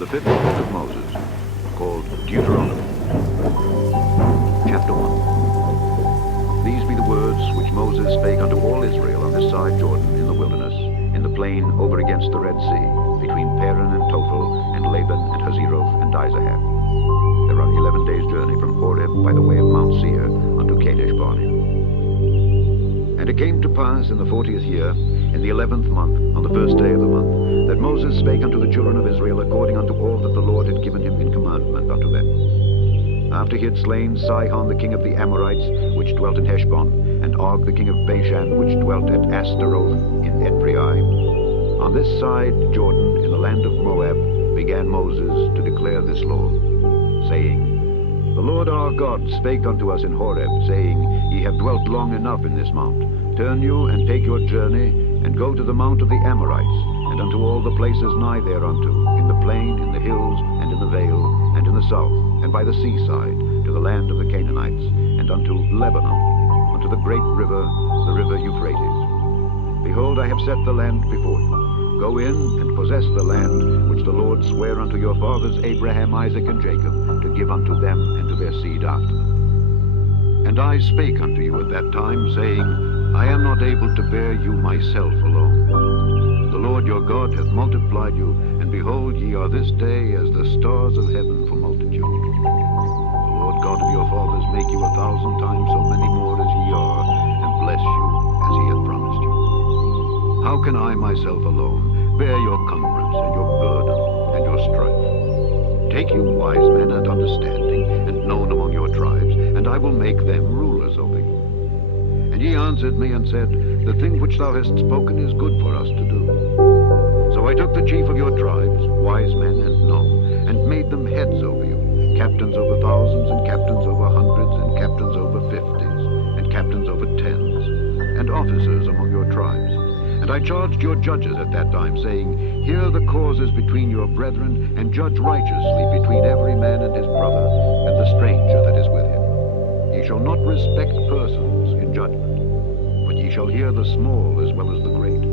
The fifth book of Moses, called Deuteronomy. Chapter 1. These be the words which Moses spake unto all Israel on this side Jordan in the wilderness, in the plain over against the Red Sea, between Paran and Tophel, and Laban and Hazeroth and Dizahab. There are 11 days' journey from Horeb by the way of Mount Seir unto Kadesh Barnea. And it came to pass in the 40th year, in the 11th month, on the first day of the month, that Moses spake unto the children of Israel according unto all that the Lord had given him in commandment unto them. After he had slain Sihon the king of the Amorites, which dwelt in Heshbon, and Og the king of Bashan, which dwelt at Astaroth in Edrei, on this side Jordan, in the land of Moab, began Moses to declare this law, saying, The Lord our God spake unto us in Horeb, saying, Ye have dwelt long enough in this mount. Turn you and take your journey, and go to the mount of the Amorites, and unto all the places nigh thereunto, in the plain, in the hills, and in the vale, and in the south, and by the seaside, to the land of the Canaanites, and unto Lebanon, unto the great river, the river Euphrates. Behold, I have set the land before you. Go in and possess the land which the Lord sware unto your fathers Abraham, Isaac, and Jacob, to give unto them and to their seed after them. And I spake unto you at that time, saying, I am not able to bear you myself alone. The Lord your God hath multiplied you, and behold, ye are this day as the stars of heaven for multitude. The Lord God of your fathers make you 1,000 times so many more as ye are, and bless you as he hath promised you. How can I myself alone bear your cumbrance and your burden and your strife? Take you wise men and understanding, and known among your tribes, and I will make them rulers over you. And he answered me and said, The thing which thou hast spoken is good for us to do. So I took the chief of your tribes, wise men and known, and made them heads over you, captains over thousands, and captains over hundreds, and captains over 50s, and captains over 10s, and officers among your tribes. And I charged your judges at that time, saying, Hear the causes between your brethren, and judge righteously between every man and his brother, and the stranger that is with him. Ye shall not respect persons in judgment, but ye shall hear the small as well as the great.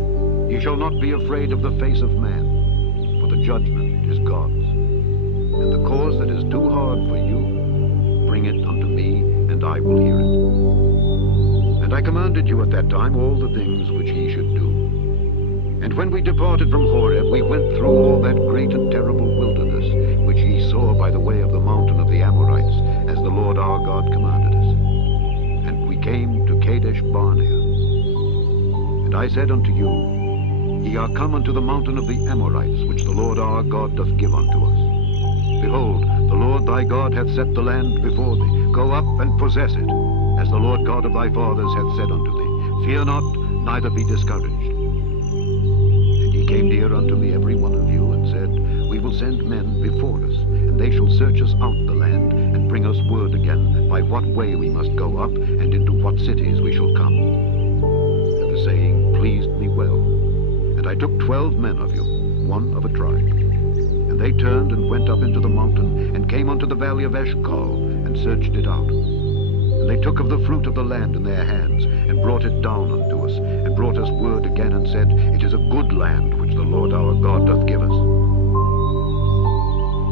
Ye shall not be afraid of the face of man, for the judgment is God's. And the cause that is too hard for you, bring it unto me, and I will hear it. And I commanded you at that time all the things which ye should do. And when we departed from Horeb, we went through all that great and terrible wilderness, which ye saw by the way of the mountain of the Amorites, as the Lord our God commanded us. And we came to Kadesh Barnea. And I said unto you, Ye are come unto the mountain of the Amorites, which the Lord our God doth give unto us. Behold, the Lord thy God hath set the land before thee. Go up and possess it, as the Lord God of thy fathers hath said unto thee. Fear not, neither be discouraged. And ye came near unto me, every one of you, and said, We will send men before us, and they shall search us out the land, and bring us word again by what way we must go up, and into what cities we shall come. And the saying pleased me well. And I took 12 men of you, one of a tribe. And they turned and went up into the mountain, and came unto the valley of Eshcol, and searched it out. And they took of the fruit of the land in their hands, and brought it down unto us, and brought us word again, and said, It is a good land which the Lord our God doth give us.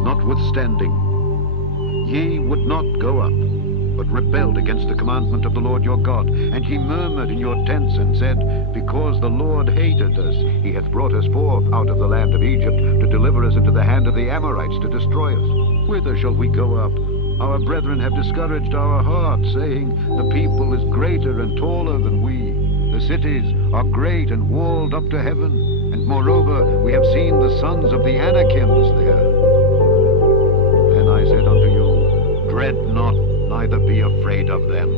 Notwithstanding, ye would not go up, but rebelled against the commandment of the Lord your God. And ye murmured in your tents, and said, Because the Lord hated us, he hath brought us forth out of the land of Egypt, to deliver us into the hand of the Amorites, to destroy us. Whither shall we go up? Our brethren have discouraged our hearts, saying, The people is greater and taller than we. The cities are great and walled up to heaven. And moreover, we have seen the sons of the Anakims there. Then I said unto you, Dread not, neither be afraid of them.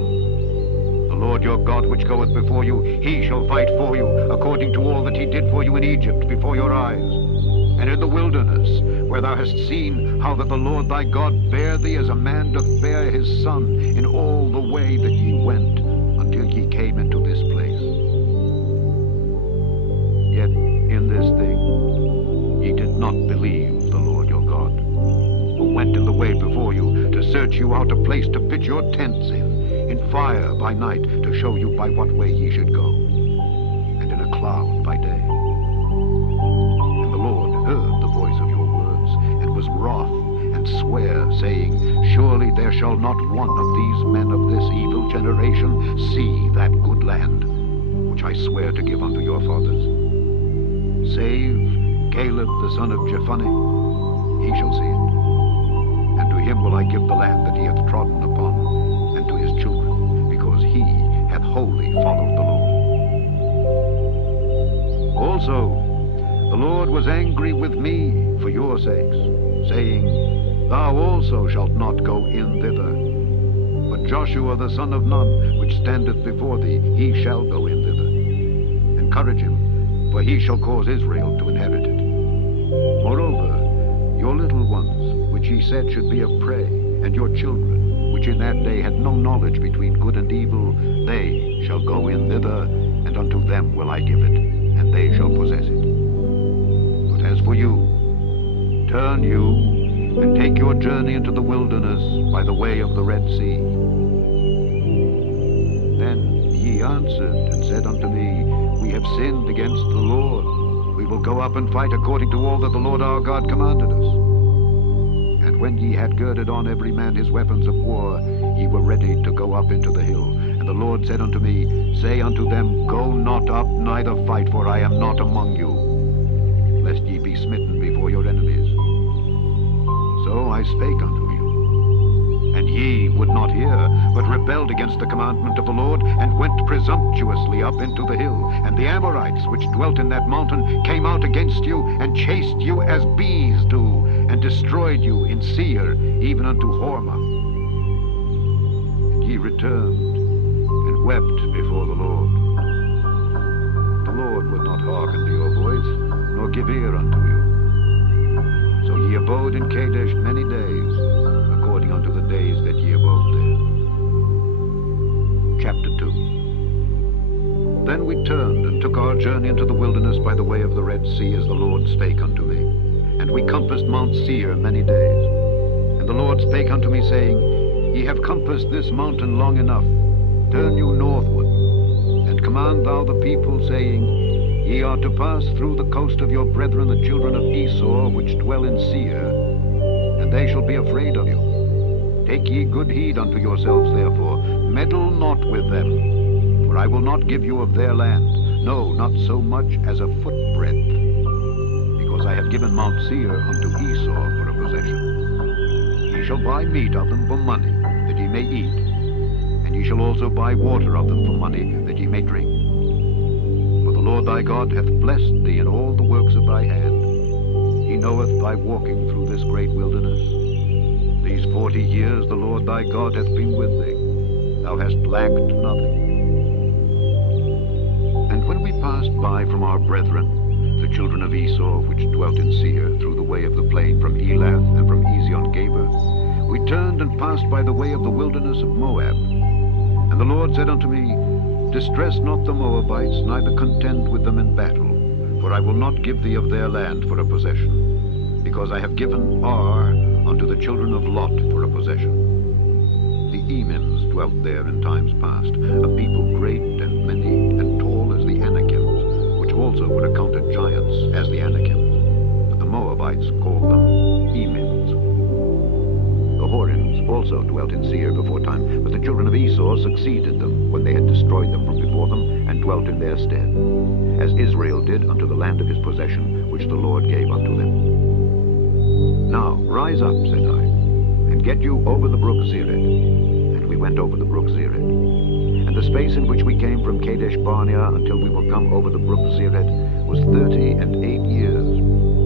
The Lord your God which goeth before you, he shall fight for you, according to all that he did for you in Egypt before your eyes. And in the wilderness, where thou hast seen how that the Lord thy God bare thee as a man doth bear his son, in all the way that ye went, until ye came into this place. Yet in this thing ye did not believe the Lord your God, who went in the way before you, to search you out a place to pitch your tents in fire by night, to show you by what way ye should go, and in a cloud by day. And the Lord heard the voice of your words, and wrath, and swear, saying, Surely there shall not one of these men of this evil generation see that good land, which I swear to give unto your fathers. Save Caleb the son of Jephunneh, he shall see it. And to him will I give the land that he hath trodden upon, and to his children, because he hath wholly followed the Lord. Also, the Lord was angry with me for your sakes, saying, Thou also shalt not go in thither. But Joshua the son of Nun, which standeth before thee, he shall go in thither. Encourage him, for he shall cause Israel to inherit it. Moreover, your little ones, which he said should be of prey, and your children, which in that day had no knowledge between good and evil, they shall go in thither, and unto them will I give it, and they shall possess it. But as for you, turn you, and take your journey into the wilderness by the way of the Red Sea. Then ye answered and said unto me, We have sinned against the Lord. We will go up and fight according to all that the Lord our God commanded us. And when ye had girded on every man his weapons of war, ye were ready to go up into the hill. And the Lord said unto me, Say unto them, Go not up, neither fight, for I am not among you, lest ye be smitten before your enemies. So I spake unto you. And ye would not hear, but rebelled against the commandment of the Lord, and went presumptuously up into the hill. And the Amorites, which dwelt in that mountain, came out against you, and chased you as bees do, and destroyed you in Seir, even unto Hormah. And ye returned, and wept before the Lord. The Lord would not hearken to your voice, nor give ear unto you. So ye abode in Kadesh many days, according unto the days that ye abode there. Chapter 2. Then we turned and took our journey into the wilderness by the way of the Red Sea, as the Lord spake unto me. And we compassed Mount Seir many days. And the Lord spake unto me, saying, Ye have compassed this mountain long enough. Turn you northward, and command thou the people, saying, Ye are to pass through the coast of your brethren the children of Esau, which dwell in Seir, and they shall be afraid of you. Take ye good heed unto yourselves, therefore, meddle not with them, for I will not give you of their land, no, not so much as a footbreadth, because I have given Mount Seir unto Esau for a possession. Ye shall buy meat of them for money, that ye may eat, and ye shall also buy water of them for money, that ye may drink. For the Lord thy God hath blessed thee in all the works of thy hand. He knoweth thy walking through this great wilderness. These 40 years the Lord thy God hath been with thee. Thou hast lacked nothing. And when we passed by from our brethren, the children of Esau, which dwelt in Seir, through the way of the plain from Elath and from Ezion-Geber, we turned and passed by the way of the wilderness of Moab. And the Lord said unto me, Distress not the Moabites, neither contend with them in battle, for I will not give thee of their land for a possession, because I have given Ar unto the children of Lot for a possession. The Emims dwelt there in times past, a people great and many, and tall as the Anakims, which also were accounted giants as the Anakims, but the Moabites called them Emims. The Horims also dwelt in Seir before time, but the children of Esau succeeded them when they had destroyed them from before them, and dwelt in their stead, as Israel did unto the land of his possession, which the Lord gave unto them. Now rise up, said I, and get you over the brook Zered. And we went over the brook Zered. And the space in which we came from Kadesh Barnea until we were come over the brook Zered was 38 years,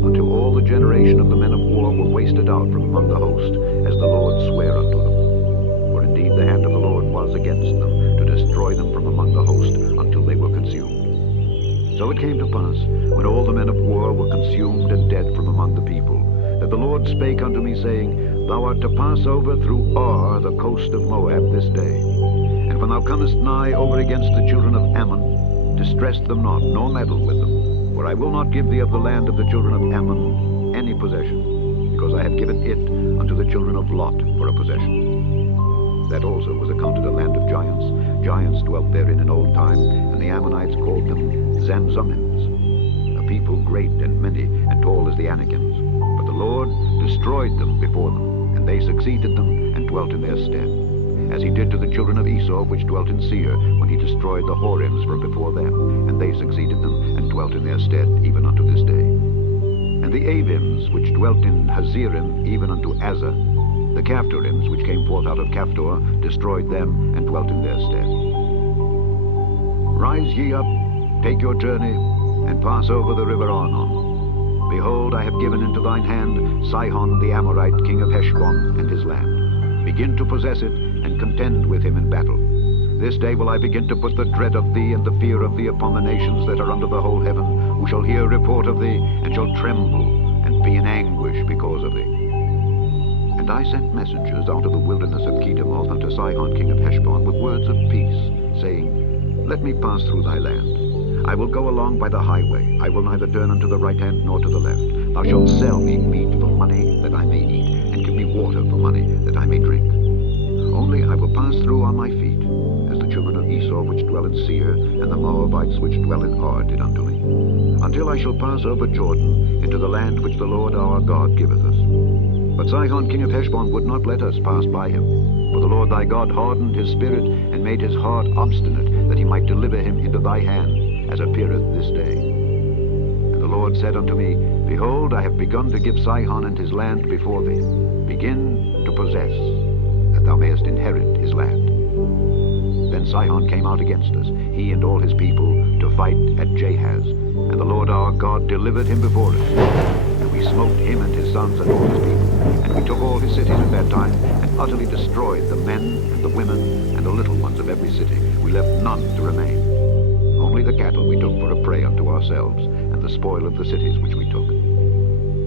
until all the generation of the men of war were wasted out from among the host, as the Lord sware unto them. For indeed the hand of the Lord was against them, to destroy them from among the host, until they were consumed. So it came to pass, when all the men of war were consumed and dead from among the people, that the Lord spake unto me, saying, Thou art to pass over through Ar, the coast of Moab, this day. And when thou comest nigh over against the children of Ammon, distress them not, nor meddle with them. For I will not give thee of the land of the children of Ammon any possession, because I have given it unto the children of Lot for a possession. That also was accounted a land of giants. Giants dwelt therein in old time, and the Ammonites called them Zamzummims, a people great and many, and tall as the Anakims. But the Lord destroyed them before them, and they succeeded them and dwelt in their stead, as he did to the children of Esau which dwelt in Seir, when he destroyed the Horims from before them, and they succeeded them and dwelt in their stead, even unto this day. And the Avims which dwelt in Hazerim, even unto Azza, the Caphtorims which came forth out of Caphtor, destroyed them and dwelt in their stead. Rise ye up, take your journey, and pass over the river Arnon. Behold, I have given into thine hand Sihon the Amorite, king of Heshbon, and his land. Begin to possess it, and contend with him in battle. This day will I begin to put the dread of thee and the fear of thee upon the nations that are under the whole heaven, who shall hear report of thee, and shall tremble, and be in anguish because of thee. And I sent messengers out of the wilderness of Kedemoth unto Sihon king of Heshbon with words of peace, saying, Let me pass through thy land. I will go along by the highway. I will neither turn unto the right hand nor to the left. Thou shalt sell me meat for money that I may eat, and give me water for money that I may drink. Only I will pass through on my feet, as the children of Esau which dwell in Seir, and the Moabites which dwell in Ar did unto me, until I shall pass over Jordan into the land which the Lord our God giveth us. But Sihon king of Heshbon would not let us pass by him, for the Lord thy God hardened his spirit, and made his heart obstinate, that he might deliver him into thy hand, as appeareth this day. And the Lord said unto me, Behold, I have begun to give Sihon and his land before thee. Begin to possess, that thou mayest inherit his land. Then Sihon came out against us, he and all his people, to fight at Jahaz. And the Lord our God delivered him before us. And we smote him and his sons and all his people. And we took all his cities at that time, and utterly destroyed the men and the women and the little ones of every city. We left none to remain. Only the cattle we took for a prey unto ourselves, and the spoil of the cities which we took.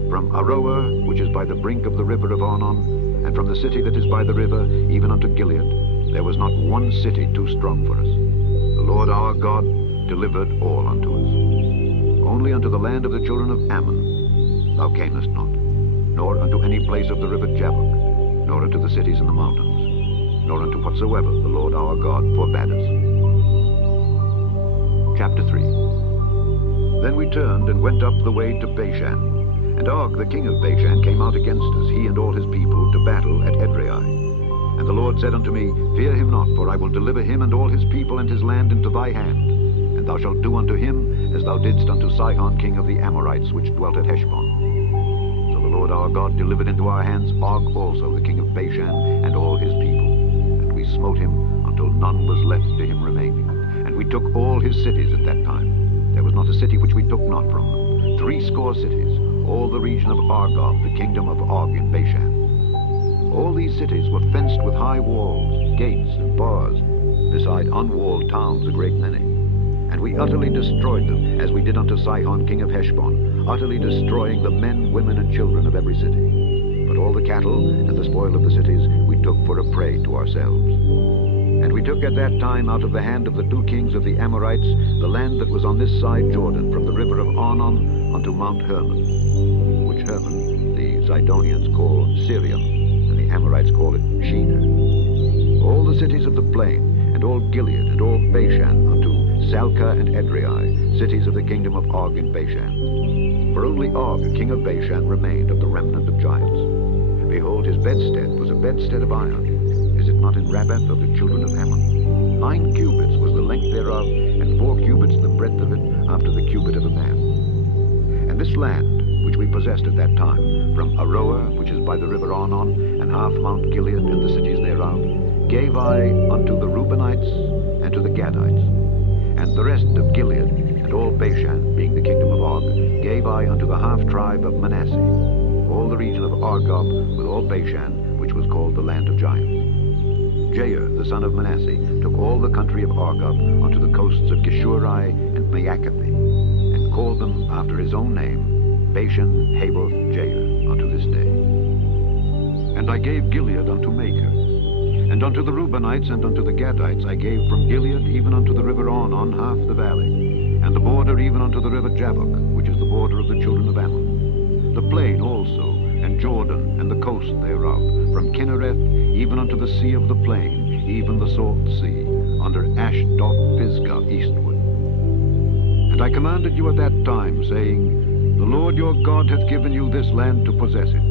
From Aroer, which is by the brink of the river of Arnon, and from the city that is by the river, even unto Gilead, there was not one city too strong for us. The Lord our God delivered all unto us. Only unto the land of the children of Ammon thou camest not, nor unto any place of the river Jabbok, nor unto the cities in the mountains, nor unto whatsoever the Lord our God forbade us. Chapter 3. Then we turned and went up the way to Bashan. And Og, the king of Bashan, came out against us, he and all his people, to battle at Edrei. And the Lord said unto me, Fear him not, for I will deliver him and all his people and his land into thy hand. And thou shalt do unto him as thou didst unto Sihon king of the Amorites, which dwelt at Heshbon. So the Lord our God delivered into our hands Og also, the king of Bashan, and all his people. And we smote him until none was left to him remaining. And we took all his cities at that time. There was not a city which we took not from them. 80 cities, all the region of Argob, the kingdom of Og in Bashan. All these cities were fenced with high walls, gates, and bars, beside unwalled towns a great many. And we utterly destroyed them, as we did unto Sihon king of Heshbon, utterly destroying the men, women, and children of every city. But all the cattle and the spoil of the cities we took for a prey to ourselves. And we took at that time out of the hand of the 2 kings of the Amorites the land that was on this side Jordan, from the river of Arnon unto Mount Hermon, which Hermon the Zidonians call Sirium, and the Amorites call it Shinar. All the cities of the plain, and all Gilead, and all Bashan, unto Salcah and Edrei, cities of the kingdom of Og in Bashan. For only Og, king of Bashan, remained of the remnant of giants. Behold, his bedstead was a bedstead of iron. Is it not in Rabbath of the children of Ammon? 9 cubits was the length thereof, and 4 cubits the breadth of it, after the cubit of a man. And this land, which we possessed at that time, from Aroer, which is by the river Arnon, and half Mount Gilead and the cities thereof, gave I unto the Reubenites and to the Gadites. And the rest of Gilead, and all Bashan, being the kingdom of Og, gave I unto the half-tribe of Manasseh, all the region of Argob, with all Bashan, which was called the land of giants. Jair, the son of Manasseh, took all the country of Argob unto the coasts of Geshuri and Maacathi, and called them after his own name, Bashan, Haboth, Jair, unto this day. And I gave Gilead unto Machir. And unto the Reubenites and unto the Gadites I gave from Gilead even unto the river Arnon half the valley, and the border even unto the river Jabbok, which is the border of the children of Ammon. The plain also, and Jordan, and the coast thereof, from Kinnereth even unto the sea of the plain, even the salt sea, under Ashdod Pisgah eastward. And I commanded you at that time, saying, The Lord your God hath given you this land to possess it.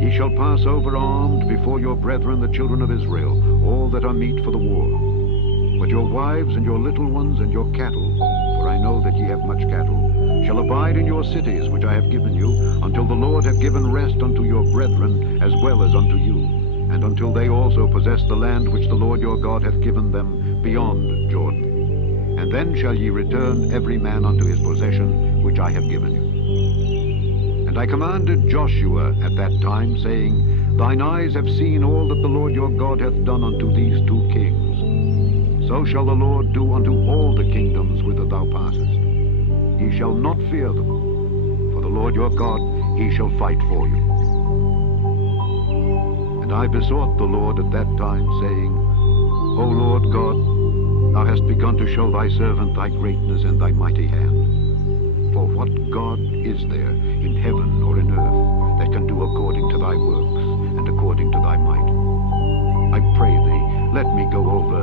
Ye shall pass over armed before your brethren the children of Israel, all that are meet for the war. But your wives and your little ones and your cattle, for I know that ye have much cattle, shall abide in your cities which I have given you, until the Lord have given rest unto your brethren as well as unto you, and until they also possess the land which the Lord your God hath given them beyond Jordan. And then shall ye return every man unto his possession which I have given you. And I commanded Joshua at that time, saying, Thine eyes have seen all that the Lord your God hath done unto these two kings. So shall the Lord do unto all the kingdoms whither thou passest. Ye shall not fear them, for the Lord your God, he shall fight for you. And I besought the Lord at that time, saying, O Lord God, thou hast begun to show thy servant thy greatness and thy mighty hand. For what God is there in heaven or in earth that can do according to thy works and according to thy might? I pray thee, let me go over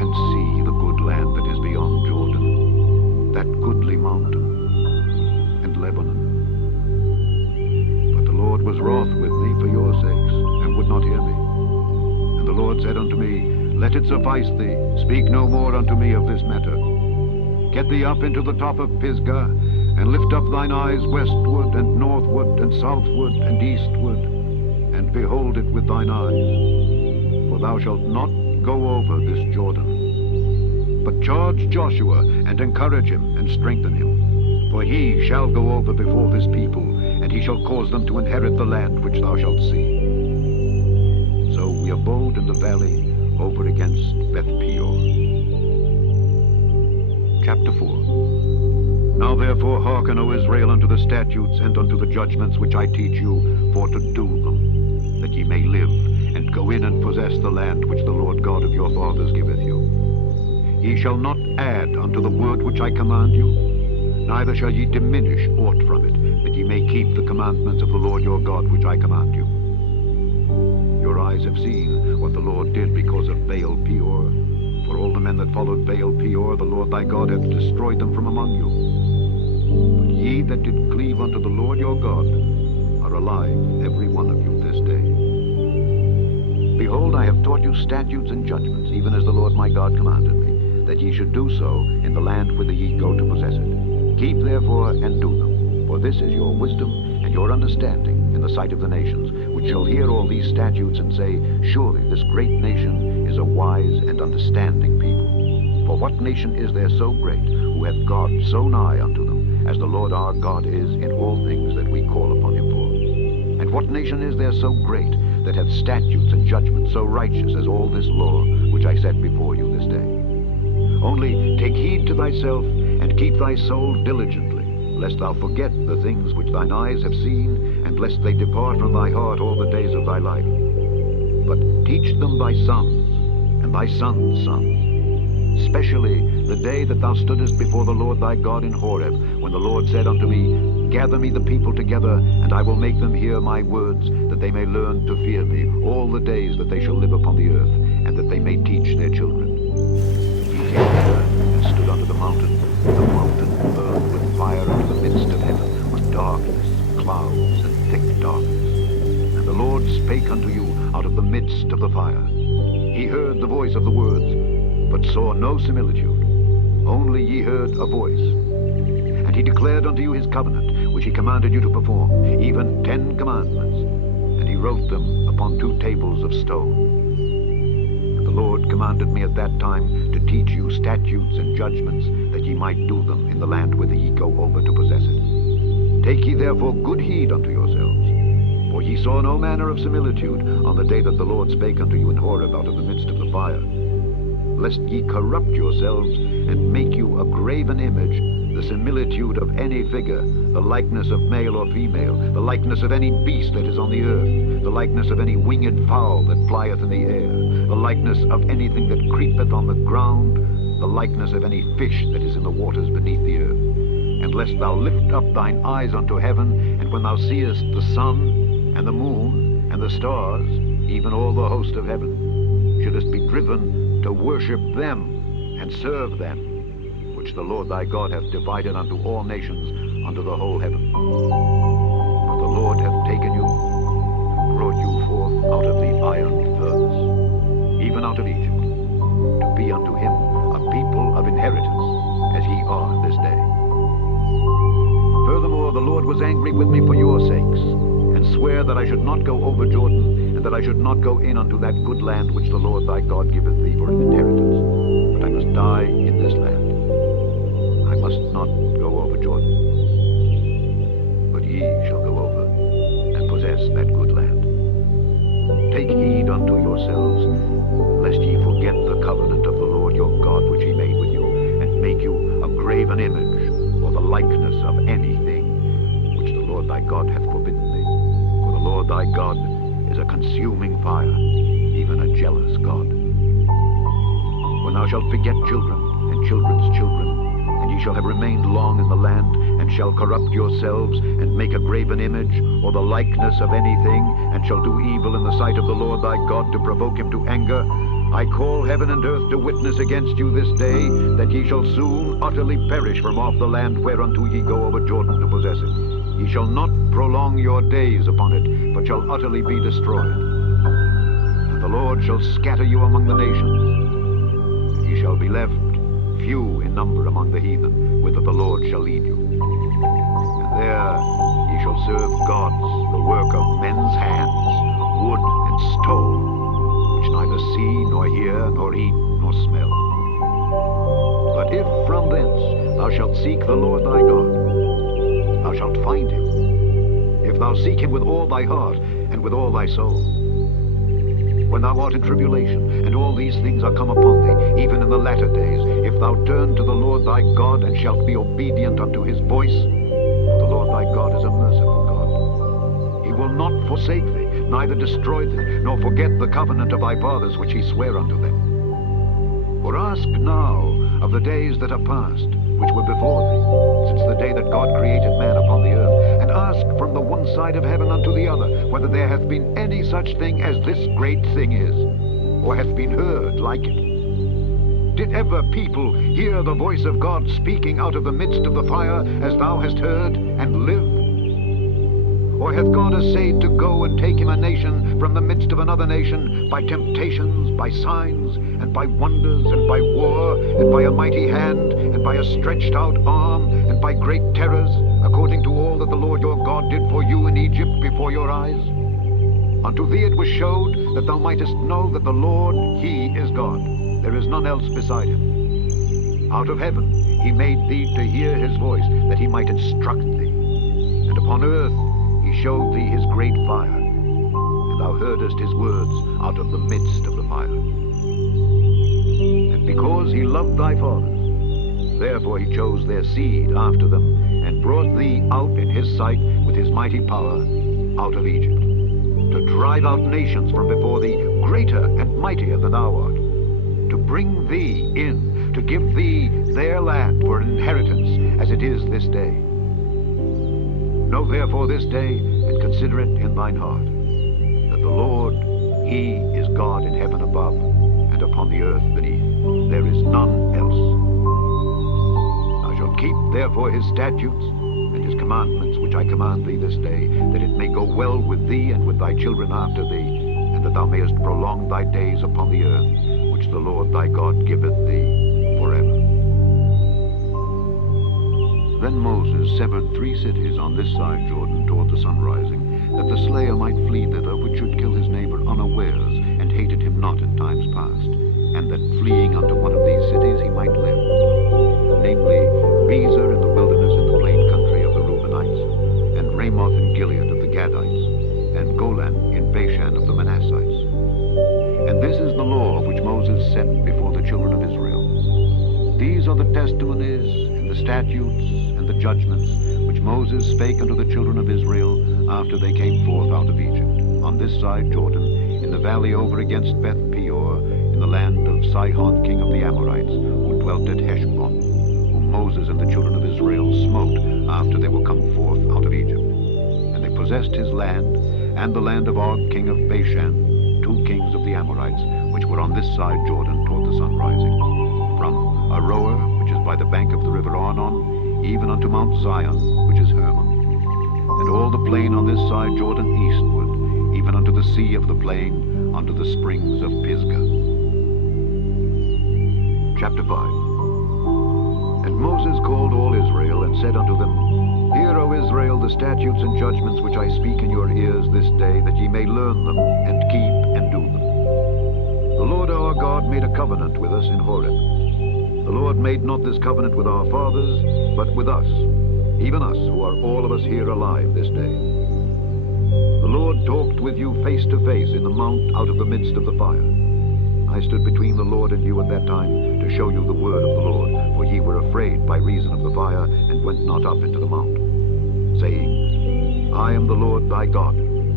and see the good land that is beyond Jordan, that goodly mountain, and Lebanon. But the Lord was wroth with me for your sakes, and would not hear me. And the Lord said unto me, Let it suffice thee, speak no more unto me of this matter. Get thee up into the top of Pisgah, and lift up thine eyes westward, and northward, and southward, and eastward, and behold it with thine eyes. For thou shalt not go over this Jordan. But charge Joshua, and encourage him, and strengthen him. For he shall go over before this people, and he shall cause them to inherit the land which thou shalt see. So we abode in the valley over against Beth Peor. Chapter 4. Now therefore hearken, O Israel, unto the statutes and unto the judgments which I teach you, for to do them, that ye may live, and go in and possess the land which the Lord God of your fathers giveth you. Ye shall not add unto the word which I command you, neither shall ye diminish aught from it, that ye may keep the commandments of the Lord your God which I command you. Your eyes have seen what the Lord did because of Baal Peor. For all the men that followed Baal Peor, the Lord thy God hath destroyed them from among you. But ye that did cleave unto the Lord your God are alive, every one of you this day. Behold, I have taught you statutes and judgments, even as the Lord my God commanded me, that ye should do so in the land whither ye go to possess it. Keep therefore and do them, for this is your wisdom and your understanding in the sight of the nations, which shall hear all these statutes and say, Surely this great nation is a wise and understanding people. For what nation is there so great, who hath God so nigh unto them, as the Lord our God is in all things that we call upon him for? And what nation is there so great, that hath statutes and judgments so righteous as all this law, which I set before you this day? Only take heed to thyself, and keep thy soul diligently, lest thou forget the things which thine eyes have seen, and lest they depart from thy heart all the days of thy life. But teach them thy sons, and thy sons' sons, especially the day that thou stoodest before the Lord thy God in Horeb, when the Lord said unto me, Gather me the people together, and I will make them hear my words, that they may learn to fear me all the days that they shall live upon the earth, and that they may teach their children. He came near and stood under the mountain burned with fire into the midst of heaven, with darkness, clouds, and thick darkness. And the Lord spake unto you out of the midst of the fire. He heard the voice of the words, but saw no similitude. Only ye heard a voice. And he declared unto you his covenant, which he commanded you to perform, even 10 commandments. And he wrote them upon 2 tables of stone. And the Lord commanded me at that time to teach you statutes and judgments, that ye might do them in the land whither ye go over to possess it. Take ye therefore good heed unto yourselves, for ye saw no manner of similitude on the day that the Lord spake unto you in Horeb out of the midst of the fire, lest ye corrupt yourselves, and make you a graven image, the similitude of any figure, the likeness of male or female, the likeness of any beast that is on the earth, the likeness of any winged fowl that flieth in the air, the likeness of anything that creepeth on the ground, the likeness of any fish that is in the waters beneath the earth. And lest thou lift up thine eyes unto heaven, and when thou seest the sun, and the moon, and the stars, even all the host of heaven, shouldest be driven to worship them and serve them, which the Lord thy God hath divided unto all nations under the whole heaven. But the Lord hath taken you that I should not go over Jordan, and that I should not go in unto that good land which the Lord thy God giveth thee for an inheritance, but I must die in this land. I must not go over Jordan, but ye shall go over and possess that good land. Take heed unto yourselves, lest ye forget the covenant of the Lord your God which he made with you, and make you a graven image, or the likeness of anything which the Lord thy God hath forbidden thee. For the Lord thy God is a consuming fire, even a jealous God. When thou shalt beget children, and children's children, and ye shall have remained long in the land, and shall corrupt yourselves, and make a graven image, or the likeness of anything, and shall do evil in the sight of the Lord thy God to provoke him to anger, I call heaven and earth to witness against you this day, that ye shall soon utterly perish from off the land whereunto ye go over Jordan to possess it. Ye shall not prolong your days upon it, but shall utterly be destroyed. And the Lord shall scatter you among the nations, and ye shall be left few in number among the heathen, whither the Lord shall lead you. And there ye shall serve gods, the work of men's hands, wood and stone, which neither see, nor hear, nor eat, nor smell. But if from thence thou shalt seek the Lord thy God, thou shalt find him, if thou seek him with all thy heart and with all thy soul. When thou art in tribulation, and all these things are come upon thee, even in the latter days, if thou turn to the Lord thy God, and shalt be obedient unto his voice, for the Lord thy God is a merciful God. He will not forsake thee, neither destroy thee, nor forget the covenant of thy fathers which he sware unto them. For ask now of the days that are past, which were before thee, since the day that God created man upon the earth, and ask from the one side of heaven unto the other, whether there hath been any such thing as this great thing is, or hath been heard like it. Did ever people hear the voice of God speaking out of the midst of the fire, as thou hast heard, and live? Or hath God essayed to go and take him a nation from the midst of another nation, by temptations, by signs, and by wonders, and by war, and by a mighty hand, and by a stretched out arm, and by great terrors, according to all that the Lord your God did for you in Egypt before your eyes? Unto thee it was showed, that thou mightest know that the Lord, he is God. There is none else beside him. Out of heaven he made thee to hear his voice, that he might instruct thee. And upon earth he showed thee his great fire, and thou heardest his words out of the midst of the fire. And because he loved thy fathers, therefore he chose their seed after them, and brought thee out in his sight with his mighty power out of Egypt, to drive out nations from before thee, greater and mightier than thou art, to bring thee in, to give thee their land for an inheritance, as it is this day. Know therefore this day, and consider it in thine heart, that the Lord, he is God in heaven above, and upon the earth beneath. There is none else. Thou shalt keep therefore his statutes and his commandments, which I command thee this day, that it may go well with thee and with thy children after thee, and that thou mayest prolong thy days upon the earth, which the Lord thy God giveth thee forever. Then Moses severed 3 cities on this side Jordan toward the sunrising, that the slayer might flee thither, which should kill his neighbor unawares, and hated him not in times past, and that fleeing unto one of these cities he might live, namely Bezer in the wilderness in the plain country of the Reubenites, and Ramoth in Gilead of the Gadites, and Golan in Bashan of the Manassites. And this is the law which Moses set before the children of Israel. These are the testimonies, and the statutes, and the judgments, which Moses spake unto the children of Israel after they came forth out of Egypt, on this side Jordan, in the valley over against Beth Peor, in the land of Sihon king of the Amorites, who dwelt at Heshbon, whom Moses and the children of Israel smote after they were come forth out of Egypt. And they possessed his land, and the land of Og king of Bashan, 2 kings of the Amorites, which were on this side Jordan toward the sunrising, from Aroer, which is by the bank of the river Arnon, even unto Mount Zion, which is Hermon, and all the plain on this side Jordan eastward, even unto the sea of the plain, unto the springs of Pisgah. Chapter 5. And Moses called all Israel, and said unto them, Hear, O Israel, the statutes and judgments which I speak in your ears this day, that ye may learn them, and keep and do them. The Lord our God made a covenant with us in Horeb. The Lord made not this covenant with our fathers, but with us, even us, who are all of us here alive this day. The Lord talked with you face to face in the mount out of the midst of the fire. I stood between the Lord and you at that time to show you the word of the Lord, for ye were afraid by reason of the fire, and went not up into the mount, saying, I am the Lord thy God,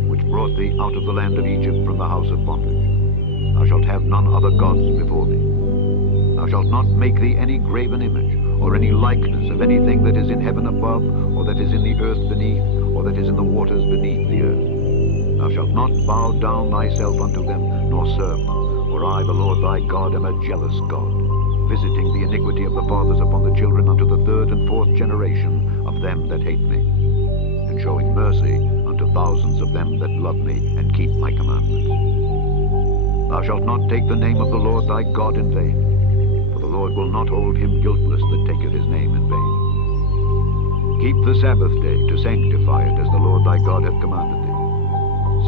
which brought thee out of the land of Egypt from the house of bondage. Thou shalt have none other gods before me. Thou shalt not make thee any graven image, or any likeness of anything that is in heaven above, or that is in the earth beneath, or that is in the waters beneath the earth. Thou shalt not bow down thyself unto them, nor serve them. For I, the Lord thy God, am a jealous God, visiting the iniquity of the fathers upon the children unto the third and fourth generation of them that hate me, and showing mercy unto thousands of them that love me and keep my commandments. Thou shalt not take the name of the Lord thy God in vain, for the Lord will not hold him guiltless that taketh his name in vain. Keep the Sabbath day to sanctify it, as the Lord thy God hath commanded thee.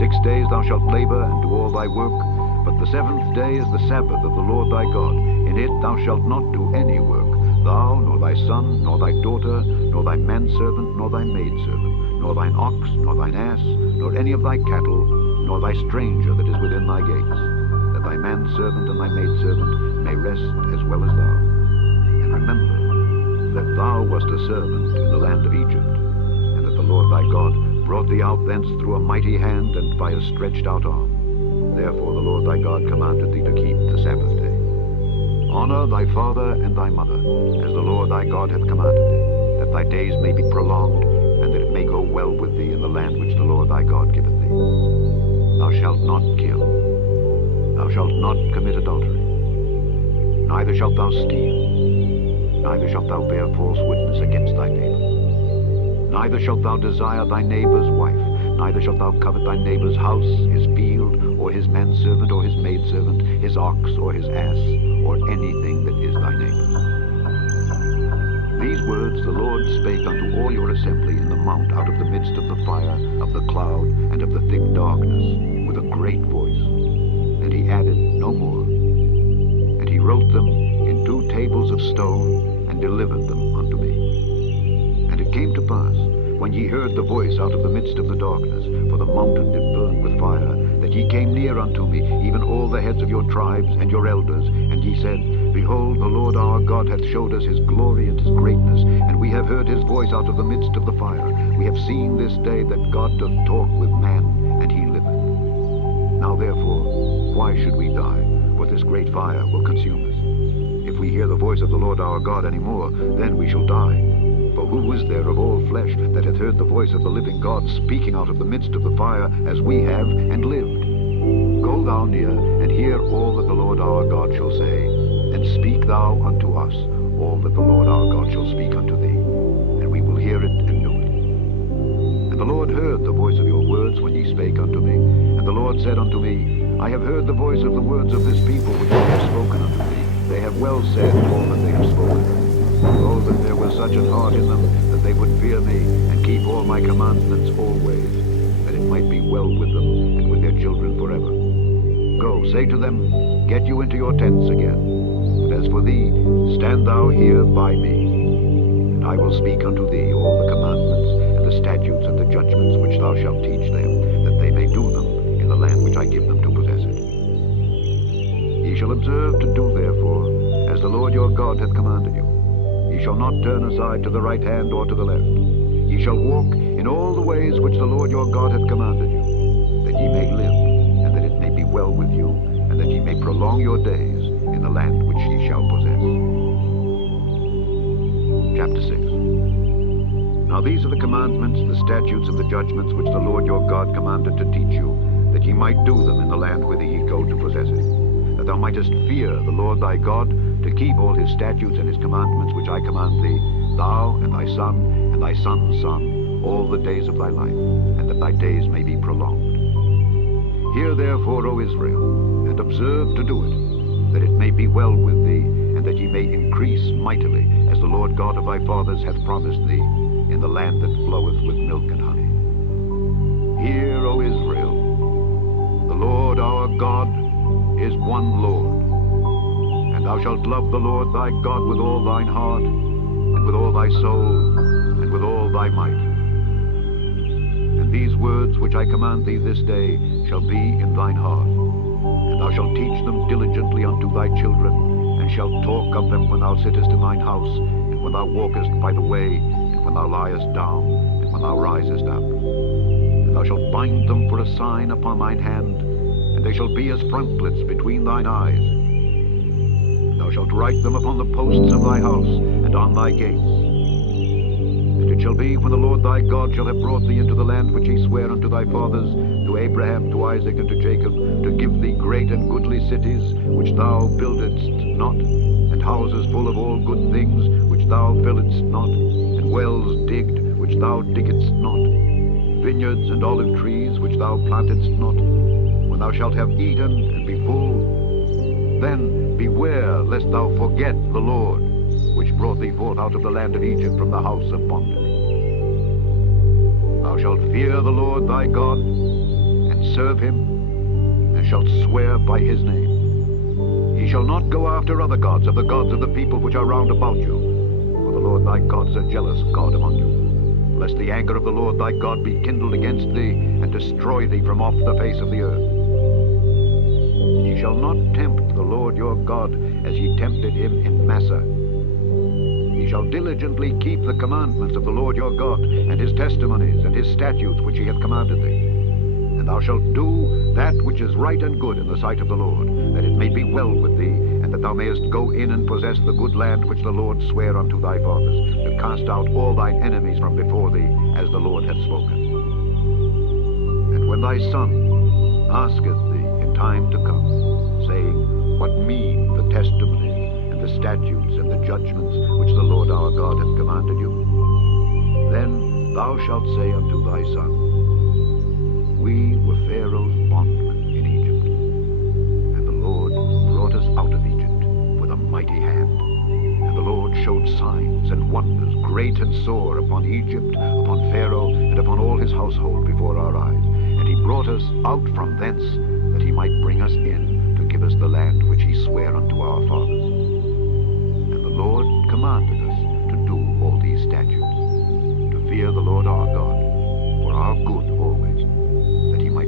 6 days thou shalt labor and do all thy work, but the seventh day is the Sabbath of the Lord thy God. In it thou shalt not do any work, thou, nor thy son, nor thy daughter, nor thy manservant, nor thy maidservant, nor thine ox, nor thine ass, nor any of thy cattle, nor thy stranger that is within thy gates, that thy manservant and thy maidservant may rest as well as thou. And remember that thou wast a servant in the land of Egypt, and that the Lord thy God brought thee out thence through a mighty hand and by a stretched out arm. Therefore the Lord thy God commanded thee to keep the Sabbath day. Honor thy father and thy mother, as the Lord thy God hath commanded thee, that thy days may be prolonged, and that it may go well with thee in the land which the Lord thy God giveth thee. Thou shalt not kill. Thou shalt not commit adultery. Neither shalt thou steal. Neither shalt thou bear false witness against thy neighbor. Neither shalt thou desire thy neighbor's wife. Neither shalt thou covet thy neighbor's house, his field, or his manservant, or his maidservant, his ox, or his ass, or anything that is thy neighbor's. These words the Lord spake unto all your assembly in the mount out of the midst of the fire, of the cloud, and of the thick darkness, with a great voice. And he added no more. And he wrote them in 2 tables of stone, and delivered them unto me. And it came to pass, when ye heard the voice out of the midst of the darkness, for the mountain did burn with fire, that ye came near unto me, even all the heads of your tribes and your elders, and ye said, Behold, the Lord our God hath showed us his glory and his greatness, and we have heard his voice out of the midst of the fire. We have seen this day that God doth talk with man, and he liveth. Now therefore, why should we die? For this great fire will consume us. If we hear the voice of the Lord our God any more, then we shall die. For who is there of all flesh that hath heard the voice of the living God speaking out of the midst of the fire, as we have, and lived? Go thou near, and hear all that the Lord our God shall say, and speak thou unto us all that the Lord our God shall speak unto thee, and we will hear it and do it. And the Lord heard the voice of your words when ye spake unto me. And the Lord said unto me, I have heard the voice of the words of this people which they have spoken unto thee. They have well said all that they have spoken. Oh, that there was such an heart in them, that they would fear me, and keep all my commandments always, that it might be well with them, and with their children forever. Go, say to them, Get you into your tents again. And as for thee, stand thou here by me. And I will speak unto thee all the commandments, and the statutes, and the judgments which thou shalt teach them, that they may do them in the land which I give them to possess it. Ye shall observe to do therefore, as the Lord your God hath commanded you. Ye shall not turn aside to the right hand or to the left. Ye shall walk in all the ways which the Lord your God hath commanded you, that ye may live, and that it may be well with you, and that ye may prolong your days in the land which ye shall possess. Chapter 6. Now these are the commandments, the statutes, and the judgments which the Lord your God commanded to teach you, that ye might do them in the land whither ye go to possess it, that thou mightest fear the Lord thy God, to keep all his statutes and his commandments which I command thee, thou and thy son and thy son's son, all the days of thy life, and that thy days may be prolonged. Hear therefore, O Israel, and observe to do it, that it may be well with thee, and that ye may increase mightily, as the Lord God of thy fathers hath promised thee, in the land that floweth with milk and honey. Hear, O Israel, our God is one Lord. And thou shalt love the Lord thy God with all thine heart, and with all thy soul, and with all thy might. And these words which I command thee this day shall be in thine heart, and thou shalt teach them diligently unto thy children, and shalt talk of them when thou sittest in thine house, and when thou walkest by the way, and when thou liest down, and when thou risest up. And thou shalt bind them for a sign upon thine hand, and they shall be as frontlets between thine eyes. And thou shalt write them upon the posts of thy house, and on thy gates. And it shall be, when the Lord thy God shall have brought thee into the land which he sware unto thy fathers, to Abraham, to Isaac, and to Jacob, to give thee great and goodly cities, which thou buildedst not, and houses full of all good things, which thou filledst not, and wells digged, which thou diggedst not, vineyards and olive trees, which thou plantedst not. When thou shalt have eaten and be full, then beware lest thou forget the Lord, which brought thee forth out of the land of Egypt from the house of bondage. Thou shalt fear the Lord thy God, and serve him, and shalt swear by his name. Ye shall not go after other gods of the people which are round about you, for the Lord thy God is a jealous God among you, lest the anger of the Lord thy God be kindled against thee, and destroy thee from off the face of the earth. Ye shall not tempt the Lord your God as ye tempted him in Massah. Ye shall diligently keep the commandments of the Lord your God, and his testimonies, and his statutes which he hath commanded thee. And thou shalt do that which is right and good in the sight of the Lord, that it may be well with thee, and that thou mayest go in and possess the good land which the Lord sware unto thy fathers, to cast out all thine enemies from before thee, as the Lord hath spoken. And when thy son asketh thee in time to come, saying, What mean the testimonies, and the statutes, and the judgments which the Lord our God hath commanded you? Then thou shalt say unto thy son, We were Pharaoh's bondmen in Egypt, and the Lord brought us out of Egypt with a mighty hand. And the Lord showed signs and wonders great and sore upon Egypt, upon Pharaoh, and upon all his household before our eyes. And he brought us out from thence, that he might bring us in to give us the land which he sware unto our fathers. And the Lord commanded us to do all these statutes, to fear the Lord our God, for our good always,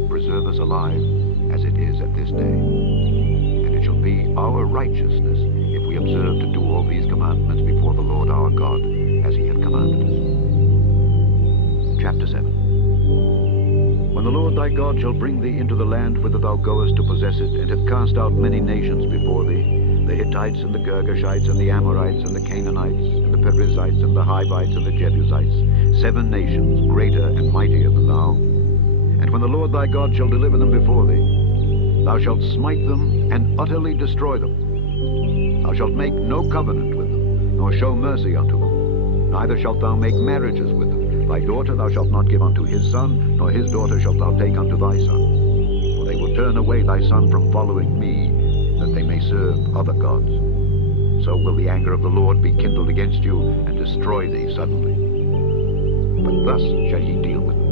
preserve us alive as it is at this day. And it shall be our righteousness if we observe to do all these commandments before the Lord our God, as he hath commanded us. Chapter 7. When the Lord thy God shall bring thee into the land whither thou goest to possess it, and hath cast out many nations before thee, the Hittites, and the Girgashites, and the Amorites, and the Canaanites, and the Perizzites, and the Hivites, and the Jebusites, 7 nations greater and mightier than thou. And when the Lord thy God shall deliver them before thee, thou shalt smite them and utterly destroy them. Thou shalt make no covenant with them, nor show mercy unto them. Neither shalt thou make marriages with them. Thy daughter thou shalt not give unto his son, nor his daughter shalt thou take unto thy son. For they will turn away thy son from following me, that they may serve other gods. So will the anger of the Lord be kindled against you, and destroy thee suddenly. But thus shall ye deal with them.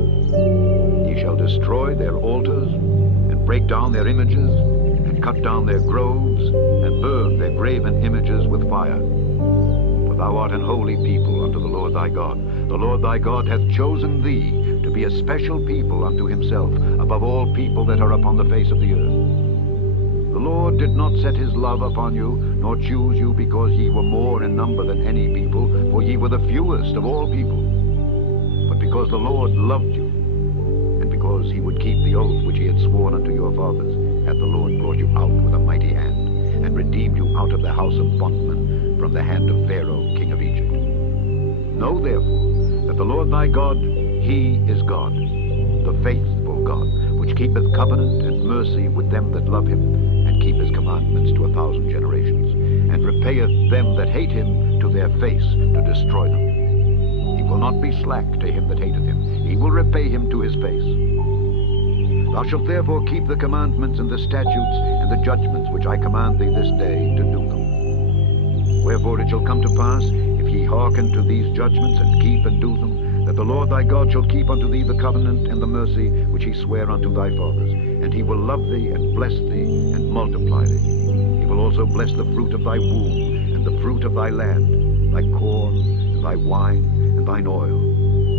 Ye shall destroy their altars, and break down their images, and cut down their groves, and burn their graven images with fire. For thou art an holy people unto the Lord thy God. The Lord thy God hath chosen thee to be a special people unto himself, above all people that are upon the face of the earth. The Lord did not set his love upon you, nor choose you because ye were more in number than any people, for ye were the fewest of all people. But because the Lord loved you, because he would keep the oath which he had sworn unto your fathers, hath the Lord brought you out with a mighty hand, and redeemed you out of the house of bondmen, from the hand of Pharaoh king of Egypt. Know therefore that the Lord thy God, he is God, the faithful God, which keepeth covenant and mercy with them that love him, and keep his commandments to 1,000 generations, and repayeth them that hate him to their face, to destroy them. He will not be slack to him that hateth him. He will repay him to his face. Thou shalt therefore keep the commandments and the statutes and the judgments which I command thee this day, to do them. Wherefore it shall come to pass, if ye hearken to these judgments and keep and do them, that But the Lord thy God shall keep unto thee the covenant and the mercy which he sware unto thy fathers, and he will love thee and bless thee and multiply thee. He will also bless the fruit of thy womb and the fruit of thy land, thy corn and thy wine and thine oil,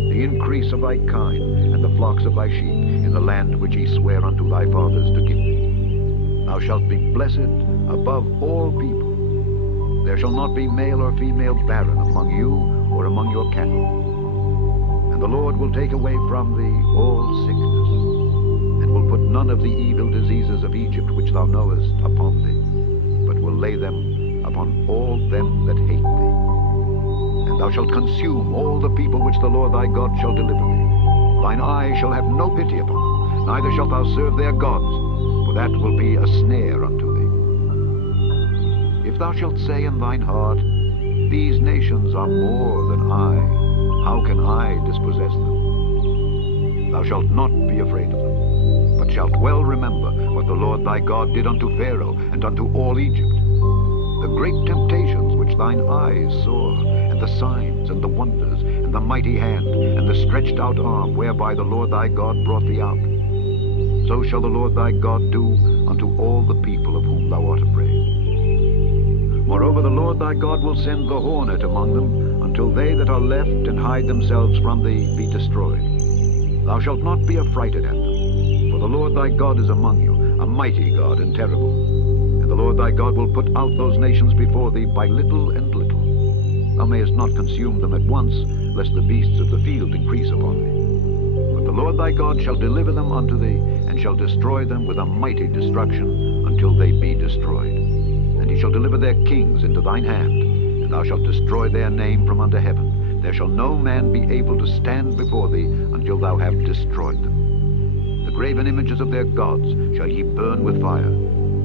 the increase of thy kine and the flocks of thy sheep in the land which he sware unto thy fathers to give thee. Thou shalt be blessed above all people. There shall not be male or female barren among you or among your cattle. And the Lord will take away from thee all sickness, and will put none of the evil diseases of Egypt which thou knowest upon thee, but will lay them upon all them that hate thee. And thou shalt consume all the people which the Lord thy God shall deliver thee. Thine eye shall have no pity upon them, neither shalt thou serve their gods, for that will be a snare unto thee. If thou shalt say in thine heart, These nations are more than I, how can I dispossess them? Thou shalt not be afraid of them, but shalt well remember what the Lord thy God did unto Pharaoh and unto all Egypt, the great temptations which thine eyes saw, and the signs and the wonders, and the mighty hand, and the stretched out arm, whereby the Lord thy God brought thee out. So shall the Lord thy God do unto all the people of whom thou art afraid. Moreover, the Lord thy God will send the hornet among them, until they that are left and hide themselves from thee be destroyed. Thou shalt not be affrighted at them, for the Lord thy God is among you, a mighty God and terrible. And the Lord thy God will put out those nations before thee by little and little. Thou mayest not consume them at once, lest the beasts of the field increase upon thee. But the Lord thy God shall deliver them unto thee, and shall destroy them with a mighty destruction, until they be destroyed. And he shall deliver their kings into thine hand, and thou shalt destroy their name from under heaven. There shall no man be able to stand before thee until thou have destroyed them. The graven images of their gods shall ye burn with fire.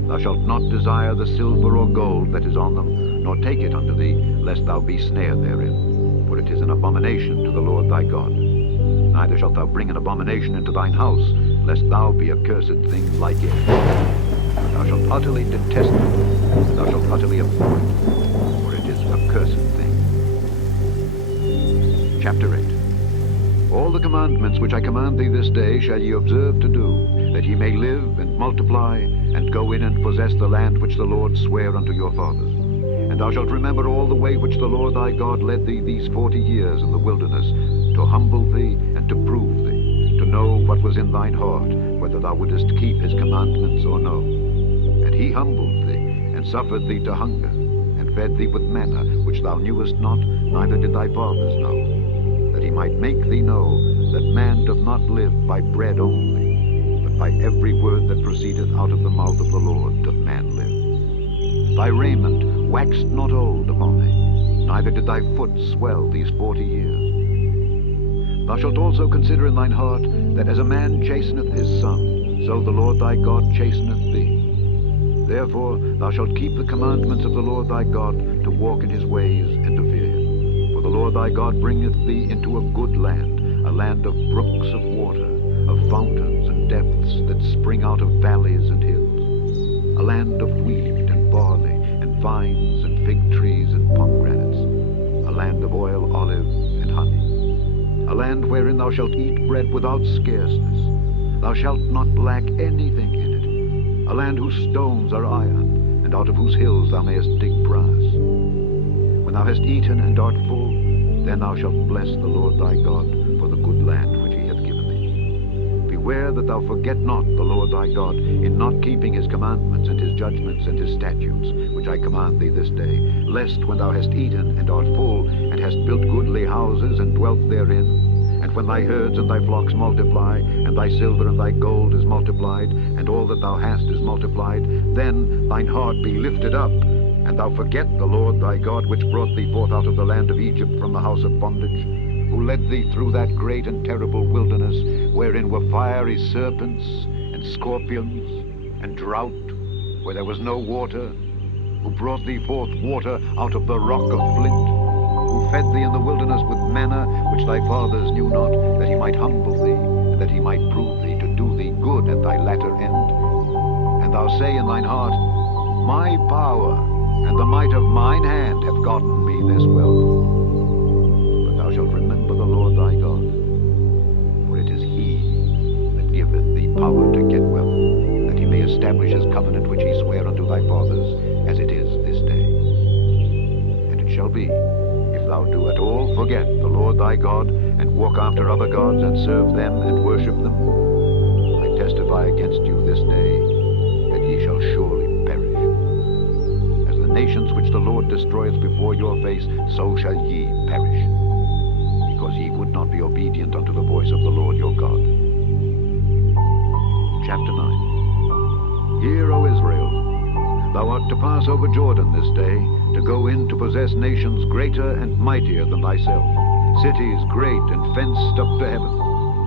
Thou shalt not desire the silver or gold that is on them, nor take it unto thee, lest thou be snared therein. For it is an abomination to the Lord thy God. Neither shalt thou bring an abomination into thine house, lest thou be a cursed thing like it. Thou shalt utterly detest it, thou shalt utterly abhor it, for it is a cursed thing. Chapter 8. All the commandments which I command thee this day shall ye observe to do, that ye may live and multiply, and go in and possess the land which the Lord sware unto your fathers. And thou shalt remember all the way which the Lord thy God led thee these 40 years in the wilderness, to humble thee and to prove thee, to know what was in thine heart, whether thou wouldest keep his commandments or no. And he humbled thee, and suffered thee to hunger, and fed thee with manna, which thou knewest not, neither did thy fathers know, that he might make thee know that man doth not live by bread only, but by every word that proceedeth out of the mouth of the Lord doth man live. Thy raiment waxed not old upon thee, neither did thy foot swell these 40 years. Thou shalt also consider in thine heart, that as a man chasteneth his son, so the Lord thy God chasteneth thee. Therefore thou shalt keep the commandments of the Lord thy God, to walk in his ways and to fear him. For the Lord thy God bringeth thee into a good land, a land of brooks of water, of fountains and depths that spring out of valleys and hills, a land of wheat and barley, and vines and fig trees and pomegranates, a land of oil, olive, and honey, a land wherein thou shalt eat bread without scarceness. Thou shalt not lack anything in it, a land whose stones are iron, and out of whose hills thou mayest dig brass. When thou hast eaten and art full, then thou shalt bless the Lord thy God for the good land which he hath given thee. Beware that thou forget not the Lord thy God in not keeping his commandments and his judgments and his statutes, which I command thee this day, lest when thou hast eaten and art full, and hast built goodly houses and dwelt therein, and when thy herds and thy flocks multiply, and thy silver and thy gold is multiplied, and all that thou hast is multiplied, then thine heart be lifted up, and thou forget the Lord thy God, which brought thee forth out of the land of Egypt from the house of bondage, who led thee through that great and terrible wilderness, wherein were fiery serpents, and scorpions, and drought, where there was no water, who brought thee forth water out of the rock of flint, who fed thee in the wilderness with manna, which thy fathers knew not, that he might humble thee, and that he might prove thee, to do thee good at thy latter end. And thou say in thine heart, My power and the might of mine hand have gotten me this wealth. But thou shalt remember the Lord thy God, power to get wealth, that he may establish his covenant which he sware unto thy fathers, as it is this day. And it shall be, if thou do at all forget the Lord thy God, and walk after other gods, and serve them, and worship them, I testify against you this day, that ye shall surely perish. As the nations which the Lord destroyeth before your face, so shall ye perish, because ye would not be obedient unto the voice of the Lord your God. Chapter 9. Hear, O Israel, thou art to pass over Jordan this day, to go in to possess nations greater and mightier than thyself, cities great and fenced up to heaven,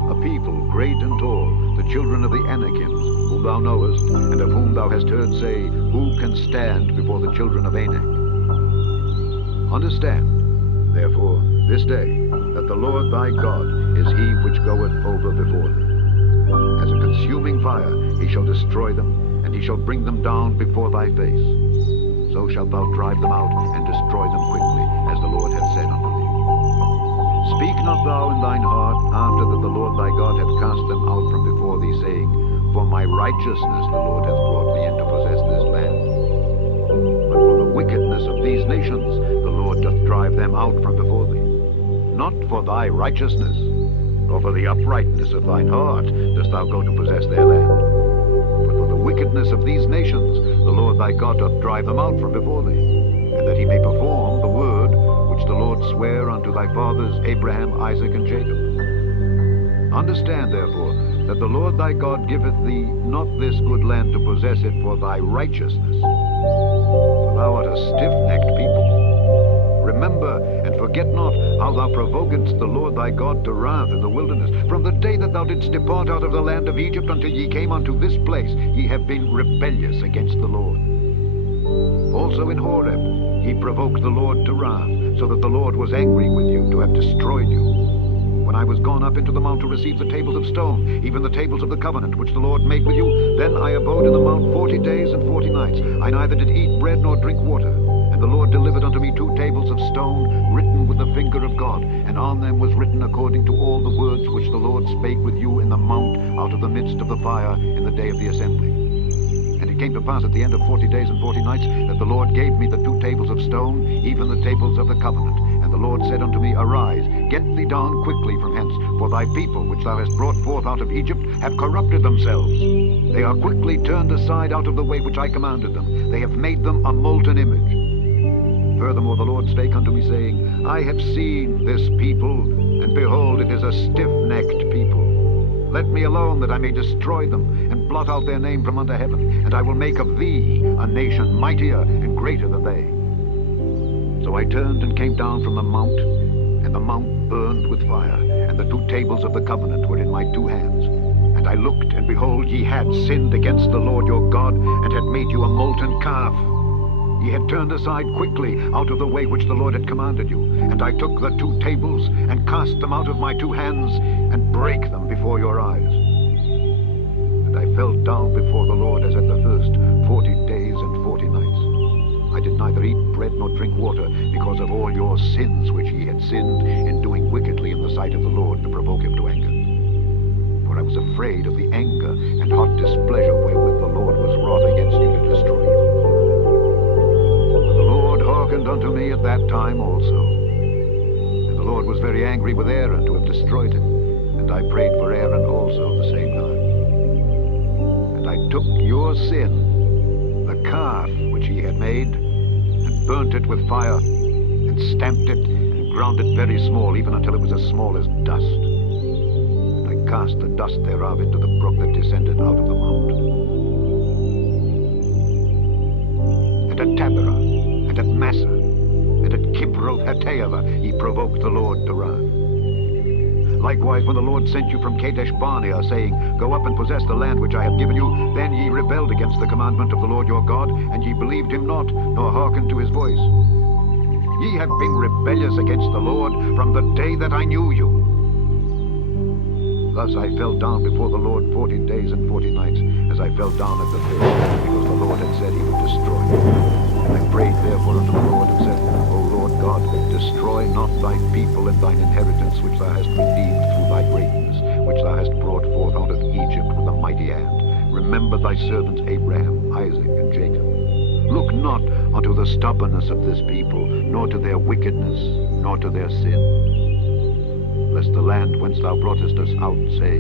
a people great and tall, the children of the Anakims, whom thou knowest, and of whom thou hast heard say, who can stand before the children of Anak? Understand, therefore, this day, that the Lord thy God is he which goeth over before thee. As a consuming fire he shall destroy them, and he shall bring them down before thy face. So shalt thou drive them out, and destroy them quickly, as the Lord hath said unto thee. Speak not thou in thine heart, after that the Lord thy God hath cast them out from before thee, saying, for my righteousness the Lord hath brought me in to possess this land. But for the wickedness of these nations the Lord doth drive them out from before thee. Not for thy righteousness, or for the uprightness of thine heart dost thou go to possess their land. But for the wickedness of these nations the Lord thy God doth drive them out from before thee, and that he may perform the word which the Lord sware unto thy fathers Abraham, Isaac, and Jacob. Understand therefore that the Lord thy God giveth thee not this good land to possess it for thy righteousness, for thou art a stiff-necked people. Remember and forget not how thou provokedst the Lord thy God to wrath in the wilderness. From the day that thou didst depart out of the land of Egypt until ye came unto this place, ye have been rebellious against the Lord. Also in Horeb ye provoked the Lord to wrath, so that the Lord was angry with you to have destroyed you. When I was gone up into the mount to receive the tables of stone, even the tables of the covenant which the Lord made with you, then I abode in the mount 40 days and 40 nights. I neither did eat bread nor drink water. And the Lord delivered unto me 2 tables of stone, written with the finger of God, and on them was written according to all the words which the Lord spake with you in the mount out of the midst of the fire in the day of the assembly. And it came to pass at the end of 40 days and 40 nights that the Lord gave me the 2 tables of stone, even the tables of the covenant. And the Lord said unto me, Arise, get thee down quickly from hence, for thy people which thou hast brought forth out of Egypt have corrupted themselves. They are quickly turned aside out of the way which I commanded them. They have made them a molten image. Furthermore the Lord spake unto me, saying, I have seen this people, and behold, it is a stiff-necked people. Let me alone, that I may destroy them, and blot out their name from under heaven, and I will make of thee a nation mightier and greater than they. So I turned and came down from the mount, and the mount burned with fire, and the 2 tables of the covenant were in my 2 hands. And I looked, and behold, ye had sinned against the Lord your God, and had made you a molten calf. Ye had turned aside quickly out of the way which the Lord had commanded you. And I took the 2 tables, and cast them out of my 2 hands, and brake them before your eyes. And I fell down before the Lord as at the first 40 days and 40 nights. I did neither eat bread nor drink water, because of all your sins which ye had sinned in doing wickedly in the sight of the Lord, to provoke him to anger. For I was afraid of the anger and hot displeasure wherewith the Lord was wroth against you to destroy you. Hearkened unto me at that time also. And the Lord was very angry with Aaron to have destroyed him, and I prayed for Aaron also the same time. And I took your sin, the calf which ye had made, and burnt it with fire, and stamped it, and ground it very small, even until it was as small as dust. And I cast the dust thereof into the brook that descended out of the mount. And at Taberah, and at Massa, and at Kibroth-Hattaavah he provoked the Lord to wrath. Likewise, when the Lord sent you from Kadesh Barnea, saying, Go up and possess the land which I have given you, then ye rebelled against the commandment of the Lord your God, and ye believed him not, nor hearkened to his voice. Ye have been rebellious against the Lord from the day that I knew you. Thus I fell down before the Lord 40 days and 40 nights, as I fell down at the first, because the Lord had said he would destroy me. And I prayed therefore unto the Lord, and said, O Lord God, destroy not thy people and thine inheritance, which thou hast redeemed through thy greatness, which thou hast brought forth out of Egypt with a mighty hand. Remember thy servants Abraham, Isaac, and Jacob. Look not unto the stubbornness of this people, nor to their wickedness, nor to their sin. Lest the land whence thou broughtest us out say,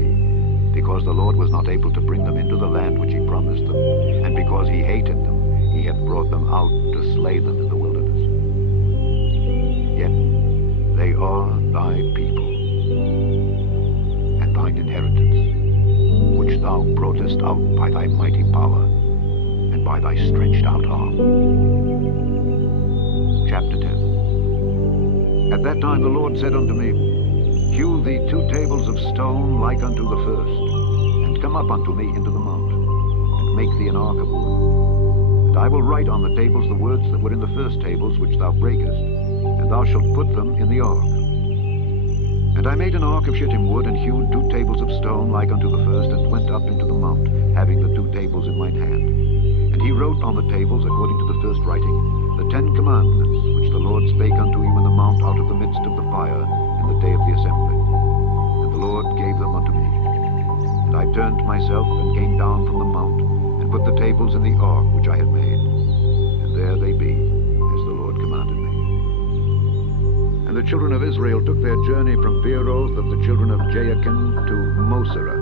because the Lord was not able to bring them into the land which he promised them, and because he hated them, he hath brought them out to slay them in the wilderness. Yet they are thy people, and thine inheritance, which thou broughtest out by thy mighty power, and by thy stretched out arm. Chapter 10. At that time the Lord said unto me, Hew thee 2 tables of stone like unto the first, and come up unto me into the mount, and make thee an ark of wood. And I will write on the tables the words that were in the first tables which thou breakest, and thou shalt put them in the ark. And I made an ark of shittim wood, and hewed 2 tables of stone like unto the first, and went up into the mount, having the 2 tables in mine hand. And he wrote on the tables, according to the first writing, the 10 commandments, which the Lord spake unto you in the mount out of the midst of the fire, in the day of the assembly. And the Lord gave them unto me. And I turned myself, and came down from the mount, and put the tables in the ark which I had made. And there they be, as the Lord commanded me. And the children of Israel took their journey from Beeroth of the children of Jaachin to Moserah.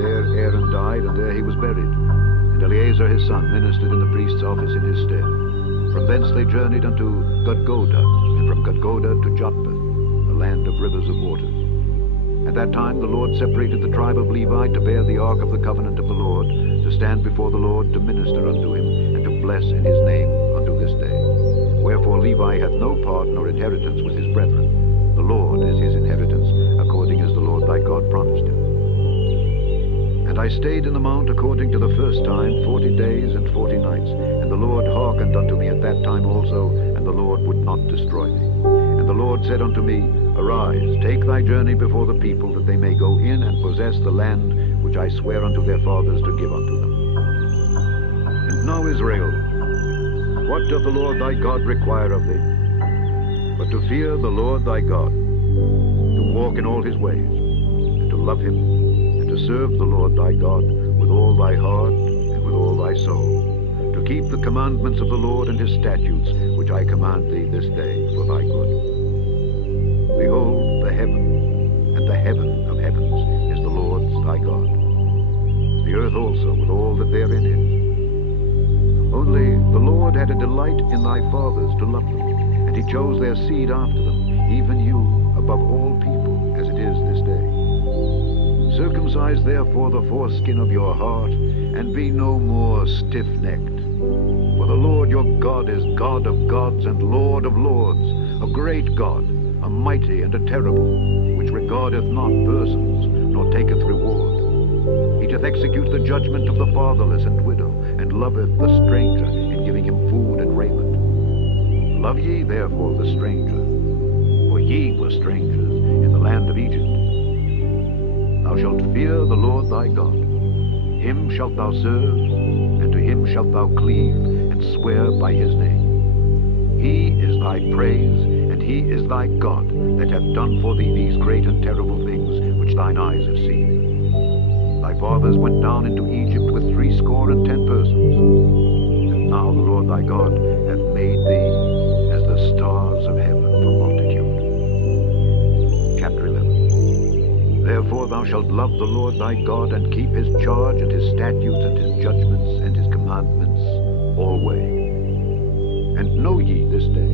There Aaron died, and there he was buried. And Eleazar his son ministered in the priest's office in his stead. From thence they journeyed unto Gudgodah, and from Gudgodah to Jotbah, the land of rivers of waters. At that time the Lord separated the tribe of Levi to bear the ark of the covenant of the Lord, to stand before the Lord, to minister unto him, and to bless in his name unto this day. Wherefore Levi hath no part nor inheritance with his brethren. The Lord is his inheritance, according as the Lord thy God promised him. And I stayed in the mount according to the first time 40 days and 40 nights. And the Lord hearkened unto me at that time also, and the Lord would not destroy me. And the Lord said unto me, Arise, take thy journey before the people, that they may go in and possess the land which I swear unto their fathers to give unto them. And now, Israel, what doth the Lord thy God require of thee? But to fear the Lord thy God, to walk in all his ways, and to love him, and to serve the Lord thy God with all thy heart and with all thy soul, to keep the commandments of the Lord and his statutes, which I command thee this day for thy good. Behold, the heaven and the heaven of heavens is the Lord's thy God, the earth also with all that therein is. Only the Lord had a delight in thy fathers to love them, and he chose their seed after them, even you above all people, as it is this day. Circumcise therefore the foreskin of your heart, and be no more stiff-necked. For the Lord your God is God of gods and Lord of lords, a great God, a mighty and a terrible, which regardeth not persons, nor taketh reward. He doth execute the judgment of the fatherless and widow, and loveth the stranger, in giving him food and raiment. Love ye therefore the stranger, for ye were strangers in the land of Egypt. Thou shalt fear the Lord thy God. Him shalt thou serve, and to him shalt thou cleave, and swear by his name. He is thy praise, and he is thy God, that hath done for thee these great and terrible things which thine eyes have seen. Thy fathers went down into Egypt with 70 persons, and now the Lord thy God hath made thee as the stars of heaven for multitude. Chapter 11. Therefore thou shalt love the Lord thy God, and keep his charge, and his statutes, and his judgments, and his commandments alway. And know ye this day,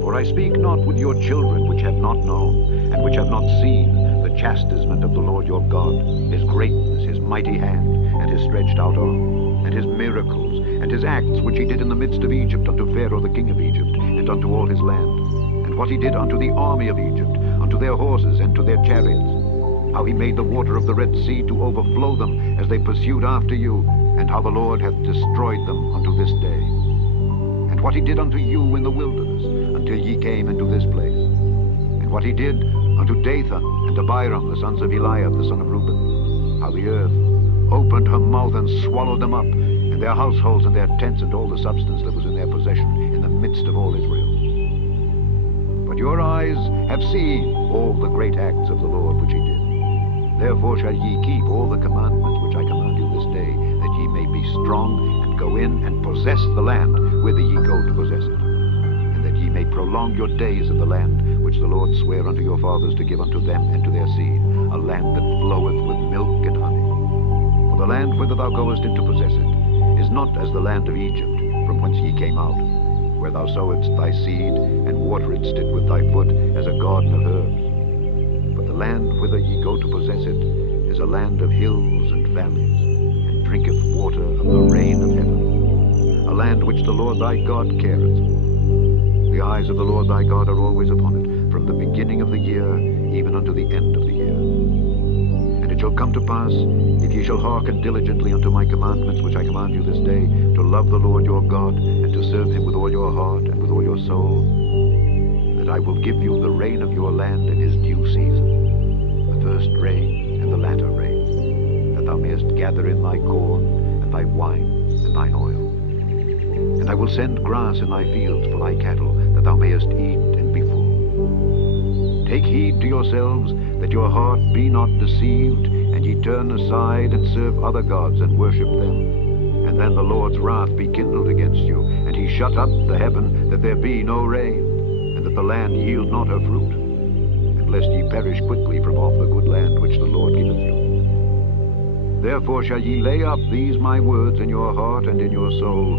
for I speak not with your children which have not known, and which have not seen the chastisement of the Lord your God, his greatness, his mighty hand, and his stretched out arm, and his miracles, and his acts which he did in the midst of Egypt unto Pharaoh the king of Egypt, and unto all his land, and what he did unto the army of Egypt, unto their horses, and to their chariots, how he made the water of the Red Sea to overflow them as they pursued after you, and how the Lord hath destroyed them unto this day. And what he did unto you in the wilderness, until ye came into this place. And what he did unto Dathan and Abiram, the sons of Eliab, the son of Reuben, how the earth opened her mouth and swallowed them up, and their households and their tents and all the substance that was in their possession in the midst of all Israel. But your eyes have seen all the great acts of the Lord which he did. Therefore shall ye keep all the commandments which I command strong, and go in and possess the land whither ye go to possess it, and that ye may prolong your days in the land which the Lord sware unto your fathers to give unto them and to their seed, a land that floweth with milk and honey. For the land whither thou goest in to possess it is not as the land of Egypt, from whence ye came out, where thou sowedst thy seed, and wateredst it with thy foot as a garden of herbs. But the land whither ye go to possess it is a land of hills and valleys, and drinketh water of the rain of heaven, a land which the Lord thy God careth for. The eyes of the Lord thy God are always upon it, from the beginning of the year even unto the end of the year. And it shall come to pass, if ye shall hearken diligently unto my commandments which I command you this day, to love the Lord your God, and to serve him with all your heart and with all your soul, that I will give you the rain of your land in his due season, the first rain and the latter rain, that thou mayest gather in thy corn, and thy wine, and thine oil. And I will send grass in thy fields for thy cattle, that thou mayest eat and be full. Take heed to yourselves, that your heart be not deceived, and ye turn aside and serve other gods and worship them. And then the Lord's wrath be kindled against you, and he shut up the heaven, that there be no rain, and that the land yield not her fruit, and lest ye perish quickly from off the good land which the Lord giveth you. Therefore shall ye lay up these my words in your heart and in your soul,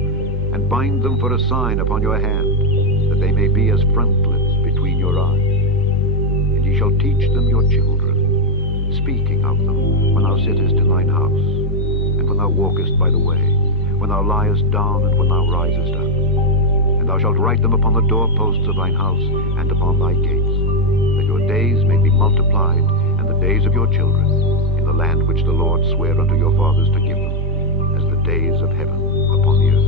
and bind them for a sign upon your hand, that they may be as frontlets between your eyes. And ye shall teach them your children, speaking of them when thou sittest in thine house, and when thou walkest by the way, when thou liest down, and when thou risest up. And thou shalt write them upon the doorposts of thine house, and upon thy gates, that your days may be multiplied, and the days of your children, in the land which the Lord sware unto your fathers to give them, as the days of heaven upon the earth.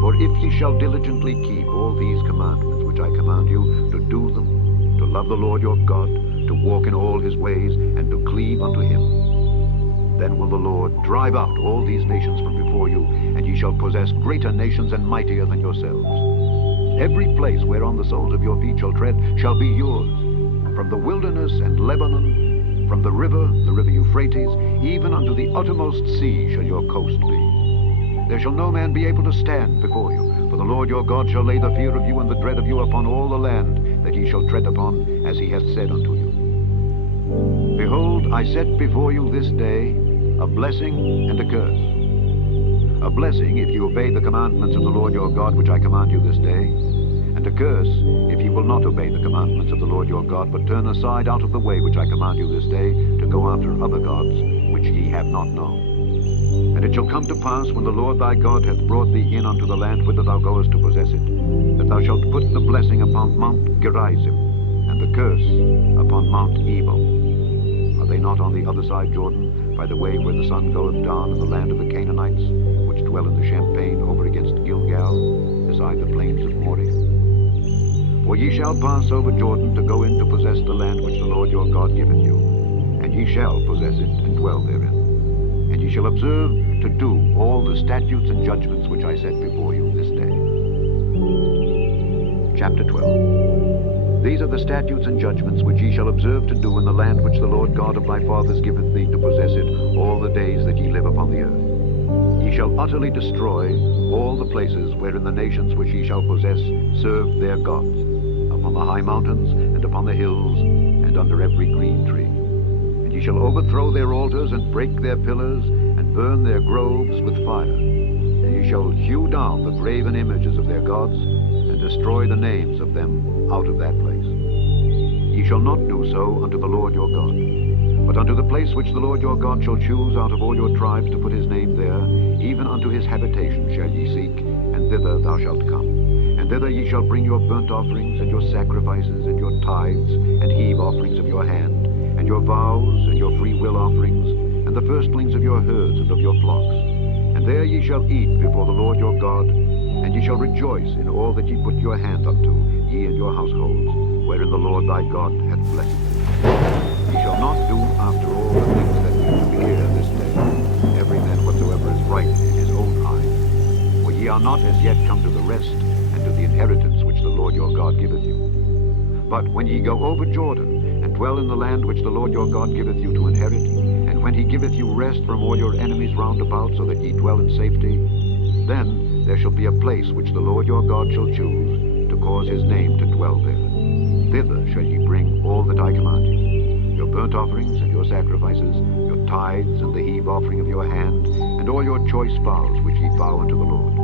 For if ye shall diligently keep all these commandments which I command you, to do them, to love the Lord your God, to walk in all his ways, and to cleave unto him, then will the Lord drive out all these nations from before you, and ye shall possess greater nations and mightier than yourselves. Every place whereon the soles of your feet shall tread shall be yours, from the wilderness and Lebanon, from the river Euphrates, even unto the uttermost sea shall your coast be. There shall no man be able to stand before you, for the Lord your God shall lay the fear of you and the dread of you upon all the land that ye shall tread upon, as he hath said unto you. Behold, I set before you this day a blessing and a curse. A blessing if you obey the commandments of the Lord your God which I command you this day, and a curse if ye will not obey the commandments of the Lord your God, but turn aside out of the way which I command you this day, to go after other gods which ye have not known. And it shall come to pass, when the Lord thy God hath brought thee in unto the land whither thou goest to possess it, that thou shalt put the blessing upon Mount Gerizim, and the curse upon Mount Ebal. Are they not on the other side Jordan, by the way where the sun goeth down, in the land of the Canaanites, which dwell in the champaign over against Gilgal, beside the plains of Moreh? For ye shall pass over Jordan to go in to possess the land which the Lord your God giveth you, and ye shall possess it and dwell therein. And ye shall observe to do all the statutes and judgments which I set before you this day. Chapter 12. These are the statutes and judgments which ye shall observe to do in the land which the Lord God of thy fathers giveth thee to possess it all the days that ye live upon the earth. Ye shall utterly destroy all the places wherein the nations which ye shall possess serve their gods, upon the high mountains, and upon the hills, and under every green tree. And ye shall overthrow their altars, and break their pillars, and burn their groves with fire. And ye shall hew down the graven images of their gods, and destroy the names of them out of that place. Ye shall not do so unto the Lord your God, but unto the place which the Lord your God shall choose out of all your tribes to put his name there, even unto his habitation shall ye seek, and thither thou shalt come. And thither ye shall bring your burnt offerings, and your sacrifices, and your tithes, and heave offerings of your hand, and your vows, and your free will offerings, and the firstlings of your herds and of your flocks. And there ye shall eat before the Lord your God, and ye shall rejoice in all that ye put your hand unto, ye and your households, wherein the Lord thy God hath blessed you. Ye shall not do after all the things that we hear this day, every man whatsoever is right in his own eyes. For ye are not as yet come to the rest, and to the inheritance which the Lord your God giveth you. But when ye go over Jordan, and dwell in the land which the Lord your God giveth you to inherit, and And when he giveth you rest from all your enemies round about, so that ye dwell in safety, then there shall be a place which the Lord your God shall choose, to cause his name to dwell there. Thither shall ye bring all that I command you, your burnt offerings and your sacrifices, your tithes and the heave offering of your hand, and all your choice vows which ye vow unto the Lord.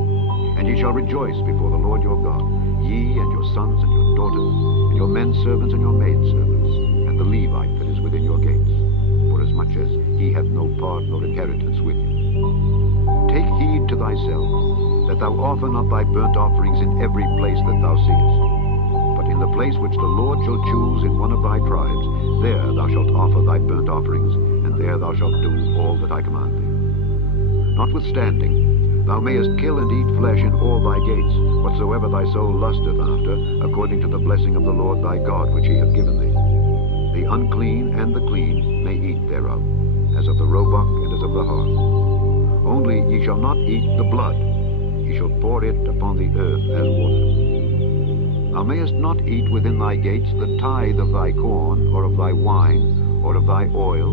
And ye shall rejoice before the Lord your God, ye and your sons and your daughters, and your men servants and your maid servants, and the Levite that is within your gates, forasmuch as he hath no part nor inheritance with you. Take heed to thyself, that thou offer not thy burnt offerings in every place that thou seest. But in the place which the Lord shall choose in one of thy tribes, there thou shalt offer thy burnt offerings, and there thou shalt do all that I command thee. Notwithstanding, thou mayest kill and eat flesh in all thy gates, whatsoever thy soul lusteth after, according to the blessing of the Lord thy God which he hath given thee. The unclean and the clean may eat thereof, as of the roebuck and as of the hart. Only ye shall not eat the blood, ye shall pour it upon the earth as water. Thou mayest not eat within thy gates the tithe of thy corn, or of thy wine, or of thy oil,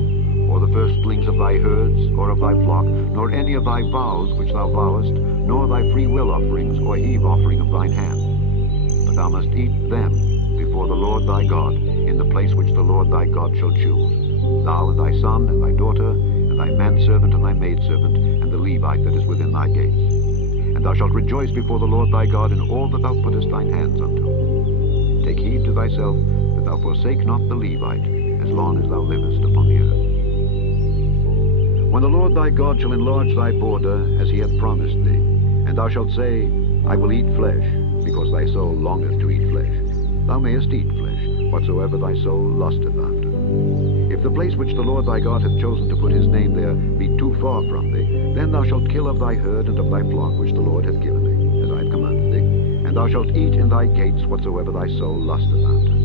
or the firstlings of thy herds, or of thy flock, nor any of thy vows which thou vowest, nor thy free will offerings, or heave offering of thine hand. But thou must eat them before the Lord thy God, in the place which the Lord thy God shall choose, thou and thy son and thy daughter, and thy manservant and thy maidservant, and the Levite that is within thy gates. And thou shalt rejoice before the Lord thy God in all that thou puttest thine hands unto. Take heed to thyself that thou forsake not the Levite, as long as thou livest upon the earth. When the Lord thy God shall enlarge thy border, as he hath promised thee, and thou shalt say, I will eat flesh, because thy soul longeth to eat flesh, thou mayest eat flesh, whatsoever thy soul lusteth after. If the place which the Lord thy God hath chosen to put his name there be too far from thee, then thou shalt kill of thy herd and of thy flock which the Lord hath given thee, as I have commanded thee, and thou shalt eat in thy gates whatsoever thy soul lusteth after.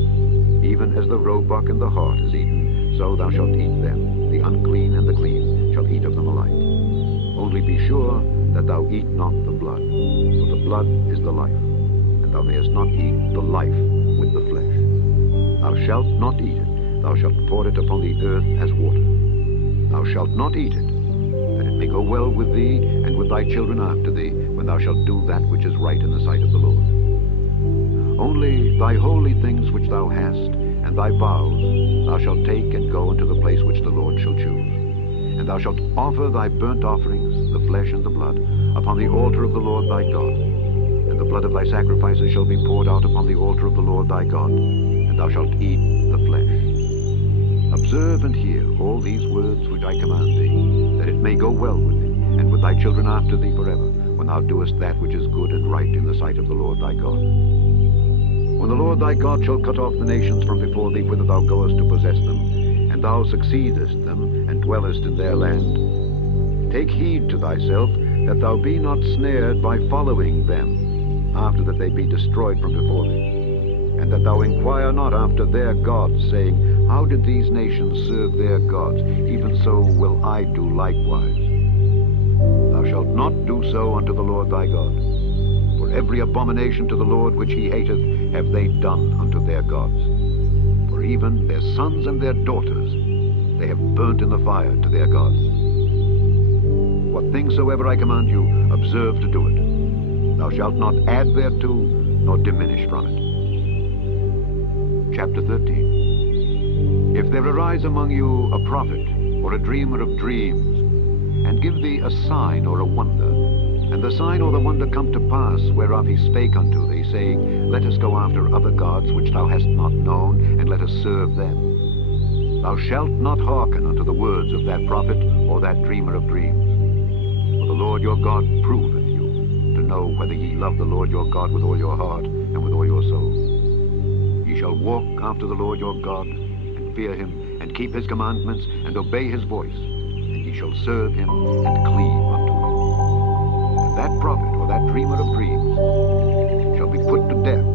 Even as the roebuck and the hart is eaten, so thou shalt eat them. The unclean and the clean shall eat of them alike. Only be sure that thou eat not the blood, for the blood is the life, and thou mayest not eat the life with the flesh. Thou shalt not eat it. Thou shalt pour it upon the earth as water. Thou shalt not eat it, that it may go well with thee and with thy children after thee, when thou shalt do that which is right in the sight of the Lord. Only thy holy things which thou hast, and thy vows, thou shalt take and go unto the place which the Lord shall choose. And thou shalt offer thy burnt offerings, the flesh and the blood, upon the altar of the Lord thy God. And the blood of thy sacrifices shall be poured out upon the altar of the Lord thy God, and thou shalt eat the flesh. Observe and hear all these words which I command thee, that it may go well with thee, and with thy children after thee forever, when thou doest that which is good and right in the sight of the Lord thy God. When the Lord thy God shall cut off the nations from before thee, whither thou goest to possess them, and thou succeedest them, and dwellest in their land, take heed to thyself, that thou be not snared by following them, after that they be destroyed from before thee, and that thou inquire not after their gods, saying, how did these nations serve their gods? Even so will I do likewise. Thou shalt not do so unto the Lord thy God. For every abomination to the Lord which he hateth have they done unto their gods. For even their sons and their daughters they have burnt in the fire to their gods. What things soever I command you, observe to do it. Thou shalt not add thereto, nor diminish from it. Chapter 13. If there arise among you a prophet, or a dreamer of dreams, and give thee a sign or a wonder, and the sign or the wonder come to pass, whereof he spake unto thee, saying, let us go after other gods which thou hast not known, and let us serve them, thou shalt not hearken unto the words of that prophet or that dreamer of dreams. For the Lord your God proveth you, to know whether ye love the Lord your God with all your heart and with all your soul. Ye shall walk after the Lord your God, fear him, and keep his commandments, and obey his voice, and ye shall serve him, and cleave unto him. And that prophet, or that dreamer of dreams, shall be put to death,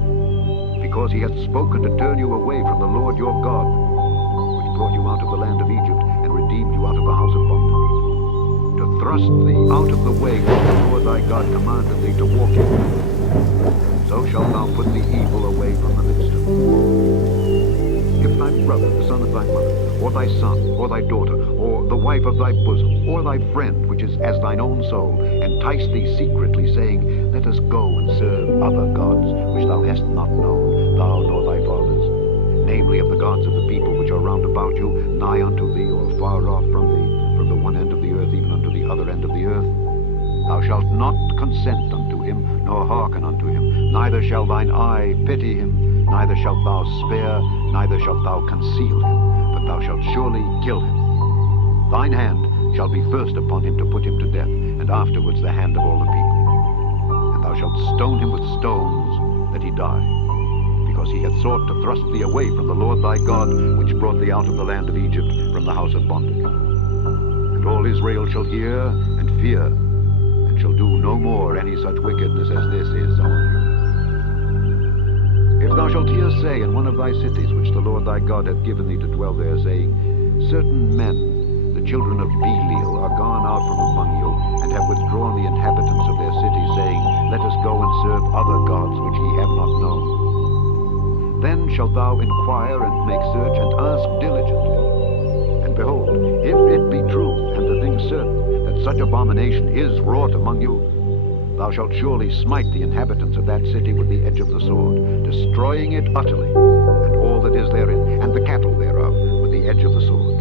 because he hath spoken to turn you away from the Lord your God, which brought you out of the land of Egypt, and redeemed you out of the house of bondage, to thrust thee out of the way which the Lord thy God commanded thee to walk in. So shalt thou put the evil away from the midst of thee. If thy brother, the son of thy mother, or thy son, or thy daughter, or the wife of thy bosom, or thy friend, which is as thine own soul, entice thee secretly, saying, Let us go and serve other gods, which thou hast not known, thou nor thy fathers, namely of the gods of the people which are round about you, nigh unto thee, or far off from thee, from the one end of the earth even unto the other end of the earth, thou shalt not consent unto him, nor hearken unto him, neither shall thine eye pity him, neither shalt thou spare, neither shalt thou conceal him, but thou shalt surely kill him. Thine hand shall be first upon him to put him to death, and afterwards the hand of all the people. And thou shalt stone him with stones, that he die, because he hath sought to thrust thee away from the Lord thy God, which brought thee out of the land of Egypt, from the house of bondage. And all Israel shall hear and fear, and shall do no more any such wickedness as this is among you. If thou shalt hear say in one of thy cities, which the Lord thy God hath given thee to dwell there, saying, Certain men, the children of Belial, are gone out from among you, and have withdrawn the inhabitants of their cities, saying, Let us go and serve other gods which ye have not known. Then shalt thou inquire and make search, and ask diligently. And behold, if it be truth, and the thing certain, that such abomination is wrought among you, thou shalt surely smite the inhabitants of that city with the edge of the sword, destroying it utterly, and all that is therein, and the cattle thereof, with the edge of the sword.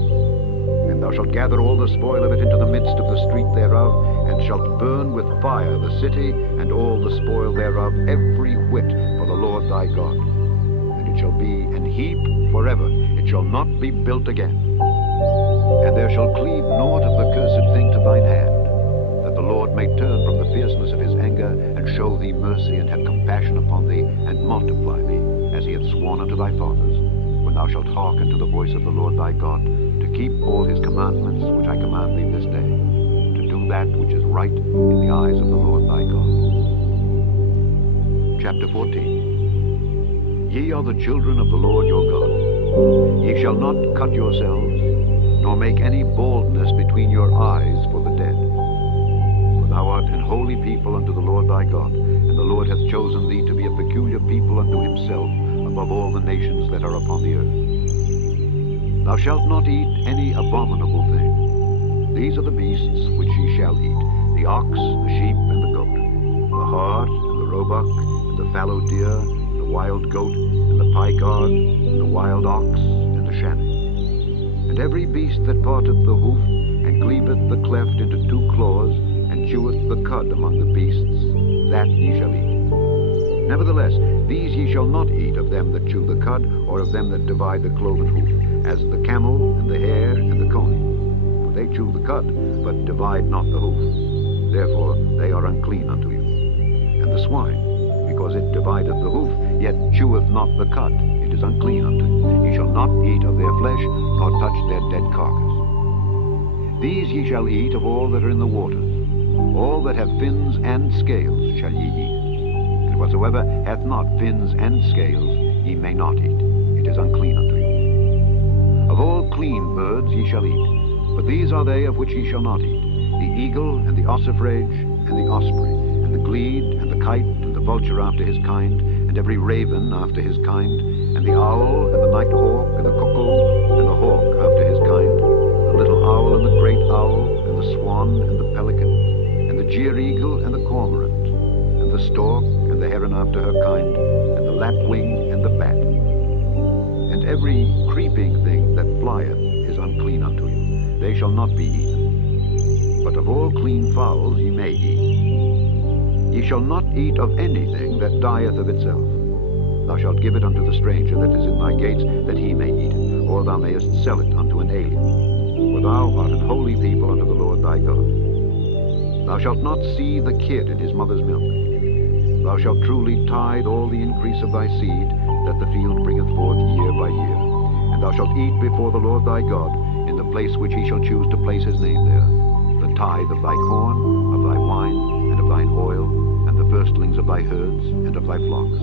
And thou shalt gather all the spoil of it into the midst of the street thereof, and shalt burn with fire the city, and all the spoil thereof, every whit, for the Lord thy God. And it shall be an heap forever, it shall not be built again. And there shall cleave naught of the cursed thing to thine hand, that the Lord may turn from the fierceness of his anger, and show thee mercy, and have compassion upon thee, and multiply thee, as he hath sworn unto thy fathers, when thou shalt hearken to the voice of the Lord thy God, to keep all his commandments which I command thee this day, to do that which is right in the eyes of the Lord thy God. Chapter 14. Ye are the children of the Lord your God. Ye shall not cut yourselves, nor make any baldness between your eyes for the dead. For thou art an holy people unto the Lord thy God, and the Lord hath chosen thee to be a peculiar people unto himself above all the nations that are upon the earth. Thou shalt not eat any abominable thing. These are the beasts which ye shall eat, the ox, the sheep, and the goat, the hart, and the roebuck, and the fallow deer, the wild goat, and the pygarg, and the wild ox, and the shanny. And every beast that parteth the hoof, and cleaveth the cleft into two claws, and cheweth the cud among the beasts, that ye shall eat. Nevertheless, these ye shall not eat of them that chew the cud, or of them that divide the cloven hoof, as the camel, and the hare, and the coney. For they chew the cud, but divide not the hoof. Therefore they are unclean unto you. And the swine, because it divideth the hoof, yet cheweth not the cud, it is unclean unto you. Ye shall not eat of their flesh, nor touch their dead carcass. These ye shall eat of all that are in the waters. All that have fins and scales shall ye eat. And whatsoever hath not fins and scales ye may not eat. It is unclean unto you. Of all clean birds ye shall eat, but these are they of which ye shall not eat: the eagle, and the ossifrage, and the osprey, and the glede, and the kite, and the vulture after his kind, and every raven after his kind, and the owl, and the night hawk, and the cuckoo, and the hawk after his kind, the little owl, and the great owl, and the swan, and the pelican, and the jeer-eagle, and the cormorant, and the stork, and the heron after her kind, and the lapwing, and the bat. And every creeping thing that flieth is unclean unto you. They shall not be eaten. But of all clean fowls ye may eat. Ye shall not eat of anything that dieth of itself. Thou shalt give it unto the stranger that is in thy gates, that he may eat it, or thou mayest sell it unto an alien. For thou art an holy people unto the Lord thy God. Thou shalt not see the kid in his mother's milk. Thou shalt truly tithe all the increase of thy seed, that the field bringeth forth year by year. And thou shalt eat before the Lord thy God, in the place which he shall choose to place his name there, the tithe of thy corn, of thy wine, and of thine oil, and the firstlings of thy herds, and of thy flocks,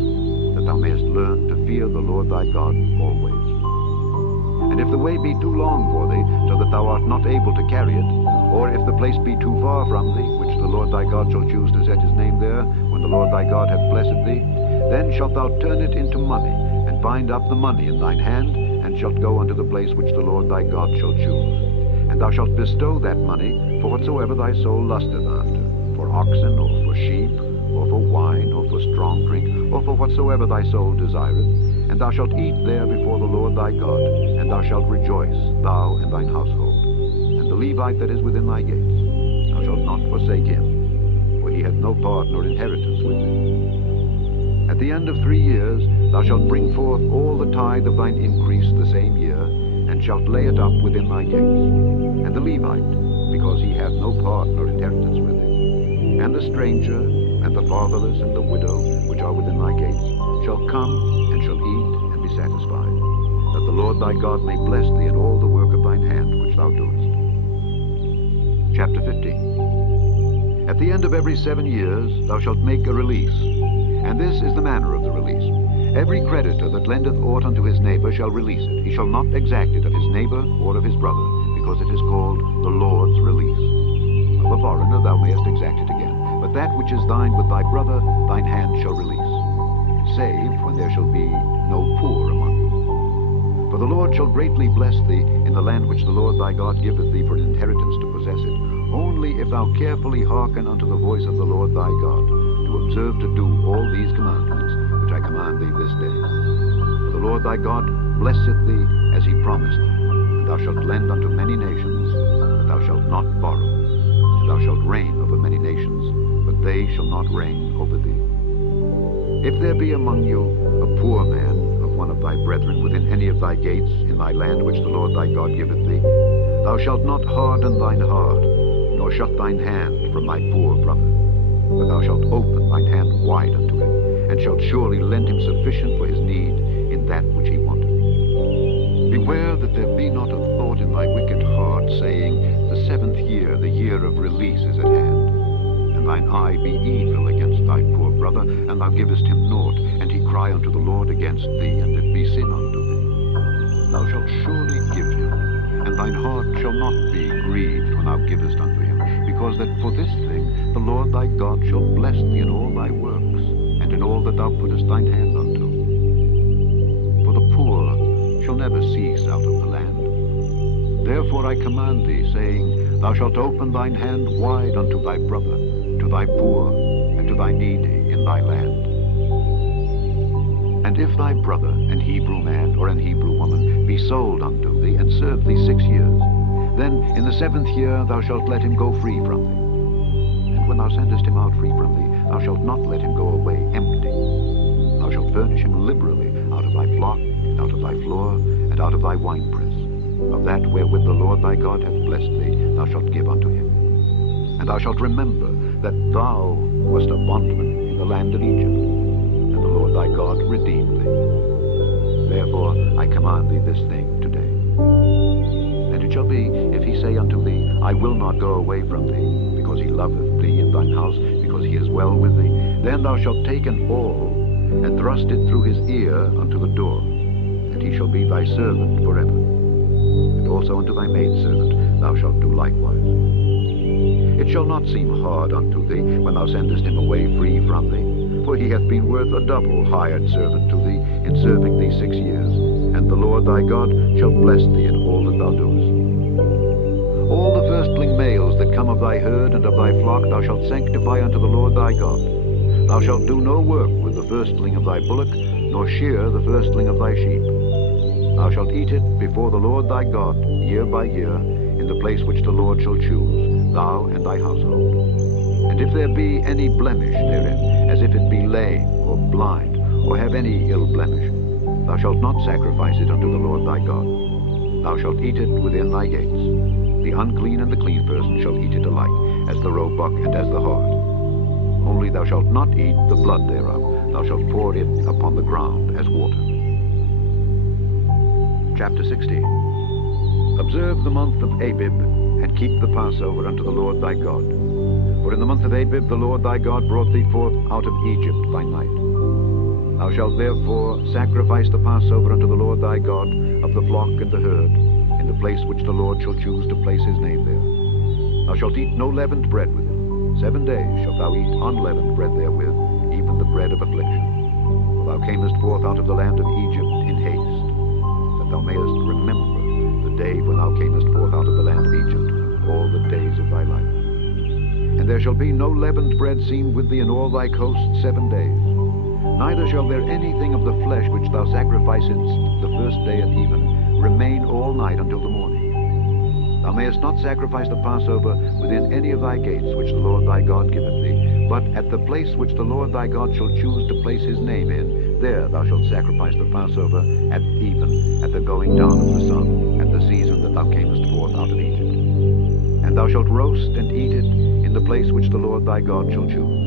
that thou mayest learn to fear the Lord thy God always. And if the way be too long for thee, so that thou art not able to carry it, or if the place be too far from thee, which the Lord thy God shall choose to set his name there, when the Lord thy God hath blessed thee, then shalt thou turn it into money, and bind up the money in thine hand, and and shalt go unto the place which the Lord thy God shall choose. And thou shalt bestow that money for whatsoever thy soul lusteth after, for oxen, or for sheep, or for wine, or for strong drink, or for whatsoever thy soul desireth. And thou shalt eat there before the Lord thy God, and thou shalt rejoice, thou and thine household. And the Levite that is within thy gates, thou shalt not forsake him, for he hath no part nor inheritance with thee. At the end of 3 years thou shalt bring forth all the tithe of thine increase the same year, and shalt lay it up within thy gates. And the Levite, because he hath no part nor inheritance with thee, and the stranger, and the fatherless, and the widow, which are within thy gates, shall come and shall eat and be satisfied, that the Lord thy God may bless thee in all the work of thine hand which thou doest. Chapter 15. At the end of every 7 years thou shalt make a release, and this is the manner of the release. Every creditor that lendeth aught unto his neighbor shall release it. He shall not exact it of his neighbor or of his brother, because it is called the Lord's release. Of a foreigner thou mayest exact it again, but that which is thine with thy brother thine hand shall release, save when there shall be no poor among you. For the Lord shall greatly bless thee in the land which the Lord thy God giveth thee for an inheritance to possess it, only if thou carefully hearken unto the voice of the Lord thy God, to observe to do all these commandments which I command thee this day. For the Lord thy God blesseth thee as he promised thee, and thou shalt lend unto many nations, but thou shalt not borrow. And thou shalt reign over many nations, but they shall not reign over thee. If there be among you a poor man of one of thy brethren within any of thy gates in thy land which the Lord thy God giveth thee, thou shalt not harden thine heart, nor shut thine hand from thy poor brother, but thou shalt open thine hand wide unto him, and shalt surely lend him sufficient for his need in that which he wanteth. Beware that there be not a thought in thy wicked heart, saying, the 7th year, the year of release, is at hand. And thine eye be evil against thy poor brother, and thou givest him naught, and he cry unto the Lord against thee, and it be sin unto thee. Thou shalt surely give him, and thine heart shall not be grieved when thou givest unto him, because that for this thing the Lord thy God shall bless thee in all thy works, and in all that thou puttest thine hand unto. For the poor shall never cease out of the land. Therefore I command thee, saying, thou shalt open thine hand wide unto thy brother, to thy poor, and to thy needy in thy land. And if thy brother, an Hebrew man or an Hebrew woman, be sold unto thee, and serve thee 6 years, then in the 7th year thou shalt let him go free from thee. And when thou sendest him out free from thee, thou shalt not let him go away empty. Thou shalt furnish him liberally out of thy flock, and out of thy floor, and out of thy winepress. Of that wherewith the Lord thy God hath blessed thee, thou shalt give unto him. And thou shalt remember that thou wast a bondman in the land of Egypt, and the Lord thy God redeemed thee. Therefore I command thee this thing today. And it shall be, if he say unto thee, I will not go away from thee, because he loveth thee in thine house, because he is well with thee, then thou shalt take an awl, and thrust it through his ear unto the door, and he shall be thy servant forever. And also unto thy maidservant thou shalt do likewise. It shall not seem hard unto thee when thou sendest him away free from thee, for he hath been worth a double hired servant to thee in serving thee 6 years, and the Lord thy God shall bless thee in all that thou doest. All the firstling males that come of thy herd and of thy flock thou shalt sanctify unto the Lord thy God. Thou shalt do no work with the firstling of thy bullock, nor shear the firstling of thy sheep. Thou shalt eat it before the Lord thy God, year by year, in the place which the Lord shall choose, thou and thy household. And if there be any blemish therein, as if it be lame, or blind, or have any ill blemish, thou shalt not sacrifice it unto the Lord thy God. Thou shalt eat it within thy gates. The unclean and the clean person shall eat it alike, as the roebuck and as the hart. Only thou shalt not eat the blood thereof. Thou shalt pour it upon the ground as water. Chapter 16. Observe the month of Abib, and keep the Passover unto the Lord thy God. For in the month of Abib the Lord thy God brought thee forth out of Egypt by night. Thou shalt therefore sacrifice the Passover unto the Lord thy God of the flock and the herd, in the place which the Lord shall choose to place his name there. Thou shalt eat no leavened bread with it. 7 days shalt thou eat unleavened bread therewith, even the bread of affliction. For thou camest forth out of the land of Egypt in haste. that thou mayest remember the day when thou camest forth out of the land of Egypt, all the days of thy life. And there shall be no leavened bread seen with thee in all thy coasts 7 days. Neither shall there anything of the flesh which thou sacrificest the first day at even remain all night until the morning. Thou mayest not sacrifice the Passover within any of thy gates which the Lord thy God giveth thee, but at the place which the Lord thy God shall choose to place his name in, there thou shalt sacrifice the Passover at even, at the going down of the sun, at the season that thou camest forth out of Egypt. And thou shalt roast and eat it in the place which the Lord thy God shall choose.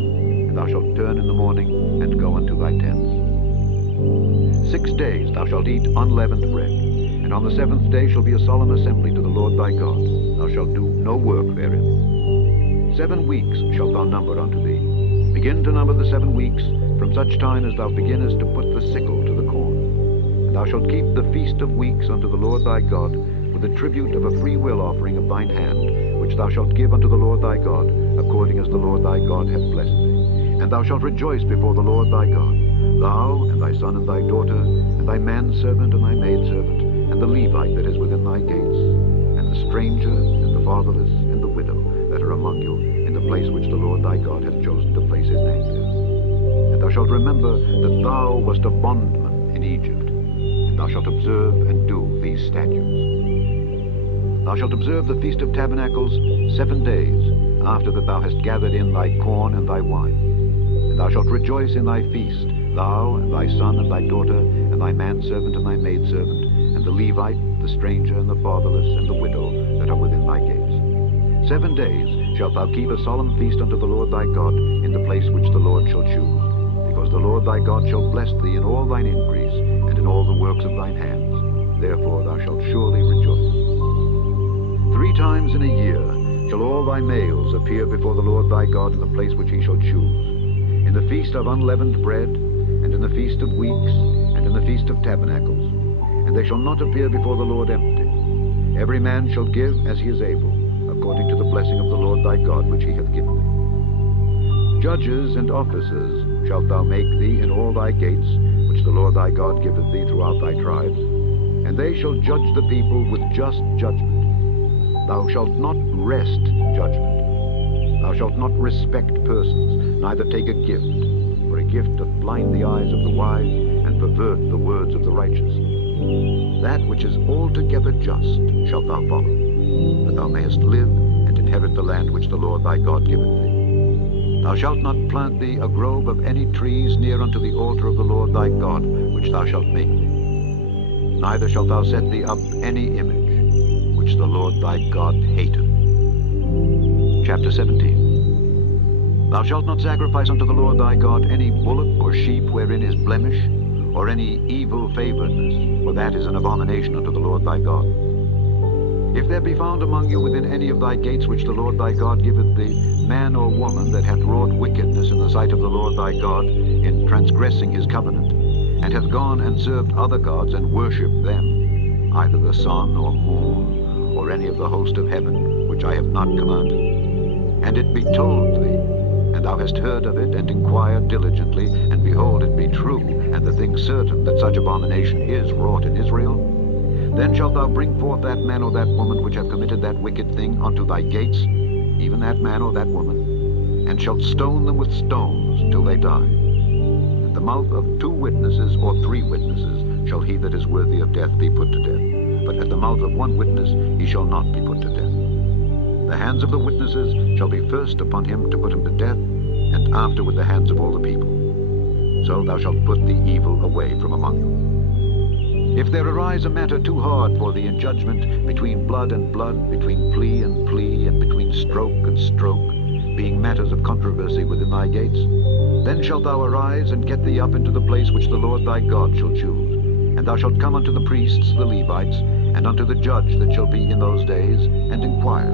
And thou shalt turn in the morning and go unto thy tents. 6 days thou shalt eat unleavened bread, and on the 7th day shall be a solemn assembly to the Lord thy God. Thou shalt do no work therein. 7 weeks shalt thou number unto thee. Begin to number the 7 weeks from such time as thou beginnest to put the sickle to the corn. And thou shalt keep the feast of weeks unto the Lord thy God, with the tribute of a free will offering of thine hand, which thou shalt give unto the Lord thy God, according as the Lord thy God hath blessed thee. And thou shalt rejoice before the Lord thy God, thou, and thy son and thy daughter, and thy manservant and thy maidservant, and the Levite that is within thy gates, and the stranger, and the fatherless, and the widow that are among you, in the place which the Lord thy God hath chosen to place his name there. And thou shalt remember that thou wast a bondman in Egypt, and thou shalt observe and do these statutes. Thou shalt observe the Feast of Tabernacles 7 days, after that thou hast gathered in thy corn and thy wine. And thou shalt rejoice in thy feast, thou, and thy son, and thy daughter, and thy manservant, and thy maidservant, and the Levite, the stranger, and the fatherless, and the widow, that are within thy gates. 7 days shalt thou keep a solemn feast unto the Lord thy God, in the place which the Lord shall choose, because the Lord thy God shall bless thee in all thine increase, and in all the works of thine hands. Therefore thou shalt surely rejoice. 3 times in a year shall all thy males appear before the Lord thy God in the place which he shall choose, in the feast of unleavened bread, and in the feast of weeks, and in the feast of tabernacles. And they shall not appear before the Lord empty. Every man shall give as he is able, according to the blessing of the Lord thy God which he hath given thee. Judges and officers shalt thou make thee in all thy gates, which the Lord thy God giveth thee throughout thy tribes, and they shall judge the people with just judgment. Thou shalt not wrest judgment. Thou shalt not respect persons, neither take a gift, for a gift doth blind the eyes of the wise, and pervert the words of the righteous. That which is altogether just shalt thou follow, that thou mayest live and inherit the land which the Lord thy God giveth thee. Thou shalt not plant thee a grove of any trees near unto the altar of the Lord thy God, which thou shalt make thee. Neither shalt thou set thee up any image, which the Lord thy God hateth. Chapter 17. Thou shalt not sacrifice unto the Lord thy God any bullock or sheep wherein is blemish, or any evil favoredness, for that is an abomination unto the Lord thy God. If there be found among you within any of thy gates which the Lord thy God giveth thee, man or woman that hath wrought wickedness in the sight of the Lord thy God, in transgressing his covenant, and hath gone and served other gods and worshipped them, either the sun or moon, or any of the host of heaven, which I have not commanded, and it be told thee, and thou hast heard of it, and inquired diligently, and behold, it be true, and the thing certain that such abomination is wrought in Israel, then shalt thou bring forth that man or that woman which hath committed that wicked thing unto thy gates, even that man or that woman, and shalt stone them with stones till they die. At the mouth of 2 witnesses or 3 witnesses shall he that is worthy of death be put to death, but at the mouth of 1 witness he shall not be put to death. The hands of the witnesses shall be first upon him to put him to death, and afterward the hands of all the people. So thou shalt put the evil away from among you. If there arise a matter too hard for thee in judgment, between blood and blood, between plea, and between stroke and stroke, being matters of controversy within thy gates, then shalt thou arise and get thee up into the place which the Lord thy God shall choose. And thou shalt come unto the priests, the Levites, and unto the judge that shall be in those days, and inquire.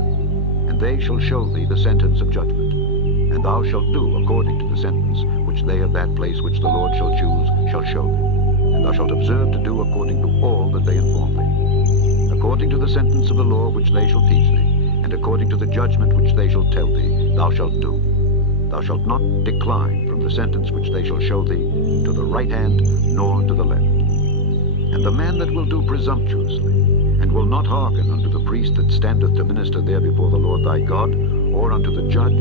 And they shall show thee the sentence of judgment. And thou shalt do according to the sentence which they of that place which the Lord shall choose shall show thee. And thou shalt observe to do according to all that they inform thee. According to the sentence of the law which they shall teach thee, and according to the judgment which they shall tell thee, thou shalt do. Thou shalt not decline from the sentence which they shall show thee, to the right hand nor to the left. And the man that will do presumptuously, and will not hearken unto the priest that standeth to minister there before the Lord thy God, or unto the judge,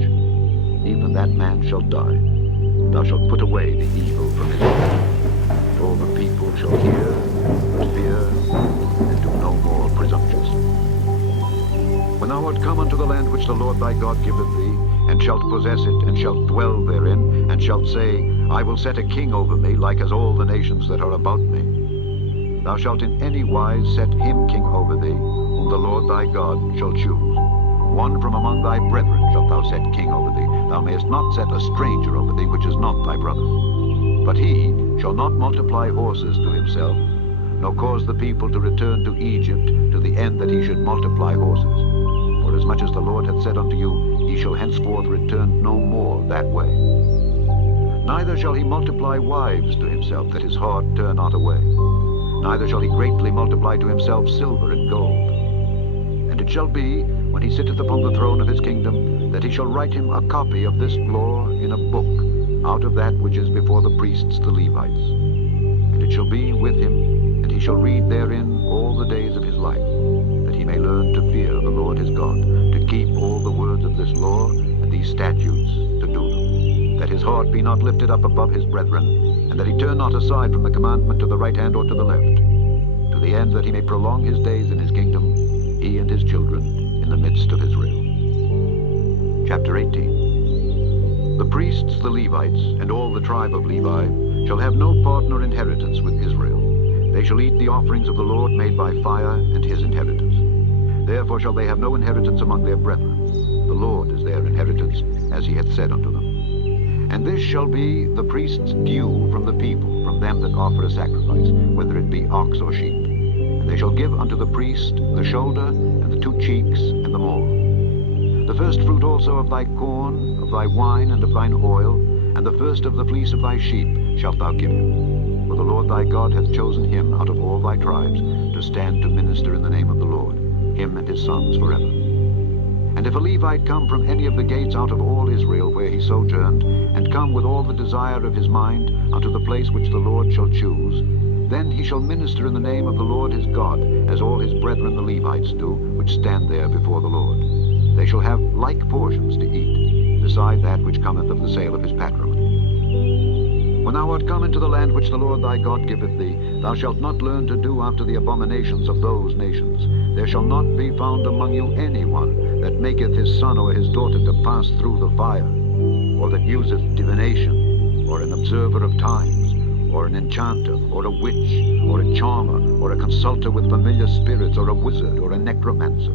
even that man shall die. Thou shalt put away the evil from his way. And all the people shall hear, and fear, and do no more presumptuously. When thou art come unto the land which the Lord thy God giveth thee, and shalt possess it, and shalt dwell therein, and shalt say, I will set a king over me, like as all the nations that are about me. Thou shalt in any wise set him king over thee, whom the Lord thy God shall choose. One from among thy brethren shalt thou set king over thee. Thou mayest not set a stranger over thee, which is not thy brother. But he shall not multiply horses to himself, nor cause the people to return to Egypt, to the end that he should multiply horses. For as much as the Lord hath said unto you, he shall henceforth return no more that way. Neither shall he multiply wives to himself, that his heart turn not away. Neither shall he greatly multiply to himself silver and gold. And it shall be, when he sitteth upon the throne of his kingdom, that he shall write him a copy of this law in a book, out of that which is before the priests the Levites. And it shall be with him, and he shall read therein all the days of his life, that he may learn to fear the Lord his God, to keep all the words of this law and these statutes, to do them, that his heart be not lifted up above his brethren, and that he turn not aside from the commandment to the right hand or to the left, to the end that he may prolong his days in his kingdom, he and his children, in the midst of Israel. Chapter 18. The priests, the Levites, and all the tribe of Levi, shall have no part nor inheritance with Israel. They shall eat the offerings of the Lord made by fire, and his inheritance. Therefore shall they have no inheritance among their brethren. The Lord is their inheritance, as he hath said unto them. And this shall be the priest's due from the people, from them that offer a sacrifice, whether it be ox or sheep. And they shall give unto the priest the shoulder, and the 2 cheeks, and the maw. The first fruit also of thy corn, of thy wine, and of thine oil, and the first of the fleece of thy sheep shalt thou give him. For the Lord thy God hath chosen him out of all thy tribes, to stand to minister in the name of the Lord, him and his sons forever. And if a Levite come from any of the gates out of all Israel where he sojourned, and come with all the desire of his mind unto the place which the Lord shall choose, then he shall minister in the name of the Lord his God, as all his brethren the Levites do, which stand there before the Lord. They shall have like portions to eat, beside that which cometh of the sale of his patrimony. When thou art come into the land which the Lord thy God giveth thee, thou shalt not learn to do after the abominations of those nations. There shall not be found among you anyone that maketh his son or his daughter to pass through the fire, or that useth divination, or an observer of times, or an enchanter, or a witch, or a charmer, or a consulter with familiar spirits, or a wizard, or a necromancer.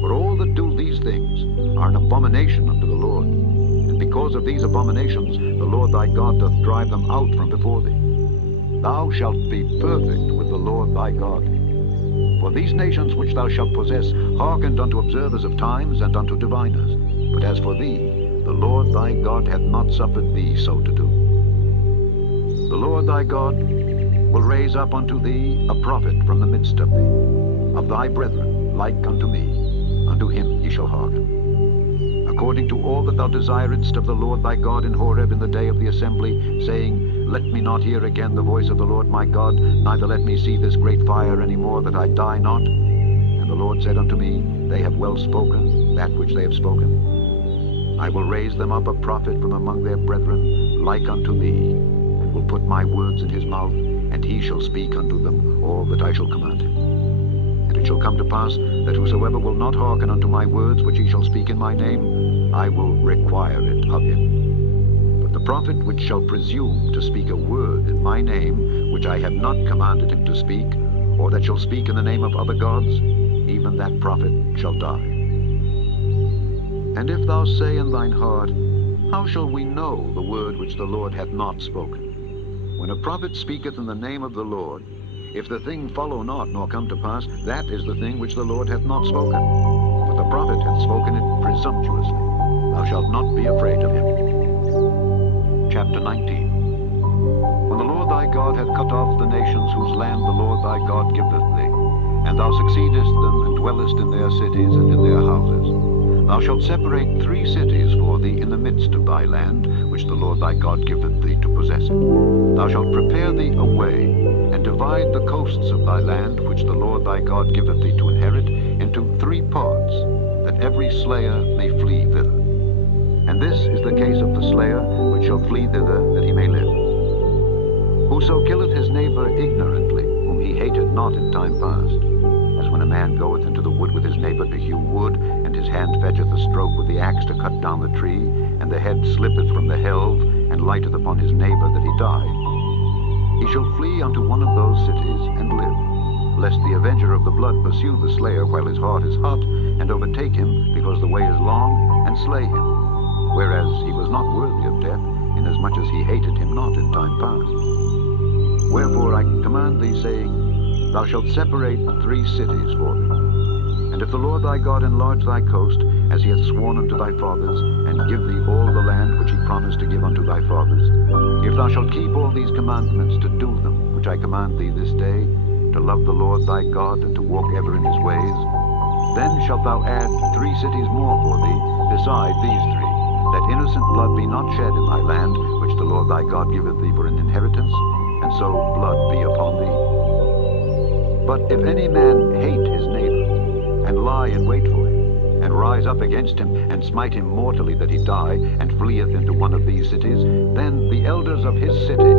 For all that do these things are an abomination unto the Lord. And because of these abominations, the Lord thy God doth drive them out from before thee. Thou shalt be perfect with the Lord thy God. For these nations which thou shalt possess hearkened unto observers of times and unto diviners. But as for thee, the Lord thy God hath not suffered thee so to do. The Lord thy God will raise up unto thee a prophet from the midst of thee, of thy brethren, like unto me. Unto him ye shall hearken. According to all that thou desiredst of the Lord thy God in Horeb in the day of the assembly, saying, Let me not hear again the voice of the Lord my God, neither let me see this great fire any more, that I die not. And the Lord said unto me, They have well spoken that which they have spoken. I will raise them up a prophet from among their brethren, like unto thee, and will put my words in his mouth, and he shall speak unto them all that I shall command him. And it shall come to pass, that whosoever will not hearken unto my words which he shall speak in my name, I will require it of him. But the prophet which shall presume to speak a word in my name, which I have not commanded him to speak, or that shall speak in the name of other gods, even that prophet shall die. And if thou say in thine heart, How shall we know the word which the Lord hath not spoken? When a prophet speaketh in the name of the Lord, if the thing follow not, nor come to pass, that is the thing which the Lord hath not spoken. But the prophet hath spoken it presumptuously. Thou shalt not be afraid of him. Chapter 19. When the Lord thy God hath cut off the nations whose land the Lord thy God giveth thee, and thou succeedest them, and dwellest in their cities and in their houses, thou shalt separate 3 cities for thee in the midst of thy land, which the Lord thy God giveth thee to possess it. Thou shalt prepare thee a way, and divide the coasts of thy land, which the Lord thy God giveth thee to inherit, into 3 parts, that every slayer may flee thither. And this is the case of the slayer which shall flee thither, that he may live. Whoso killeth his neighbor ignorantly, whom he hated not in time past, as when a man goeth into the wood with his neighbor to hew wood, and his hand fetcheth a stroke with the axe to cut down the tree, and the head slippeth from the helve, and lighteth upon his neighbor that he die. He shall flee unto one of those cities, and live, lest the avenger of the blood pursue the slayer while his heart is hot, and overtake him, because the way is long, and slay him, whereas he was not worthy of death, inasmuch as he hated him not in time past. Wherefore I command thee, saying, Thou shalt separate 3 cities for thee. And if the Lord thy God enlarge thy coast, as he hath sworn unto thy fathers, and give thee all the land which he promised to give unto thy fathers, if thou shalt keep all these commandments to do them, which I command thee this day, to love the Lord thy God, and to walk ever in his ways, then shalt thou add 3 cities more for thee, beside these 3, that innocent blood be not shed in thy land, which the Lord thy God giveth thee for an inheritance, and so blood be upon thee. But if any man hate his neighbor, and lie in wait for him, and rise up against him, and smite him mortally that he die, and fleeth into one of these cities, then the elders of his city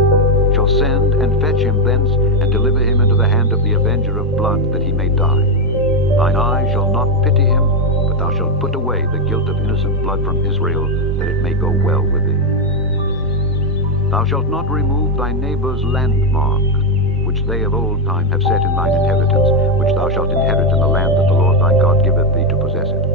shall send and fetch him thence, and deliver him into the hand of the avenger of blood, that he may die. Thine eye shall not pity him, but thou shalt put away the guilt of innocent blood from Israel, that it may go well with thee. Thou shalt not remove thy neighbor's landmark, which they of old time have set in thine inheritance, which thou shalt inherit in the land that the Lord thy God giveth thee to possess it.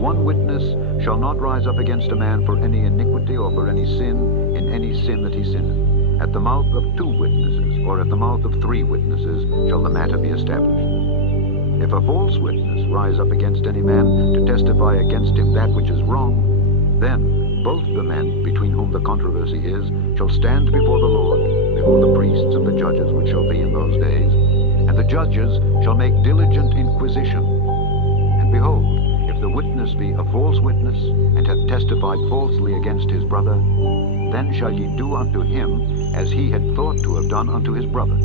One witness shall not rise up against a man for any iniquity or for any sin, in any sin that he sinneth. At the mouth of 2 witnesses, or at the mouth of 3 witnesses, shall the matter be established. If a false witness rise up against any man to testify against him that which is wrong, then both the men between whom the controversy is shall stand before the Lord, before the priests and the judges which shall be in those days, and the judges shall make diligent inquisition. And behold, if the witness be a false witness, and hath testified falsely against his brother, then shall ye do unto him as he had thought to have done unto his brother.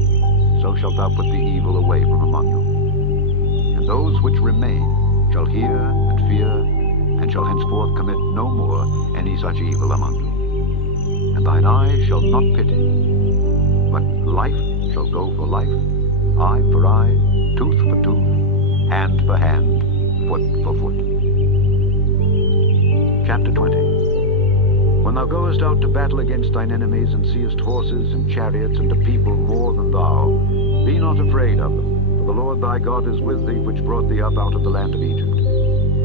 So shalt thou put the evil away from among you. And those which remain shall hear and fear, and shall henceforth commit no more any such evil among you. And thine eye shall not pity, but life shall go for life, eye for eye, tooth for tooth, hand for hand, foot for foot. Chapter 20. When thou goest out to battle against thine enemies, and seest horses and chariots and a people more than thou, be not afraid of them, for the Lord thy God is with thee, which brought thee up out of the land of Egypt.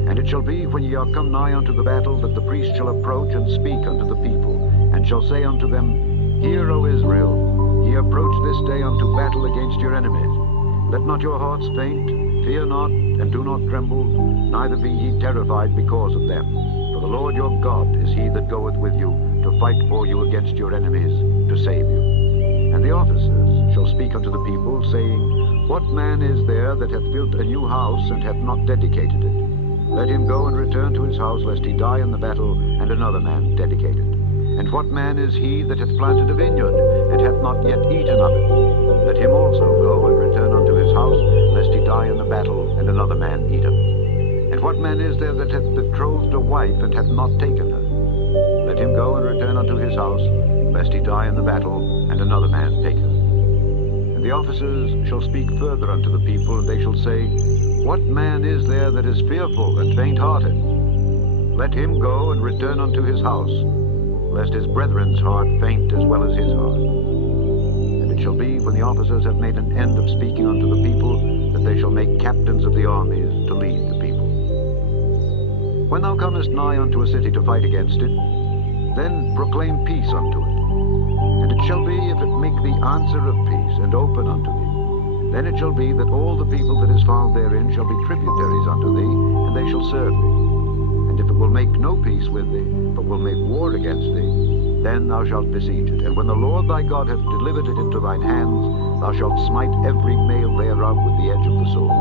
And it shall be, when ye are come nigh unto the battle, that the priest shall approach and speak unto the people, and shall say unto them, Hear, O Israel, ye approach this day unto battle against your enemies. Let not your hearts faint, fear not, and do not tremble, neither be ye terrified because of them. For the Lord your God is he that goeth with you, to fight for you against your enemies, to save you. And the officers shall speak unto the people, saying, What man is there that hath built a new house, and hath not dedicated it? Let him go and return to his house, lest he die in the battle, and another man dedicate it. And what man is he that hath planted a vineyard, and hath not yet eaten of it? Let him also go and return unto his house, lest he die in the battle, and another man eat of it. And what man is there that hath betrothed a wife, and hath not taken her? Let him go and return unto his house, lest he die in the battle, and another man take her. And the officers shall speak further unto the people, and they shall say, What man is there that is fearful and faint-hearted? Let him go and return unto his house, lest his brethren's heart faint as well as his heart. And it shall be, when the officers have made an end of speaking unto the people, that they shall make captains of the armies to lead the people. When thou comest nigh unto a city to fight against it, then proclaim peace unto it. And it shall be, if it make thee answer of peace, and open unto thee, then it shall be that all the people that is found therein shall be tributaries unto thee, and they shall serve thee. And if it will make no peace with thee, but will make war against thee, then thou shalt besiege it. And when the Lord thy God hath delivered it into thine hands, thou shalt smite every male thereof with the edge of the sword.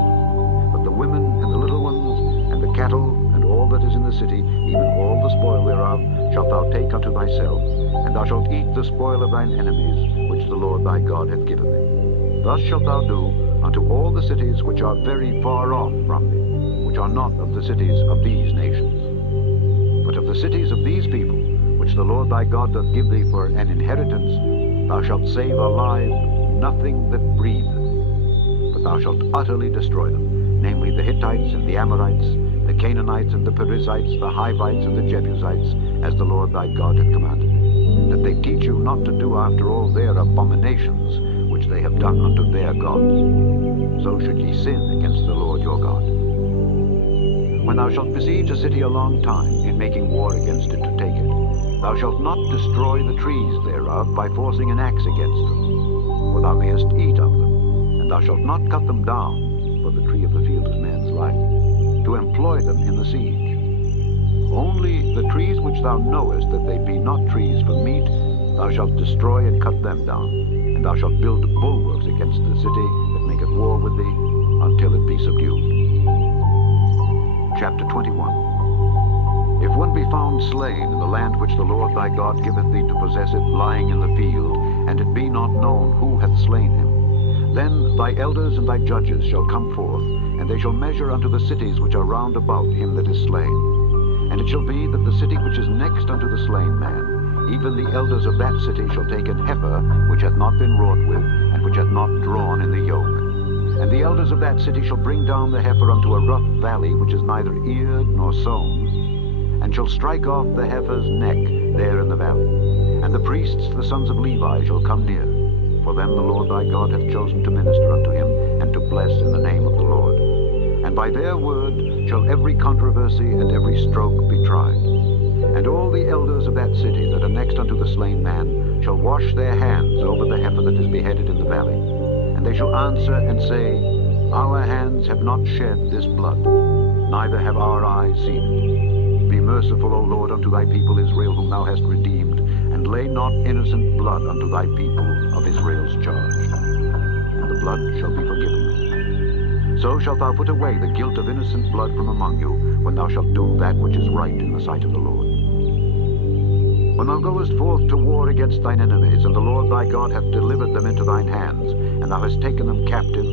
But the women and the little ones, and the cattle, and all that is in the city, even all the spoil thereof, shalt thou take unto thyself, and thou shalt eat the spoil of thine enemies, which the Lord thy God hath given thee. Thus shalt thou do unto all the cities which are very far off from thee, which are not of the cities of these nations. But of the cities of these people, which the Lord thy God doth give thee for an inheritance, thou shalt save alive nothing that breatheth, but thou shalt utterly destroy them, namely the Hittites and the Amorites, the Canaanites and the Perizzites, the Hivites and the Jebusites, as the Lord thy God hath commanded thee, that they teach you not to do after all their abominations, which they have done unto their gods. So should ye sin against the Lord your God. When thou shalt besiege a city a long time, in making war against it to take it, thou shalt not destroy the trees thereof by forcing an axe against them, for thou mayest eat of them, and thou shalt not cut them down, for the tree of the field is man's life, to employ them in the siege. Only the trees which thou knowest that they be not trees for meat, thou shalt destroy and cut them down, and thou shalt build bulwarks against the city that maketh war with thee, until it be subdued. Chapter 21. If one be found slain in the land which the Lord thy God giveth thee to possess it, lying in the field, and it be not known who hath slain him, then thy elders and thy judges shall come forth, and they shall measure unto the cities which are round about him that is slain. And it shall be that the city which is next unto the slain man, even the elders of that city shall take an heifer which hath not been wrought with, and which hath not drawn in the yoke. And the elders of that city shall bring down the heifer unto a rough valley which is neither eared nor sown, and shall strike off the heifer's neck there in the valley. And the priests, the sons of Levi, shall come near, for them the Lord thy God hath chosen to minister unto him, and to bless in the name of the Lord. And by their word shall every controversy and every stroke be tried. And all the elders of that city that are next unto the slain man shall wash their hands over the heifer that is beheaded in the valley. And they shall answer and say, Our hands have not shed this blood, neither have our eyes seen it. Be merciful, O Lord, unto thy people Israel, whom thou hast redeemed, and lay not innocent blood unto thy people of Israel's charge. And the blood shall be forgiven them. So shalt thou put away the guilt of innocent blood from among you, when thou shalt do that which is right in the sight of the Lord. When thou goest forth to war against thine enemies, and the Lord thy God hath delivered them into thine hands, and thou hast taken them captive,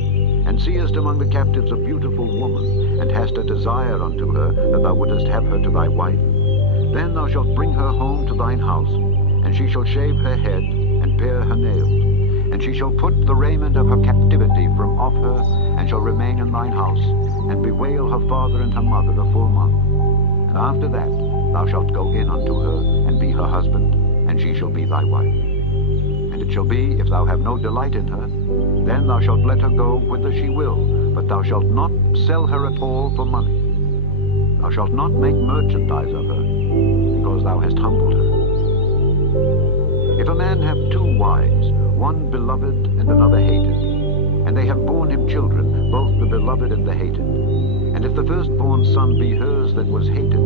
and seest among the captives a beautiful woman, and hast a desire unto her, that thou wouldest have her to thy wife, then thou shalt bring her home to thine house, and she shall shave her head, and pare her nails, and she shall put the raiment of her captivity from off her, and shall remain in thine house, and bewail her father and her mother a full month. And after that thou shalt go in unto her, and be her husband, and she shall be thy wife. And it shall be, if thou have no delight in her, then thou shalt let her go whither she will, but thou shalt not sell her at all for money. Thou shalt not make merchandise of her, because thou hast humbled her. If a man have two wives, one beloved and another hated, and they have borne him children, both the beloved and the hated, and if the firstborn son be hers that was hated,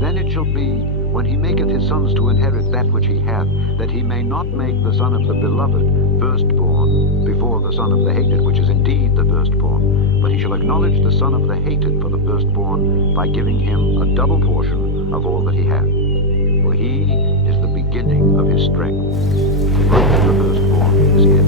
then it shall be, when he maketh his sons to inherit that which he hath, that he may not make the son of the beloved firstborn before the son of the hated, which is indeed the firstborn, but he shall acknowledge the son of the hated for the firstborn by giving him a double portion of all that he hath. For he is the beginning of his strength. The birth of the firstborn is his.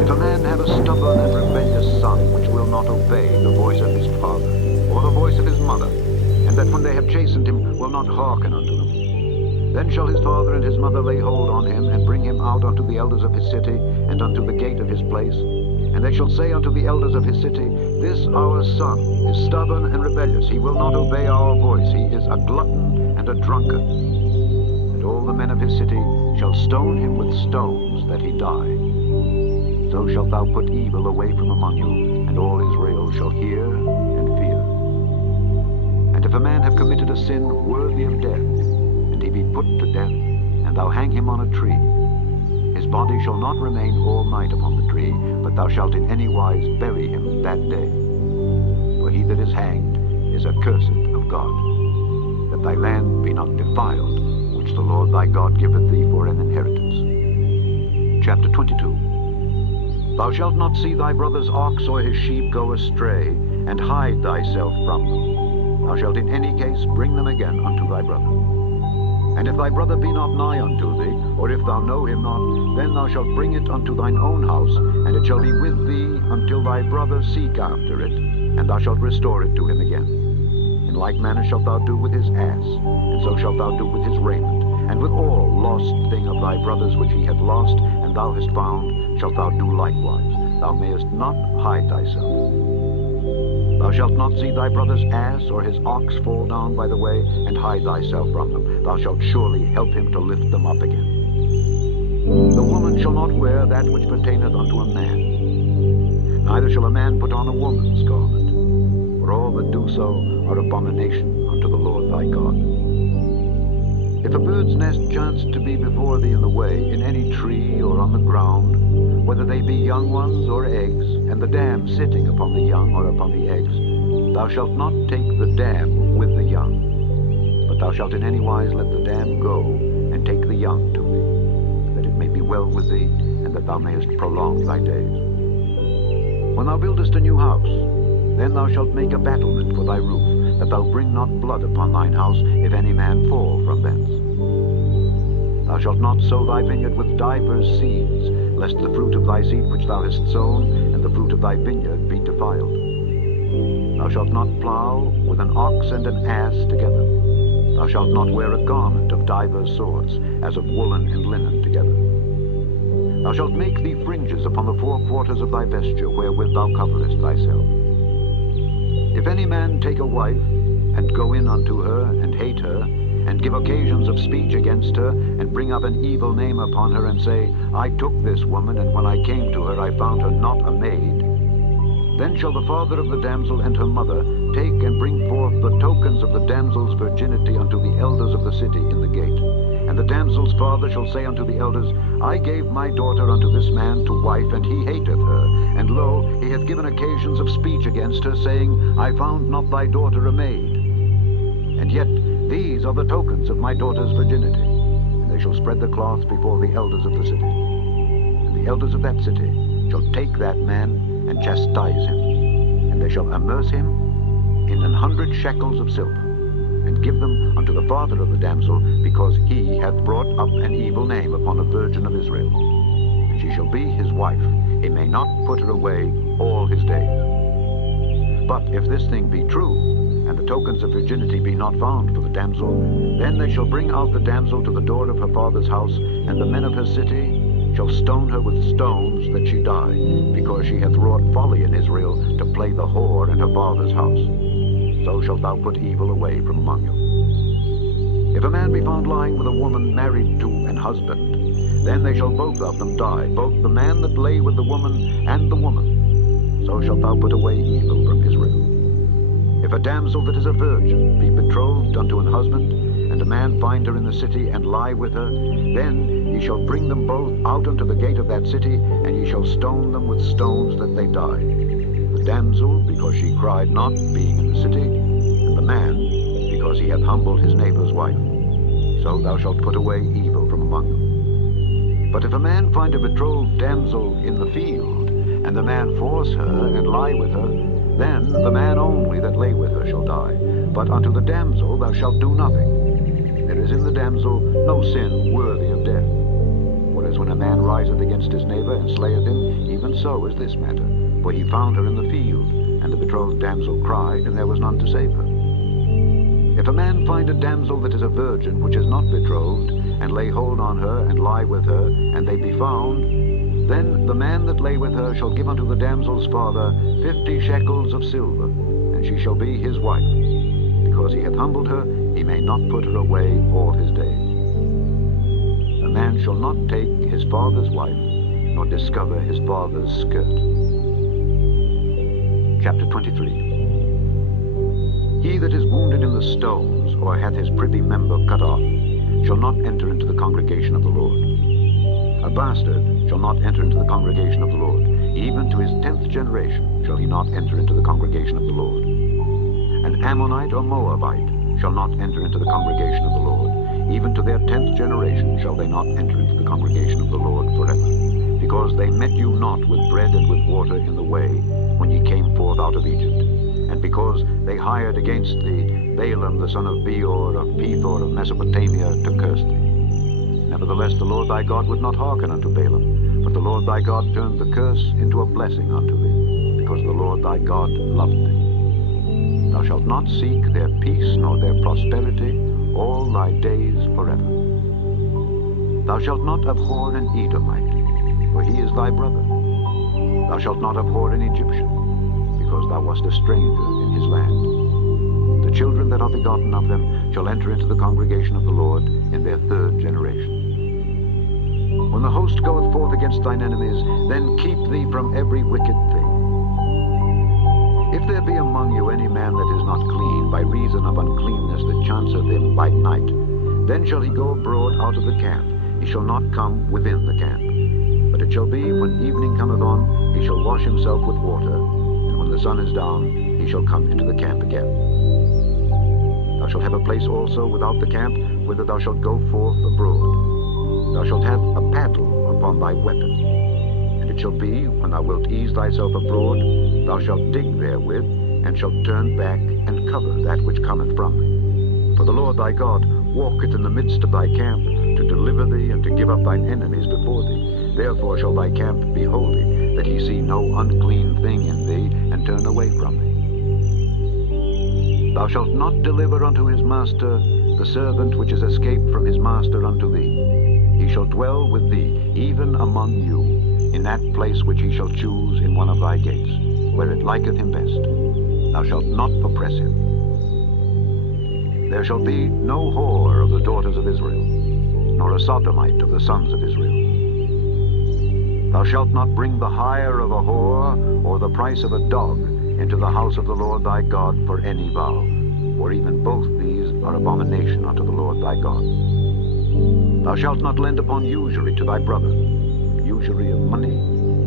If a man have a stubborn and rebellious son, which will not obey the voice of his father, or the voice of his mother, and that when they have chastened him will not hearken unto them, then shall his father and his mother lay hold on him, and bring him out unto the elders of his city, and unto the gate of his place. And they shall say unto the elders of his city, This our son is stubborn and rebellious, he will not obey our voice, he is a glutton and a drunkard. And all the men of his city shall stone him with stones, that he die. So shalt thou put evil away from among you, and all Israel shall hear and fear. And if a man have committed a sin worthy of death, and he be put to death, and thou hang him on a tree, his body shall not remain all night upon the tree, but thou shalt in any wise bury him that day. For he that is hanged is accursed of God, that thy land be not defiled, which the Lord thy God giveth thee for an inheritance. Chapter 22. Thou shalt not see thy brother's ox or his sheep go astray, and hide thyself from them. thou shalt in any case bring them again unto thy brother. And if thy brother be not nigh unto thee, or if thou know him not, then thou shalt bring it unto thine own house, and it shall be with thee until thy brother seek after it, and thou shalt restore it to him again. In like manner shalt thou do with his ass, and so shalt thou do with his raiment, and with all lost thing of thy brother's which he hath lost, and thou hast found, shalt thou do likewise. Thou mayest not hide thyself. Thou shalt not see thy brother's ass or his ox fall down by the way, and hide thyself from them. Thou shalt surely help him to lift them up again. The woman shall not wear that which pertaineth unto a man, neither shall a man put on a woman's garment, for all that do so are abomination unto the Lord thy God. If a bird's nest chance to be before thee in the way, in any tree or on the ground, whether they be young ones or eggs, and the dam sitting upon the young or upon the eggs, thou shalt not take the dam with the young, but thou shalt in any wise let the dam go, and take the young to thee, that it may be well with thee, and that thou mayest prolong thy days. When thou buildest a new house, then thou shalt make a battlement for thy roof, that thou bring not blood upon thine house, if any man fall from thence. Thou shalt not sow thy vineyard with divers seeds, lest the fruit of thy seed which thou hast sown, and the fruit of thy vineyard be defiled. Thou shalt not plow with an ox and an ass together. Thou shalt not wear a garment of divers sorts, as of woolen and linen together. Thou shalt make thee fringes upon the four quarters of thy vesture, wherewith thou coverest thyself. If any man take a wife, and go in unto her, and hate her, and give occasions of speech against her, and bring up an evil name upon her, and say, I took this woman, and when I came to her I found her not a maid, then shall the father of the damsel and her mother take and bring forth the tokens of the damsel's virginity unto the elders of the city in the gate. And the damsel's father shall say unto the elders, I gave my daughter unto this man to wife, and he hateth her. And lo, he hath given occasions of speech against her, saying, I found not thy daughter a maid. And yet these are the tokens of my daughter's virginity. And they shall spread the cloth before the elders of the city. And the elders of that city shall take that man and chastise him. And they shall amerce him in 100 shekels of silver, and give them unto the father of the damsel, because he hath brought up an evil name upon a virgin of Israel. And she shall be his wife. He may not put her away all his days. But if this thing be true, and the tokens of virginity be not found for the damsel, then they shall bring out the damsel to the door of her father's house, and the men of her city shall stone her with stones that she die, because she hath wrought folly in Israel, to play the whore in her father's house. So shalt thou put evil away from among you. If a man be found lying with a woman married to an husband, then they shall both of them die, both the man that lay with the woman and the woman. So shalt thou put away evil from Israel. If a damsel that is a virgin be betrothed unto an husband, and a man find her in the city, and lie with her, then ye shall bring them both out unto the gate of that city, and ye shall stone them with stones that they die. The damsel, because she cried not, being in the city, and the man, because he hath humbled his neighbor's wife. So thou shalt put away evil from among them. But if a man find a betrothed damsel in the field, and the man force her, and lie with her, then the man only that lay with her shall die. But unto the damsel thou shalt do nothing. There is in the damsel no sin worthy of death. Whereas when a man riseth against his neighbor, and slayeth him, even so is this matter. For he found her in the field, and the betrothed damsel cried, and there was none to save her. If a man find a damsel that is a virgin, which is not betrothed, and lay hold on her, and lie with her, and they be found, then the man that lay with her shall give unto the damsel's father 50 shekels of silver, and she shall be his wife. Because he hath humbled her, he may not put her away all his days. A man shall not take his father's wife, nor discover his father's skirt. Chapter 23. He that is wounded in the stones, or hath his privy member cut off, shall not enter into the congregation of the Lord. A bastard shall not enter into the congregation of the Lord. Even to his 10th generation shall he not enter into the congregation of the Lord. An Ammonite or Moabite shall not enter into the congregation of the Lord. Even to their 10th generation shall they not enter into the congregation of the Lord forever. Because they met you not with bread and with water in the way, when ye came forth out of Egypt. and because they hired against thee Balaam the son of Beor of Pethor of Mesopotamia to curse thee. Nevertheless the Lord thy God would not hearken unto Balaam, but the Lord thy God turned the curse into a blessing unto thee, because the Lord thy God loved thee. Thou shalt not seek their peace nor their prosperity all thy days forever. Thou shalt not abhor an Edomite, for he is thy brother. Thou shalt not abhor an Egyptian, because thou wast a stranger in his land. The children that are begotten of them shall enter into the congregation of the Lord in their third generation. When the host goeth forth against thine enemies, then keep thee from every wicked thing. If there be among you any man that is not clean, by reason of uncleanness that chanceth him by night, then shall he go abroad out of the camp. He shall not come within the camp. But it shall be, when evening cometh on, he shall wash himself with water, and when the sun is down, he shall come into the camp again. Thou shalt have a place also without the camp, whither thou shalt go forth abroad. Thou shalt have a paddle upon thy weapon. And it shall be, when thou wilt ease thyself abroad, thou shalt dig therewith, and shalt turn back and cover that which cometh from thee. For the Lord thy God walketh in the midst of thy camp, to deliver thee and to give up thine enemies before thee. Therefore shall thy camp be holy, that he see no unclean thing in thee, and turn away from thee. Thou shalt not deliver unto his master the servant which is escaped from his master unto thee. He shall dwell with thee, even among you, in that place which he shall choose in one of thy gates, where it liketh him best. Thou shalt not oppress him. There shall be no whore of the daughters of Israel, nor a sodomite of the sons of Israel. Thou shalt not bring the hire of a whore, or the price of a dog, into the house of the Lord thy God for any vow, for even both these are abomination unto the Lord thy God. Thou shalt not lend upon usury to thy brother, usury of money,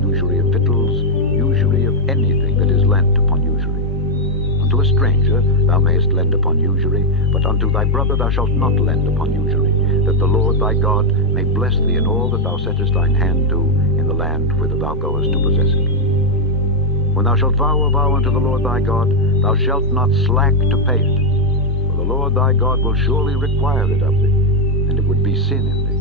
usury of victuals, usury of anything that is lent upon usury. Unto a stranger thou mayest lend upon usury, but unto thy brother thou shalt not lend upon usury, that the Lord thy God may bless thee in all that thou settest thine hand to in the land whither thou goest to possess it. When thou shalt vow a vow unto the Lord thy God, thou shalt not slack to pay it, for the Lord thy God will surely require it of thee, and it would be sin in thee.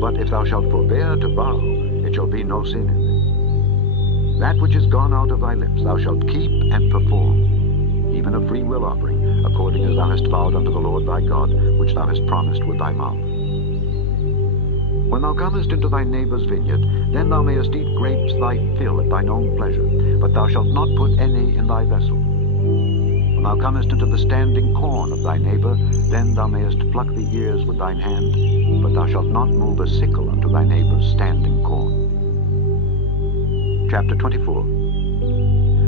But if thou shalt forbear to vow, it shall be no sin in thee. That which is gone out of thy lips thou shalt keep and perform, even a free will offering, according as thou hast vowed unto the Lord thy God, which thou hast promised with thy mouth. When thou comest into thy neighbor's vineyard, then thou mayest eat grapes thy fill at thine own pleasure, but thou shalt not put any in thy vessel. When thou comest into the standing corn of thy neighbor, then thou mayest pluck the ears with thine hand, but thou shalt not move a sickle unto thy neighbor's standing corn. Chapter 24.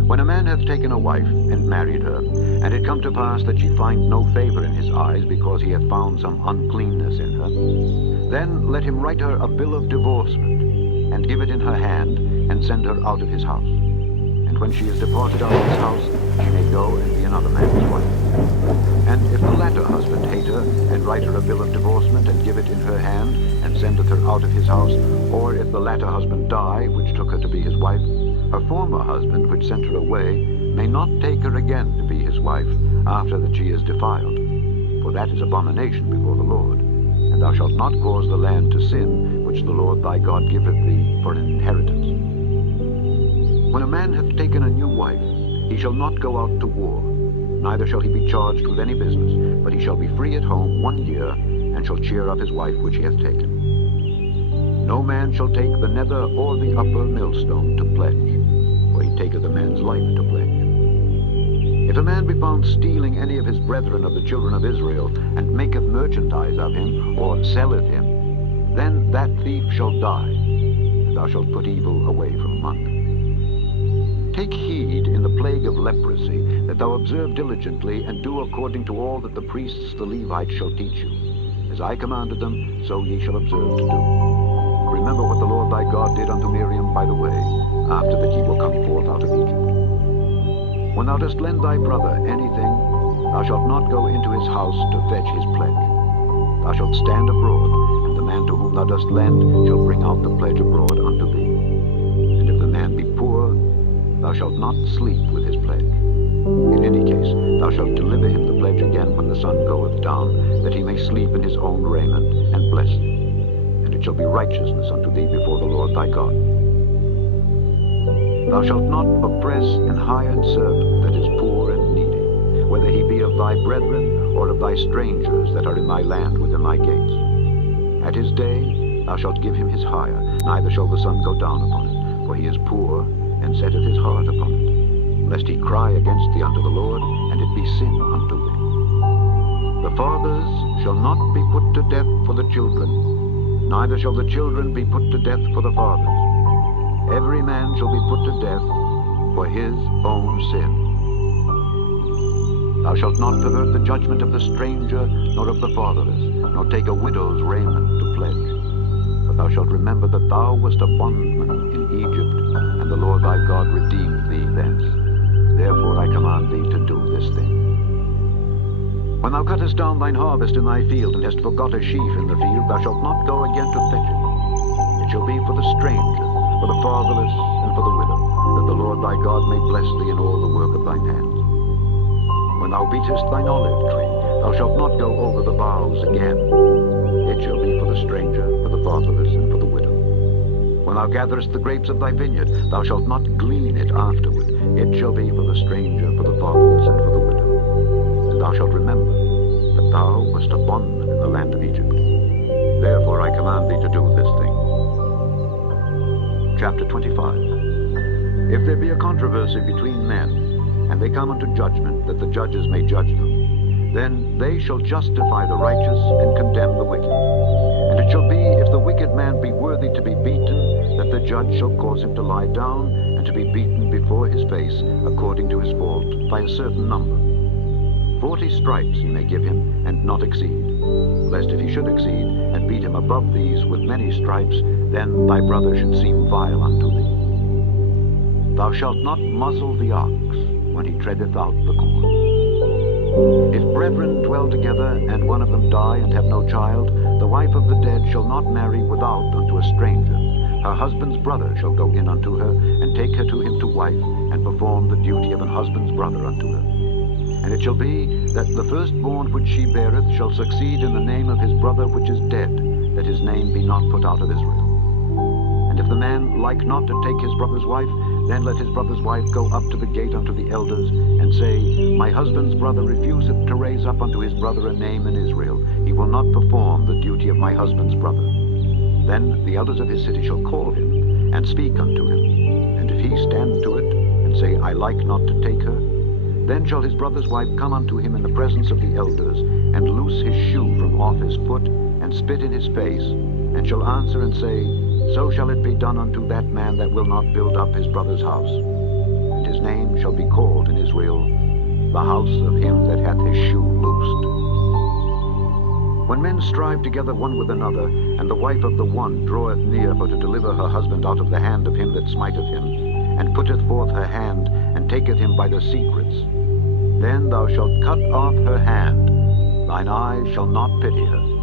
When a man hath taken a wife, and married her, and it come to pass that she find no favor in his eyes, because he hath found some uncleanness in her, then let him write her a bill of divorcement, and give it in her hand, and send her out of his house. And when she is departed out of his house, she may go and be another man's wife. And if the latter husband hate her, and write her a bill of divorcement, and give it in her hand, and sendeth her out of his house, or if the latter husband die, which took her to be his wife, her former husband, which sent her away, may not take her again to be his wife, after that she is defiled. For that is abomination before the Lord. And thou shalt not cause the land to sin, which the Lord thy God giveth thee for an inheritance. When a man hath taken a new wife, he shall not go out to war, neither shall he be charged with any business, but he shall be free at home 1 year, and shall cheer up his wife which he hath taken. No man shall take the nether or the upper millstone to pledge, for he taketh a man's life to pledge. If a man be found stealing any of his brethren of the children of Israel, and maketh merchandise of him, or selleth him, then that thief shall die, and thou shalt put evil away from among them. Take heed in the plague of leprosy, that thou observe diligently, and do according to all that the priests the Levites shall teach you. As I commanded them, so ye shall observe to do. Remember what the Lord thy God did unto Miriam by the way, after that ye were come forth out of Egypt. When thou dost lend thy brother anything, thou shalt not go into his house to fetch his pledge. Thou shalt stand abroad, and the man to whom thou dost lend shall bring out the pledge abroad unto thee. And if the man be poor, thou shalt not sleep with his pledge. In any case, thou shalt deliver him the pledge again when the sun goeth down, that he may sleep in his own raiment, and bless thee. And it shall be righteousness unto thee before the Lord thy God. Thou shalt not oppress an hired servant that is poor and needy, whether he be of thy brethren or of thy strangers that are in thy land within thy gates. At his day thou shalt give him his hire, neither shall the sun go down upon it, for he is poor, and setteth his heart upon it, lest he cry against thee unto the Lord, and it be sin unto thee. The fathers shall not be put to death for the children, neither shall the children be put to death for the fathers. Every man shall be put to death for his own sin. Thou shalt not pervert the judgment of the stranger, nor of the fatherless, nor take a widow's raiment to pledge. But thou shalt remember that thou wast a bondman in Egypt, and the Lord thy God redeemed thee thence. Therefore I command thee to do this thing. When thou cuttest down thine harvest in thy field, and hast forgot a sheaf in the field, thou shalt not go again to fetch it. It shall be for the stranger, for the fatherless, and for the widow, that the Lord thy God may bless thee in all the work of thine hands. When thou beatest thine olive tree, thou shalt not go over the boughs again. It shall be for the stranger, for the fatherless, and for the widow. When thou gatherest the grapes of thy vineyard, thou shalt not glean it afterward. It shall be for the stranger, for the fatherless, and for the widow. And thou shalt remember that thou wast a bondman in the land of Egypt. Therefore I command thee to do this thing. Chapter 25. If there be a controversy between men, and they come unto judgment, that the judges may judge them, then they shall justify the righteous and condemn the wicked. And it shall be, if the wicked man be worthy to be beaten, that the judge shall cause him to lie down, and to be beaten before his face, according to his fault, by a certain number. 40 stripes he may give him, and not exceed. Lest if he should exceed, and beat him above these with many stripes, then thy brother should seem vile unto thee. Thou shalt not muzzle the ox when he treadeth out the corn. If brethren dwell together, and one of them die and have no child, the wife of the dead shall not marry without unto a stranger. Her husband's brother shall go in unto her, and take her to him to wife, and perform the duty of an husband's brother unto her. And it shall be that the firstborn which she beareth shall succeed in the name of his brother which is dead, that his name be not put out of Israel. And if the man like not to take his brother's wife, then let his brother's wife go up to the gate unto the elders, and say, My husband's brother refuseth to raise up unto his brother a name in Israel. He will not perform the duty of my husband's brother. Then the elders of his city shall call him, and speak unto him. And if he stand to it, and say, I like not to take her, then shall his brother's wife come unto him in the presence of the elders, and loose his shoe from off his foot, and spit in his face, and shall answer and say, So shall it be done unto that man that will not build up his brother's house. And his name shall be called in Israel, the house of him that hath his shoe loosed. When men strive together one with another, and the wife of the one draweth near for to deliver her husband out of the hand of him that smiteth him, and putteth forth her hand, and taketh him by the secrets, then thou shalt cut off her hand, thine eye shall not pity her.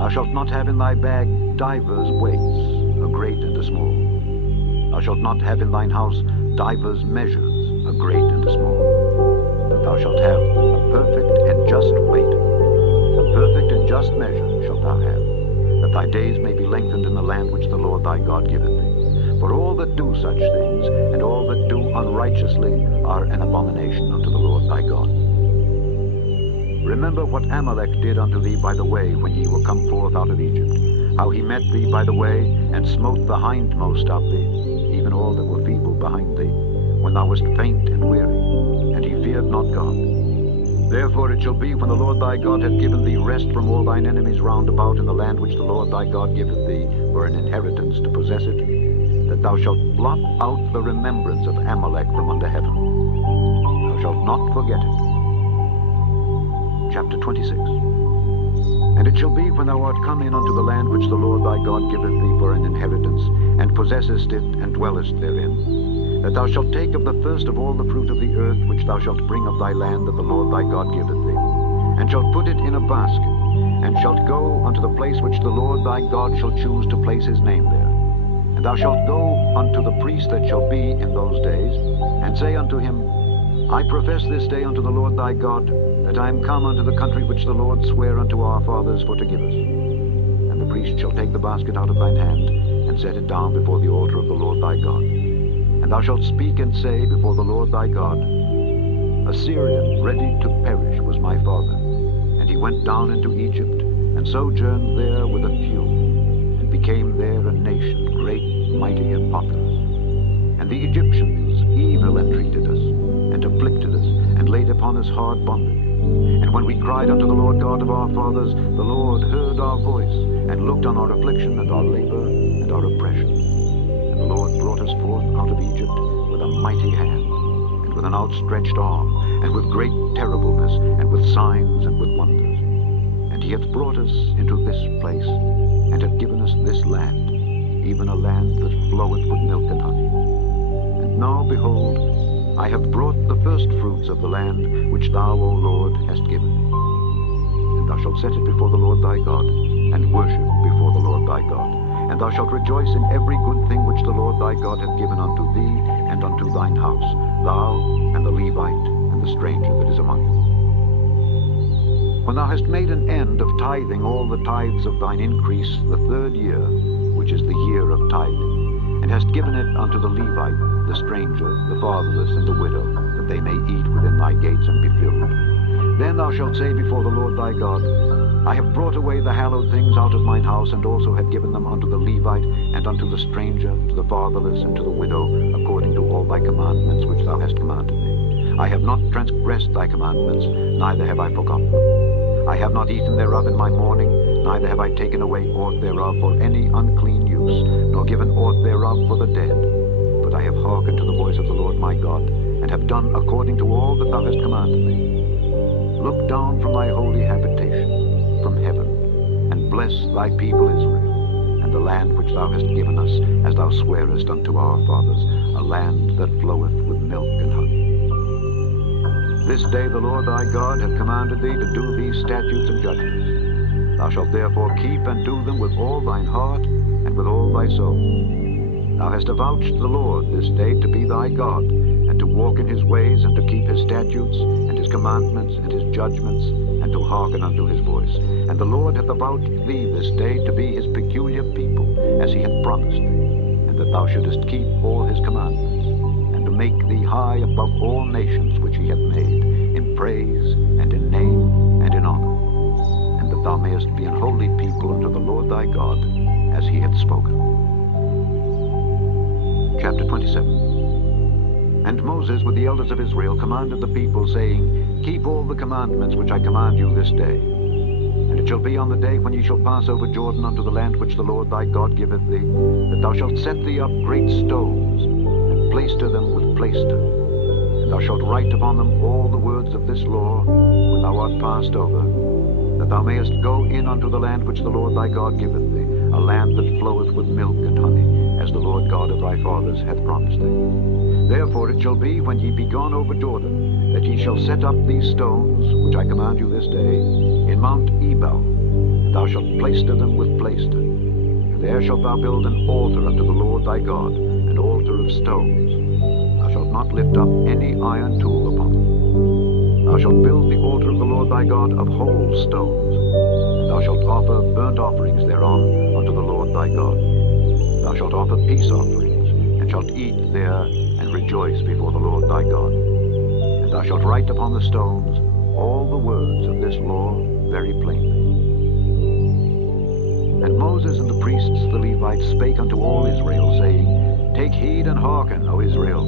Thou shalt not have in thy bag divers weights, a great and a small. Thou shalt not have in thine house divers measures, a great and a small. But thou shalt have a perfect and just weight. A perfect and just measure shalt thou have, that thy days may be lengthened in the land which the Lord thy God giveth thee. For all that do such things, and all that do unrighteously, are an abomination unto the Lord thy God. Remember what Amalek did unto thee by the way when ye were come forth out of Egypt, how he met thee by the way, and smote the hindmost of thee, even all that were feeble behind thee, when thou wast faint and weary, and he feared not God. Therefore it shall be, when the Lord thy God hath given thee rest from all thine enemies round about in the land which the Lord thy God giveth thee for an inheritance to possess it, that thou shalt blot out the remembrance of Amalek from under heaven. Thou shalt not forget it. Chapter 26. And it shall be, when thou art come in unto the land which the Lord thy God giveth thee for an inheritance, and possessest it, and dwellest therein, that thou shalt take of the first of all the fruit of the earth which thou shalt bring of thy land that the Lord thy God giveth thee, and shalt put it in a basket, and shalt go unto the place which the Lord thy God shall choose to place his name there. And thou shalt go unto the priest that shall be in those days, and say unto him, I profess this day unto the Lord thy God, that I am come unto the country which the Lord sware unto our fathers for to give us. And the priest shall take the basket out of thine hand, and set it down before the altar of the Lord thy God. And thou shalt speak and say before the Lord thy God, A Syrian ready to perish was my father, and he went down into Egypt, and sojourned there with a few, and became there a nation, great, mighty, and populous. And the Egyptians evil entreated us, and afflicted us, and laid upon us hard bondage. And when we cried unto the Lord God of our fathers, the Lord heard our voice, and looked on our affliction, and our labor, and our oppression. And the Lord brought us forth out of Egypt with a mighty hand, and with an outstretched arm, and with great terribleness, and with signs, and with wonders. And he hath brought us into this place, and hath given us this land, even a land that floweth with milk and honey. And now, behold, I have brought the first fruits of the land which thou, O Lord, hast given me. And thou shalt set it before the Lord thy God, and worship before the Lord thy God. And thou shalt rejoice in every good thing which the Lord thy God hath given unto thee and unto thine house, thou and the Levite and the stranger that is among you. When thou hast made an end of tithing all the tithes of thine increase the third year, which is the year of tithing, and hast given it unto the Levite, the stranger, the fatherless, and the widow, that they may eat within thy gates and be filled. Then thou shalt say before the Lord thy God, I have brought away the hallowed things out of mine house, and also have given them unto the Levite, and unto the stranger, to the fatherless, and to the widow, according to all thy commandments which thou hast commanded me. I have not transgressed thy commandments, neither have I forgotten them. I have not eaten thereof in my mourning, neither have I taken away aught thereof for any unclean use, nor given aught thereof for the dead. But I have hearkened to the voice of the Lord my God, and have done according to all that thou hast commanded me. Look down from thy holy habitation, from heaven, and bless thy people Israel, and the land which thou hast given us, as thou swarest unto our fathers, a land that floweth with milk and honey. This day the Lord thy God hath commanded thee to do these statutes and judgments. Thou shalt therefore keep and do them with all thine heart and with all thy soul. Thou hast avouched the Lord this day to be thy God, and to walk in his ways, and to keep his statutes, and his commandments, and his judgments, and to hearken unto his voice. And the Lord hath avouched thee this day to be his peculiar people, as he hath promised thee, and that thou shouldest keep all his commandments, and to make thee high above all nations which he hath made, in praise, and in name, and in honor, and that thou mayest be an holy people unto the Lord thy God, as he hath spoken. Chapter 27. And Moses with the elders of Israel commanded the people, saying, Keep all the commandments which I command you this day. And it shall be on the day when ye shall pass over Jordan unto the land which the Lord thy God giveth thee, that thou shalt set thee up great stones, and plaister them with plaister. And thou shalt write upon them all the words of this law, when thou art passed over, that thou mayest go in unto the land which the Lord thy God giveth thee, a land that floweth with milk and honey, as the Lord God of thy fathers hath promised thee. Therefore it shall be, when ye be gone over Jordan, that ye shall set up these stones, which I command you this day, in Mount Ebal, and thou shalt plaister them with plaister. And there shalt thou build an altar unto the Lord thy God, an altar of stones. Thou shalt not lift up any iron tool upon it. Thou shalt build the altar of the Lord thy God of whole stones, and thou shalt offer burnt offerings thereon unto the Lord thy God. Thou shalt offer peace offerings, and shalt eat there, and rejoice before the Lord thy God. And thou shalt write upon the stones all the words of this law very plainly. And Moses and the priests, the Levites, spake unto all Israel, saying, Take heed and hearken, O Israel.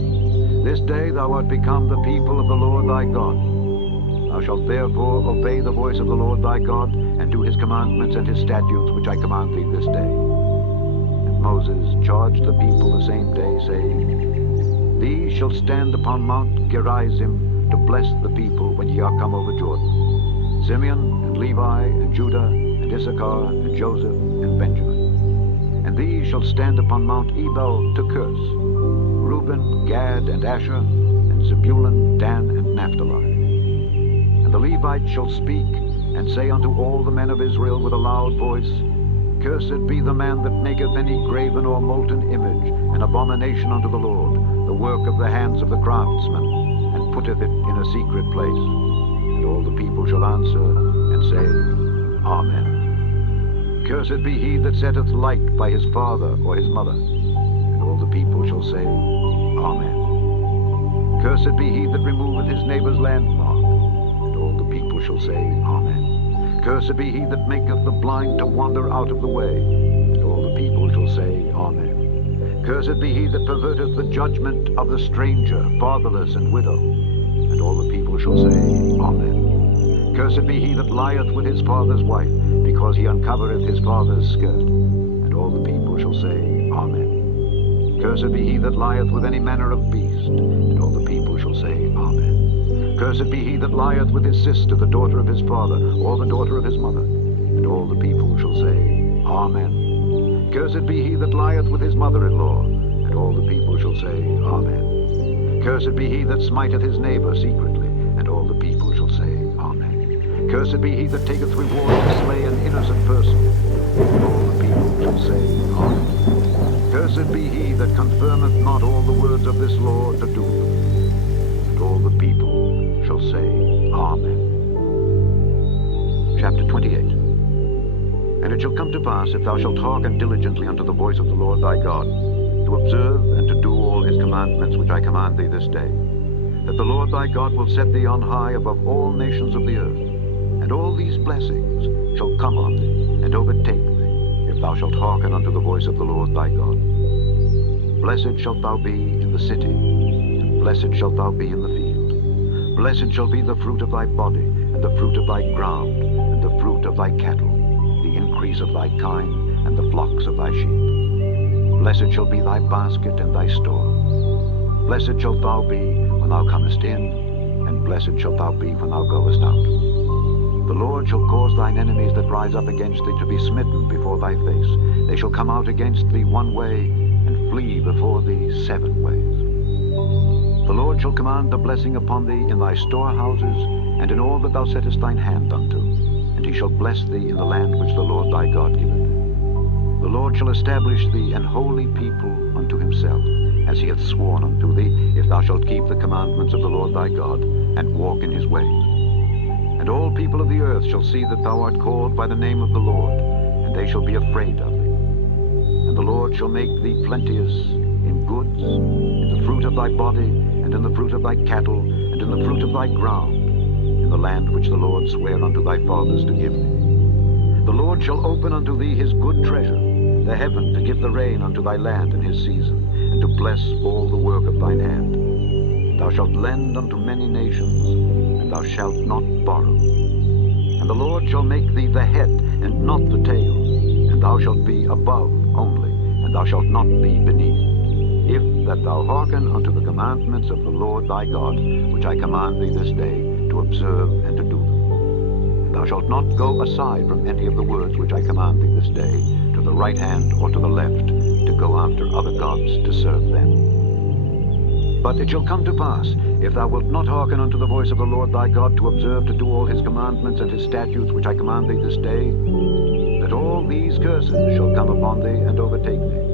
This day thou art become the people of the Lord thy God. Thou shalt therefore obey the voice of the Lord thy God, and do his commandments and his statutes, which I command thee this day. Moses charged the people the same day, saying, These shall stand upon Mount Gerizim to bless the people when ye are come over Jordan, Simeon and Levi and Judah and Issachar and Joseph and Benjamin. And these shall stand upon Mount Ebal to curse, Reuben, Gad, and Asher, and Zebulun, Dan, and Naphtali. And the Levites shall speak, and say unto all the men of Israel with a loud voice, Cursed be the man that maketh any graven or molten image, an abomination unto the Lord, the work of the hands of the craftsman, and putteth it in a secret place. And all the people shall answer and say, Amen. Cursed be he that setteth light by his father or his mother. And all the people shall say, Amen. Cursed be he that removeth his neighbor's landmark. And all the people shall say, Amen. Cursed be he that maketh the blind to wander out of the way. And all the people shall say, Amen. Cursed be he that perverteth the judgment of the stranger, fatherless, and widow. And all the people shall say, Amen. Cursed be he that lieth with his father's wife, because he uncovereth his father's skirt. And all the people shall say, Amen. Cursed be he that lieth with any manner of beast. And all the people shall say, Amen. Cursed be he that lieth with his sister, the daughter of his father, or the daughter of his mother. And all the people shall say, Amen. Cursed be he that lieth with his mother-in-law. And all the people shall say, Amen. Cursed be he that smiteth his neighbor secretly. And all the people shall say, Amen. Cursed be he that taketh reward to slay an innocent person. And all the people shall say, Amen. Cursed be he that confirmeth not all the words of this law to do them. And all the people shall say, Amen. Chapter 28. And it shall come to pass, if thou shalt hearken diligently unto the voice of the Lord thy God, to observe and to do all his commandments which I command thee this day, that the Lord thy God will set thee on high above all nations of the earth, and all these blessings shall come on thee, and overtake thee, if thou shalt hearken unto the voice of the Lord thy God. Blessed shalt thou be in the city, and blessed shalt thou be in the field. Blessed shall be the fruit of thy body, and the fruit of thy ground, and the fruit of thy cattle, the increase of thy kind, and the flocks of thy sheep. Blessed shall be thy basket and thy store. Blessed shalt thou be when thou comest in, and blessed shalt thou be when thou goest out. The Lord shall cause thine enemies that rise up against thee to be smitten before thy face. They shall come out against thee one way, and flee before thee 7 ways. The Lord shall command a blessing upon thee in thy storehouses, and in all that thou settest thine hand unto, and he shall bless thee in the land which the Lord thy God giveth thee. The Lord shall establish thee an holy people unto himself, as he hath sworn unto thee, if thou shalt keep the commandments of the Lord thy God, and walk in his ways. And all people of the earth shall see that thou art called by the name of the Lord, and they shall be afraid of thee. And the Lord shall make thee plenteous in goods, in the fruit of thy body, and in the fruit of thy cattle, and in the fruit of thy ground, in the land which the Lord sware unto thy fathers to give thee. The Lord shall open unto thee his good treasure, the heaven to give the rain unto thy land in his season, and to bless all the work of thine hand. And thou shalt lend unto many nations, and thou shalt not borrow. And the Lord shall make thee the head, and not the tail, and thou shalt be above only, and thou shalt not be beneath. If that thou hearken unto the commandments of the Lord thy God, which I command thee this day, to observe and to do them. And thou shalt not go aside from any of the words which I command thee this day, to the right hand or to the left, to go after other gods to serve them. But it shall come to pass, if thou wilt not hearken unto the voice of the Lord thy God, to observe to do all his commandments and his statutes which I command thee this day, that all these curses shall come upon thee and overtake thee.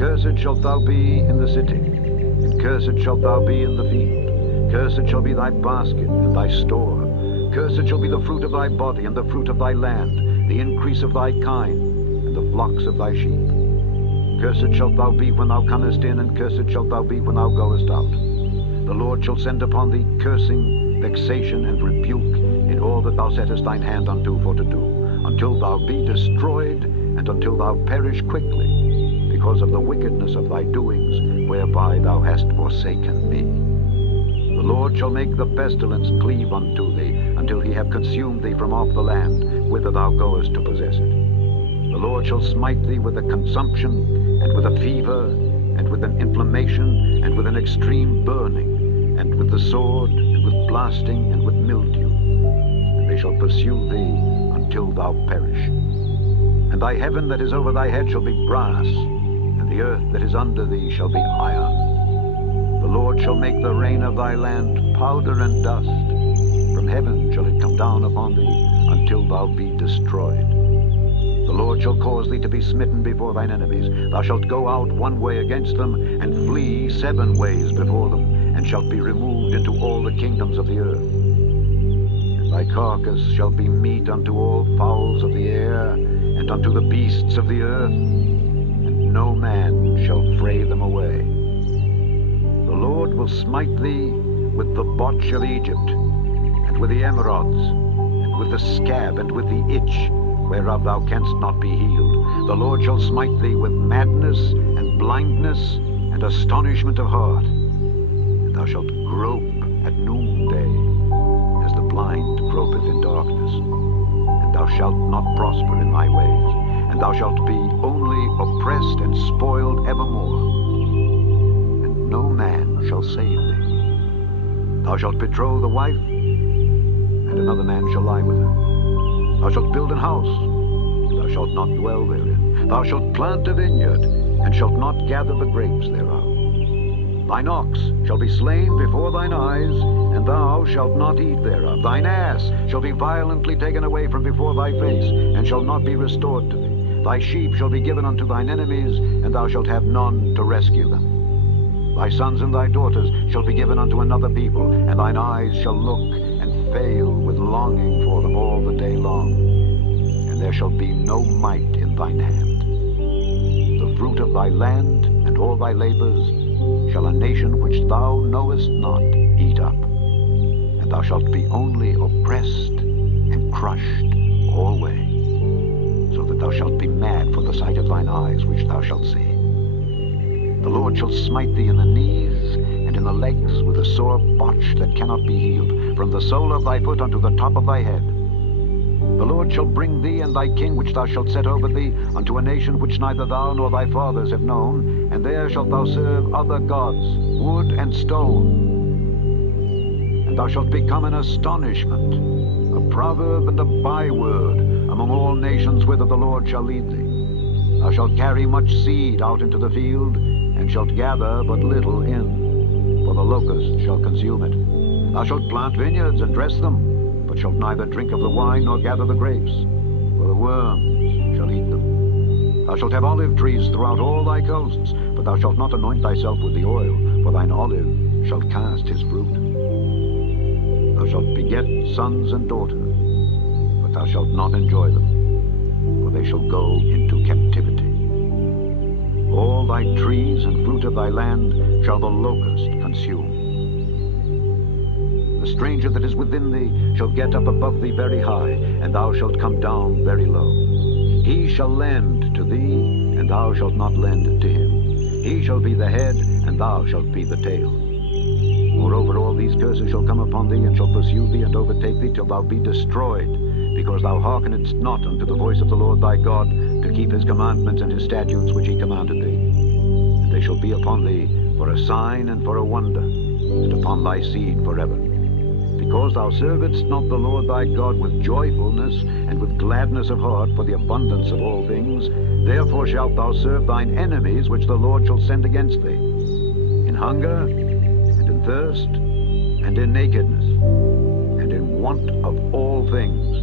Cursed shalt thou be in the city, and cursed shalt thou be in the field. Cursed shall be thy basket and thy store. Cursed shall be the fruit of thy body, and the fruit of thy land, the increase of thy kind, and the flocks of thy sheep. Cursed shalt thou be when thou comest in, and cursed shalt thou be when thou goest out. The Lord shall send upon thee cursing, vexation, and rebuke in all that thou settest thine hand unto for to do, until thou be destroyed, and until thou perish quickly, because of the wickedness of thy doings, whereby thou hast forsaken me. The Lord shall make the pestilence cleave unto thee, until he have consumed thee from off the land, whither thou goest to possess it. The Lord shall smite thee with a consumption, and with a fever, and with an inflammation, and with an extreme burning, and with the sword, and with blasting, and with mildew. And they shall pursue thee until thou perish. And thy heaven that is over thy head shall be brass, and the earth that is under thee shall be iron. The Lord shall make the rain of thy land powder and dust. From heaven shall it come down upon thee, until thou be destroyed. The Lord shall cause thee to be smitten before thine enemies. Thou shalt go out one way against them, and flee 7 ways before them, and shalt be removed into all the kingdoms of the earth. And thy carcass shall be meat unto all fowls of the air, and unto the beasts of the earth, and no man shall fray them away. The Lord will smite thee with the botch of Egypt, and with the emerods, and with the scab, and with the itch, whereof thou canst not be healed. The Lord shall smite thee with madness, and blindness, and astonishment of heart. And thou shalt grope at noonday, as the blind gropeth in darkness. And thou shalt not prosper in thy ways, and thou shalt be only oppressed and spoiled evermore. And no man shall save thee. Thou shalt betroth a wife, and another man shall lie with her. Thou shalt build an house, and thou shalt not dwell therein. Thou shalt plant a vineyard, and shalt not gather the grapes thereof. Thine ox shall be slain before thine eyes, and thou shalt not eat thereof. Thine ass shall be violently taken away from before thy face, and shall not be restored to thee. Thy sheep shall be given unto thine enemies, and thou shalt have none to rescue them. Thy sons and thy daughters shall be given unto another people, and thine eyes shall look and fail with longing for them all the day long, and there shall be no might in thine hand. The fruit of thy land and all thy labors shall a nation which thou knowest not eat up, and thou shalt be only oppressed and crushed alway, so that thou shalt be mad for the sight of thine eyes which thou shalt see. The Lord shall smite thee in the knees and in the legs with a sore botch that cannot be healed, from the sole of thy foot unto the top of thy head. The Lord shall bring thee and thy king which thou shalt set over thee unto a nation which neither thou nor thy fathers have known, and there shalt thou serve other gods, wood and stone. And thou shalt become an astonishment, a proverb and a byword among all nations whither the Lord shall lead thee. Thou shalt carry much seed out into the field, and shalt gather but little in, for the locust shall consume it. Thou shalt plant vineyards and dress them, but shalt neither drink of the wine nor gather the grapes, for the worms shall eat them. Thou shalt have olive trees throughout all thy coasts, but thou shalt not anoint thyself with the oil, for thine olive shall cast his fruit. Thou shalt beget sons and daughters, but thou shalt not enjoy them, for they shall go into captivity. All thy trees and fruit of thy land shall the locust consume. The stranger that is within thee shall get up above thee very high, and thou shalt come down very low. He shall lend to thee, and thou shalt not lend to him. He shall be the head, and thou shalt be the tail. Moreover, all these curses shall come upon thee, and shall pursue thee, and overtake thee, till thou be destroyed, because thou hearkenedst not unto the voice of the Lord thy God, to keep his commandments and his statutes which he commanded thee. And they shall be upon thee for a sign and for a wonder, and upon thy seed forever. Because thou servedst not the Lord thy God with joyfulness and with gladness of heart for the abundance of all things, therefore shalt thou serve thine enemies which the Lord shall send against thee, in hunger, and in thirst, and in nakedness, and in want of all things.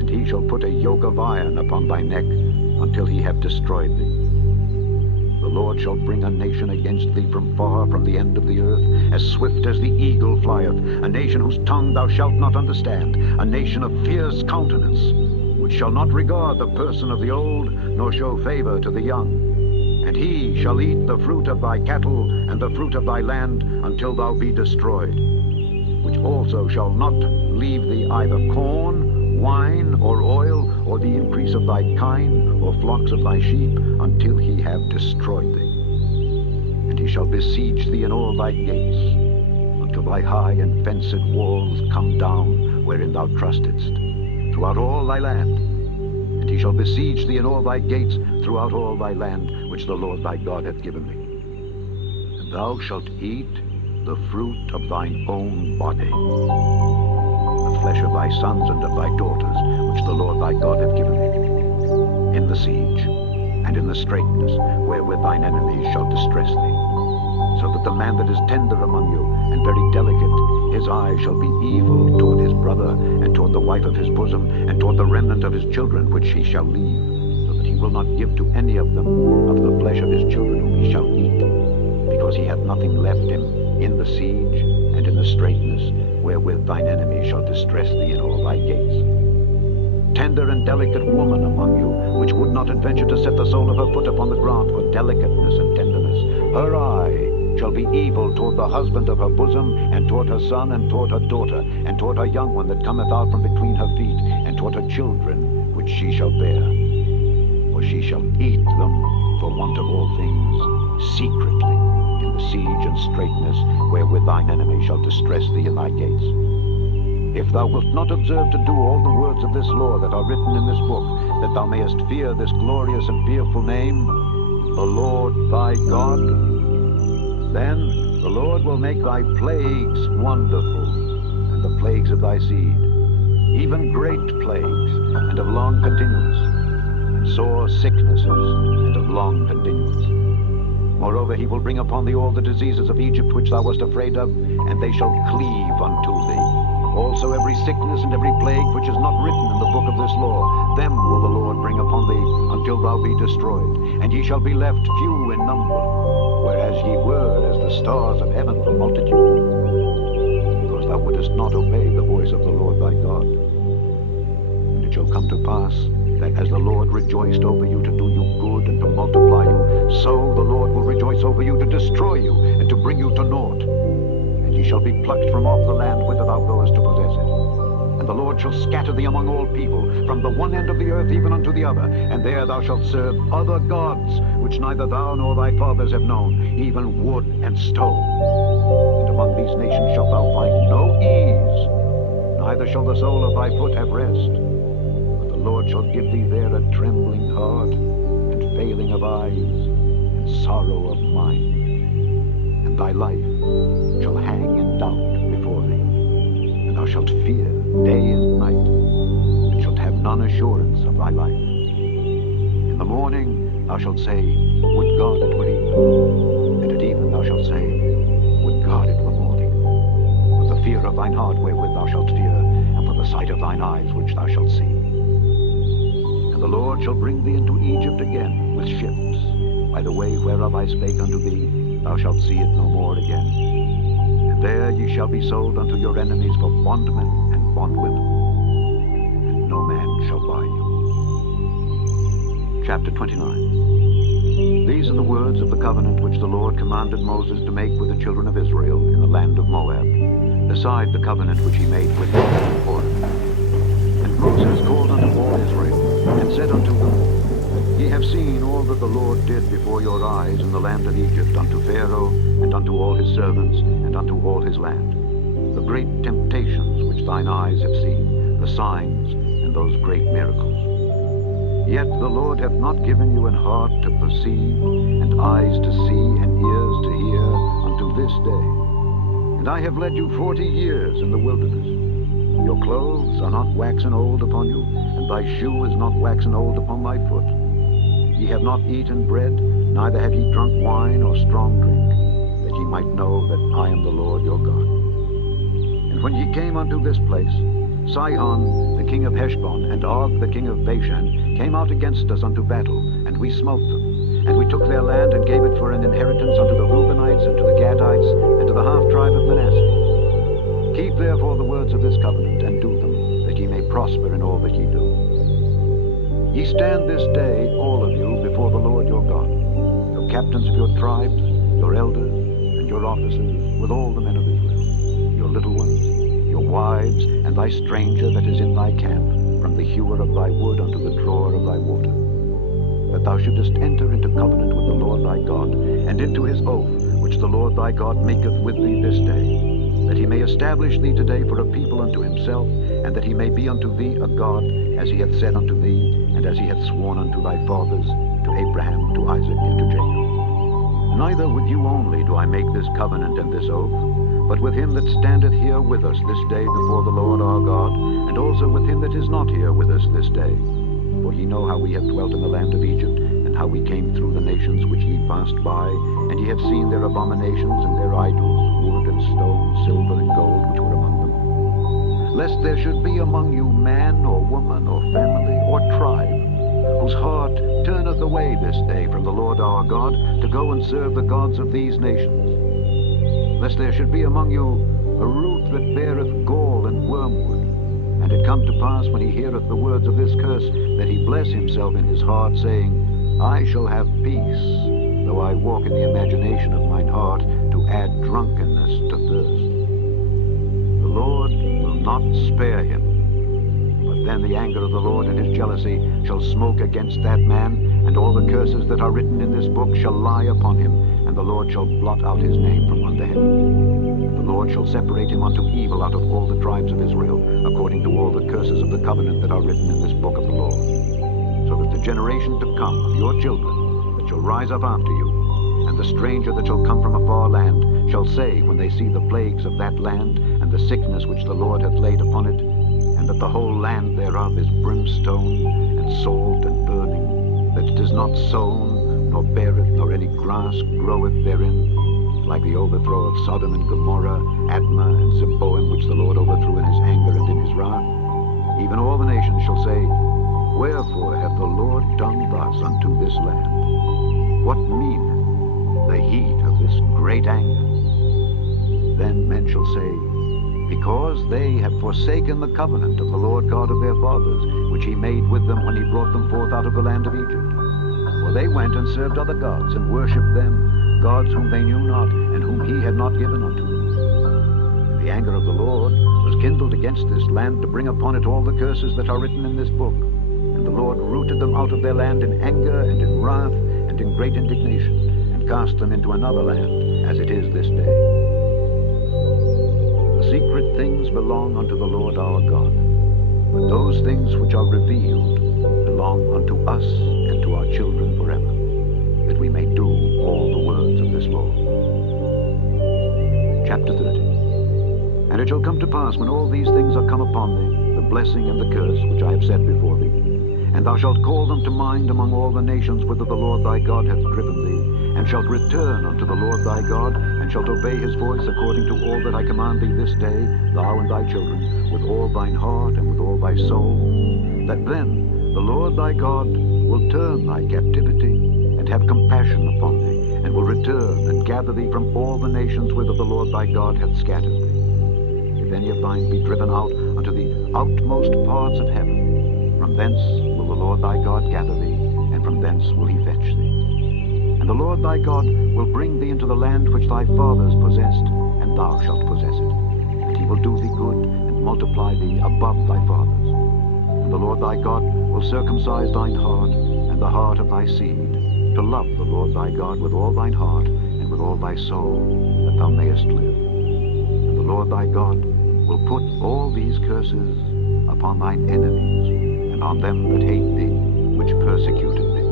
And he shall put a yoke of iron upon thy neck until he have destroyed thee. The Lord shall bring a nation against thee from far, from the end of the earth, as swift as the eagle flieth, a nation whose tongue thou shalt not understand, a nation of fierce countenance, which shall not regard the person of the old, nor show favor to the young. And he shall eat the fruit of thy cattle and the fruit of thy land until thou be destroyed, which also shall not leave thee either corn, wine, or oil, or the increase of thy kine, or flocks of thy sheep, until he have destroyed thee. And he shall besiege thee in all thy gates, until thy high and fenced walls come down, wherein thou trustedst, throughout all thy land. And he shall besiege thee in all thy gates, throughout all thy land, which the Lord thy God hath given thee. And thou shalt eat the fruit of thine own body, the flesh of thy sons and of thy daughters, which the Lord thy God hath given thee, in the siege, and in the straitness, wherewith thine enemies shall distress thee, so that the man that is tender among you, and very delicate, His eye shall be evil toward his brother, and toward the wife of his bosom, and toward the remnant of his children which he shall leave, so that he will not give to any of them of the flesh of his children whom he shall eat, because he hath nothing left him in the siege and in the straitness, wherewith thine enemy shall distress thee in all thy gates. Tender and delicate woman among you, which would not adventure to set the sole of her foot upon the ground for delicateness and tenderness, her eye shall be evil toward the husband of her bosom, and toward her son, and toward her daughter, and toward her young one that cometh out from between her feet, and toward her children which she shall bear. For she shall eat them for want of all things, secretly, in the siege and straitness, wherewith thine enemy shall distress thee in thy gates. If thou wilt not observe to do all the words of this law that are written in this book, that thou mayest fear this glorious and fearful name, the Lord thy God, then the Lord will make thy plagues wonderful, and the plagues of thy seed, even great plagues, and of long continuance, and sore sicknesses, and of long continuance. Moreover, he will bring upon thee all the diseases of Egypt which thou wast afraid of, and they shall cleave unto thee. Also every sickness and every plague which is not written in the book of this law, them will the Lord bring upon thee until thou be destroyed, and ye shall be left few in number, whereas ye were as the stars of heaven for multitude, because thou wouldest not obey the voice of the Lord thy God. And it shall come to pass that as the Lord rejoiced over you to do you good and to multiply you, so the Lord will rejoice over you to destroy you and to bring you to naught. And ye shall be plucked from off the land whither thou goest to possess it. And the Lord shall scatter thee among all people, from the one end of the earth even unto the other, and there thou shalt serve other gods, which neither thou nor thy fathers have known, even wood and stone. And among these nations shalt thou find no ease, neither shall the sole of thy foot have rest. But the Lord shall give thee there a trembling heart, and failing of eyes, and sorrow of mind. And thy life shall hang in doubt before thee, and thou shalt fear day and night, and shalt have none assurance of thy life. In the morning thou shalt say, Would God it were even, and at even thou shalt say, Would God it were morning. For the fear of thine heart wherewith thou shalt fear, and for the sight of thine eyes which thou shalt see. And the Lord shall bring thee into Egypt again with ships, by the way whereof I spake unto thee, thou shalt see it no more again. And there ye shall be sold unto your enemies for bondmen and bondwomen, and no man shall buy you. Chapter 29. These are the words of the covenant which the Lord commanded Moses to make with the children of Israel in the land of Moab, beside the covenant which he made with them at Horeb. And Moses called unto all Israel, and said unto them, Ye have seen all that the Lord did before your eyes in the land of Egypt unto Pharaoh, and unto all his servants, and unto all his land. The great temptations which thine eyes have seen, the signs, and those great miracles. Yet the Lord hath not given you an heart to perceive, and eyes to see, and ears to hear, unto this day. And I have led you 40 years in the wilderness. Your clothes are not waxen old upon you, and thy shoe is not waxen old upon thy foot. Ye have not eaten bread, neither have ye drunk wine or strong drink, that ye might know that I am the Lord your God. And when ye came unto this place, Sihon the king of Heshbon and Og the king of Bashan came out against us unto battle, and we smote them. And we took their land and gave it for an inheritance unto the Reubenites, and to the Gadites, and to the half-tribe of Manasseh. Keep therefore the words of this covenant, and do them, that ye may prosper in all that ye do. Ye stand this day, all of you, before the Lord your God, your captains of your tribes, your elders, and your officers, with all the men of Israel, your little ones, your wives, and thy stranger that is in thy camp, from the hewer of thy wood unto the drawer of thy water, that thou shouldest enter into covenant with the Lord thy God, and into his oath, which the Lord thy God maketh with thee this day, that he may establish thee today for a people unto himself, and that he may be unto thee a God, as he hath said unto thee, and as he hath sworn unto thy fathers, to Abraham, to Isaac, and to Jacob. Neither with you only do I make this covenant and this oath, but with him that standeth here with us this day before the Lord our God, and also with him that is not here with us this day. For ye know how we have dwelt in the land of Egypt, and how we came through the nations which ye passed by, and ye have seen their abominations and their idols, wood and stone, silver and gold, which lest there should be among you man or woman or family or tribe, whose heart turneth away this day from the Lord our God, to go and serve the gods of these nations. Lest there should be among you a root that beareth gall and wormwood, and it come to pass, when he heareth the words of this curse, that he bless himself in his heart, saying, I shall have peace, though I walk in the imagination of mine heart, to add drunkenness to thirst. The Lord will not spare him, but then the anger of the Lord and his jealousy shall smoke against that man, and all the curses that are written in this book shall lie upon him, and the Lord shall blot out his name from under heaven. And the Lord shall separate him unto evil out of all the tribes of Israel, according to all the curses of the covenant that are written in this book of the law. So that the generation to come of your children that shall rise up after you, and the stranger that shall come from a far land, shall say, when they see the plagues of that land, and the sickness which the Lord hath laid upon it, and that the whole land thereof is brimstone, and salt, and burning, that it is not sown, nor beareth, nor any grass groweth therein, like the overthrow of Sodom and Gomorrah, Admah, and Zeboim, which the Lord overthrew in his anger and in his wrath. Even all the nations shall say, Wherefore hath the Lord done thus unto this land? What meaneth the heat of this great anger? Then men shall say, Because they have forsaken the covenant of the Lord God of their fathers, which he made with them when he brought them forth out of the land of Egypt. For they went and served other gods, and worshipped them, gods whom they knew not, and whom he had not given unto them. And the anger of the Lord was kindled against this land, to bring upon it all the curses that are written in this book. And the Lord rooted them out of their land in anger, and in wrath, and in great indignation, and cast them into another land, as it is this day. The secret things belong unto the Lord our God, but those things which are revealed belong unto us and to our children forever, that we may do all the words of this law. Chapter 30. And it shall come to pass, when all these things are come upon thee, the blessing and the curse which I have set before thee, and thou shalt call them to mind among all the nations whither the Lord thy God hath driven thee, and shalt return unto the Lord thy God, and shalt obey his voice according to all that I command thee this day, thou and thy children, with all thine heart and with all thy soul, that then the Lord thy God will turn thy captivity, and have compassion upon thee, and will return and gather thee from all the nations whither the Lord thy God hath scattered thee. If any of thine be driven out unto the outmost parts of heaven, from thence will the Lord thy God gather thee, and from thence will he fetch thee. And the Lord thy God will bring thee into the land which thy fathers possessed, and thou shalt possess it. And he will do thee good, and multiply thee above thy fathers. And the Lord thy God will circumcise thine heart, and the heart of thy seed, to love the Lord thy God with all thine heart, and with all thy soul, that thou mayest live. And the Lord thy God will put all these curses upon thine enemies, and on them that hate thee, which persecuted thee.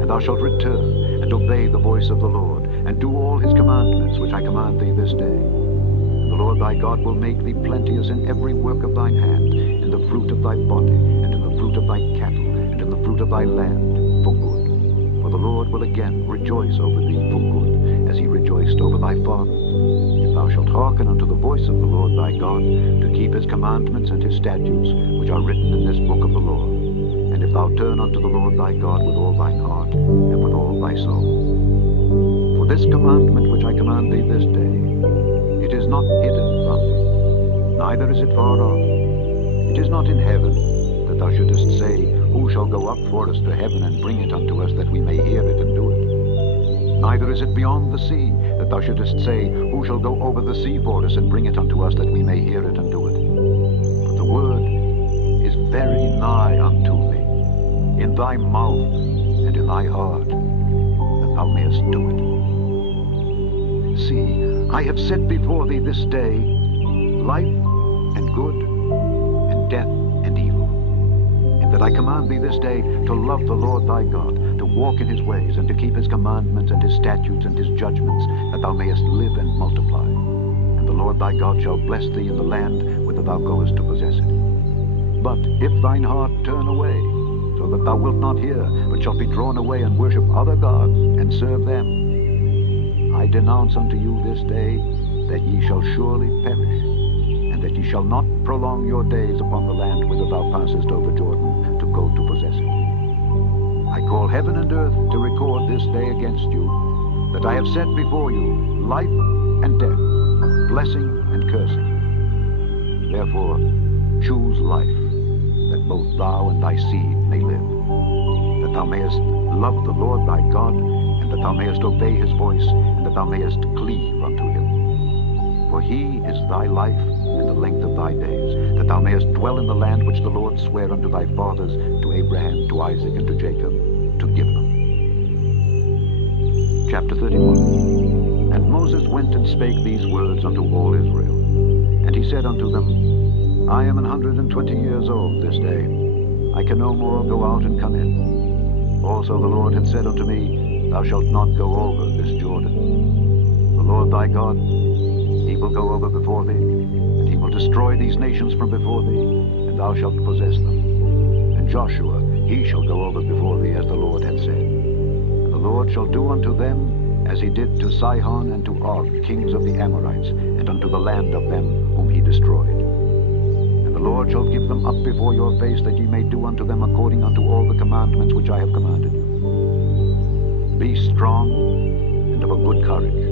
And thou shalt return, and obey the voice of the Lord, and do all his commandments which I command thee this day. And the Lord thy God will make thee plenteous in every work of thine hand, in the fruit of thy body, and in the fruit of thy cattle, and in the fruit of thy land, for good. For the Lord will again rejoice over thee for good, as he rejoiced over thy fathers, if thou shalt hearken unto the voice of the Lord thy God, to keep his commandments and his statutes, which are written in this book of the law. And if thou turn unto the Lord thy God with all thine heart, and with all thy soul. For this commandment which I command thee this day, it is not hidden from thee, neither is it far off. It is not in heaven, that thou shouldest say, Who shall go up for us to heaven, and bring it unto us, that we may hear it and do it? Neither is it beyond the sea, that thou shouldest say, Who shall go over the sea for us, and bring it unto us, that we may hear it and do it? But the word is very nigh unto thee, in thy mouth and in thy heart, that thou mayest do it. See, I have set before thee this day life and good, and death and evil. And that I command thee this day to love the Lord thy God, to walk in his ways, and to keep his commandments and his statutes and his judgments, that thou mayest live and multiply. And the Lord thy God shall bless thee in the land whither thou goest to possess it. But if thine heart turn away, so that thou wilt not hear, but shalt be drawn away and worship other gods, and serve them, I denounce unto you this day that ye shall surely perish, and that ye shall not prolong your days upon the land whither thou passest over Jordan to go to possess it. I call heaven and earth to record this day against you, that I have set before you life and death, blessing and cursing. Therefore, choose life, that both thou and thy seed may live, that thou mayest love the Lord thy God, and that thou mayest obey his voice, and that thou mayest cleave unto him. For he is thy life and the length of thy days, that thou mayest dwell in the land which the Lord sware unto thy fathers, to Abraham, to Isaac, and to Jacob, to give them. Chapter 31. And Moses went and spake these words unto all Israel. And he said unto them, I am 120 years old this day. I can no more go out and come in. Also the Lord had said unto me, Thou shalt not go over this Jordan. The Lord thy God, he will go over before thee, and he will destroy these nations from before thee, and thou shalt possess them. And Joshua, he shall go over before thee, as the Lord had said. And the Lord shall do unto them as he did to Sihon and to Og, kings of the Amorites, and unto the land of them whom he destroyed. And the Lord shall give them up before your face, that ye may do unto them according unto all the commandments which I have commanded you. Be strong and of a good courage.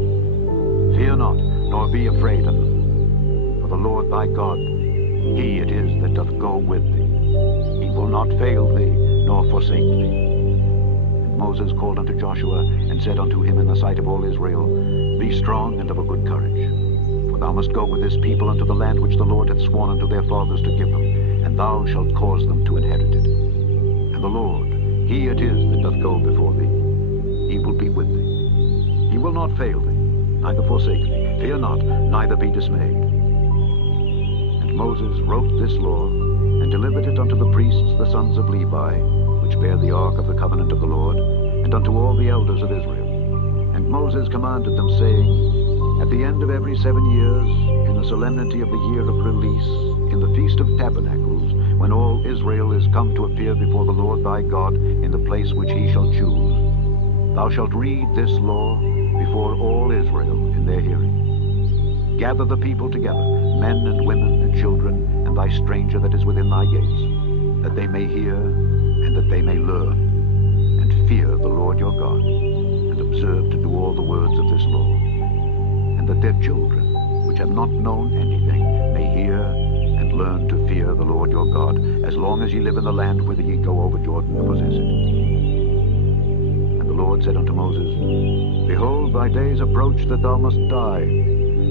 Fear not, nor be afraid of them. For the Lord thy God, he it is that doth go with thee. He will not fail thee, nor forsake thee. And Moses called unto Joshua, and said unto him in the sight of all Israel, Be strong and of a good courage. For thou must go with this people unto the land which the Lord hath sworn unto their fathers to give them, and thou shalt cause them to inherit it. And the Lord, he it is that doth go before thee. He will be with thee. He will not fail thee, neither forsake thee. Fear not, neither be dismayed. And Moses wrote this law, and delivered it unto the priests, the sons of Levi, which bear the ark of the covenant of the Lord, and unto all the elders of Israel. And Moses commanded them, saying, At the end of every 7 years, in the solemnity of the year of release, in the feast of tabernacles, when all Israel is come to appear before the Lord thy God in the place which he shall choose, thou shalt read this law before all Israel in their hearing. Gather the people together, men and women and children, and thy stranger that is within thy gates, that they may hear and that they may learn, and fear the Lord your God, and observe to do all the words of this law, and that their children, which have not known anything, may hear and learn to fear the Lord your God, as long as ye live in the land whither ye go over Jordan to possess it. The Lord said unto Moses, Behold, thy days approach that thou must die.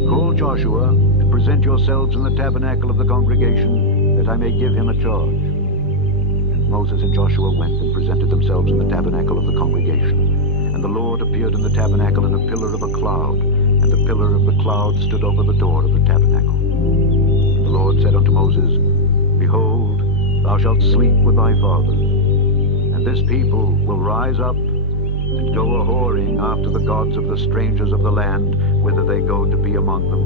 Call Joshua, and present yourselves in the tabernacle of the congregation, that I may give him a charge. And Moses and Joshua went and presented themselves in the tabernacle of the congregation. And the Lord appeared in the tabernacle in a pillar of a cloud, and the pillar of the cloud stood over the door of the tabernacle. And the Lord said unto Moses, Behold, thou shalt sleep with thy fathers, and this people will rise up and go a-whoring after the gods of the strangers of the land, whither they go to be among them,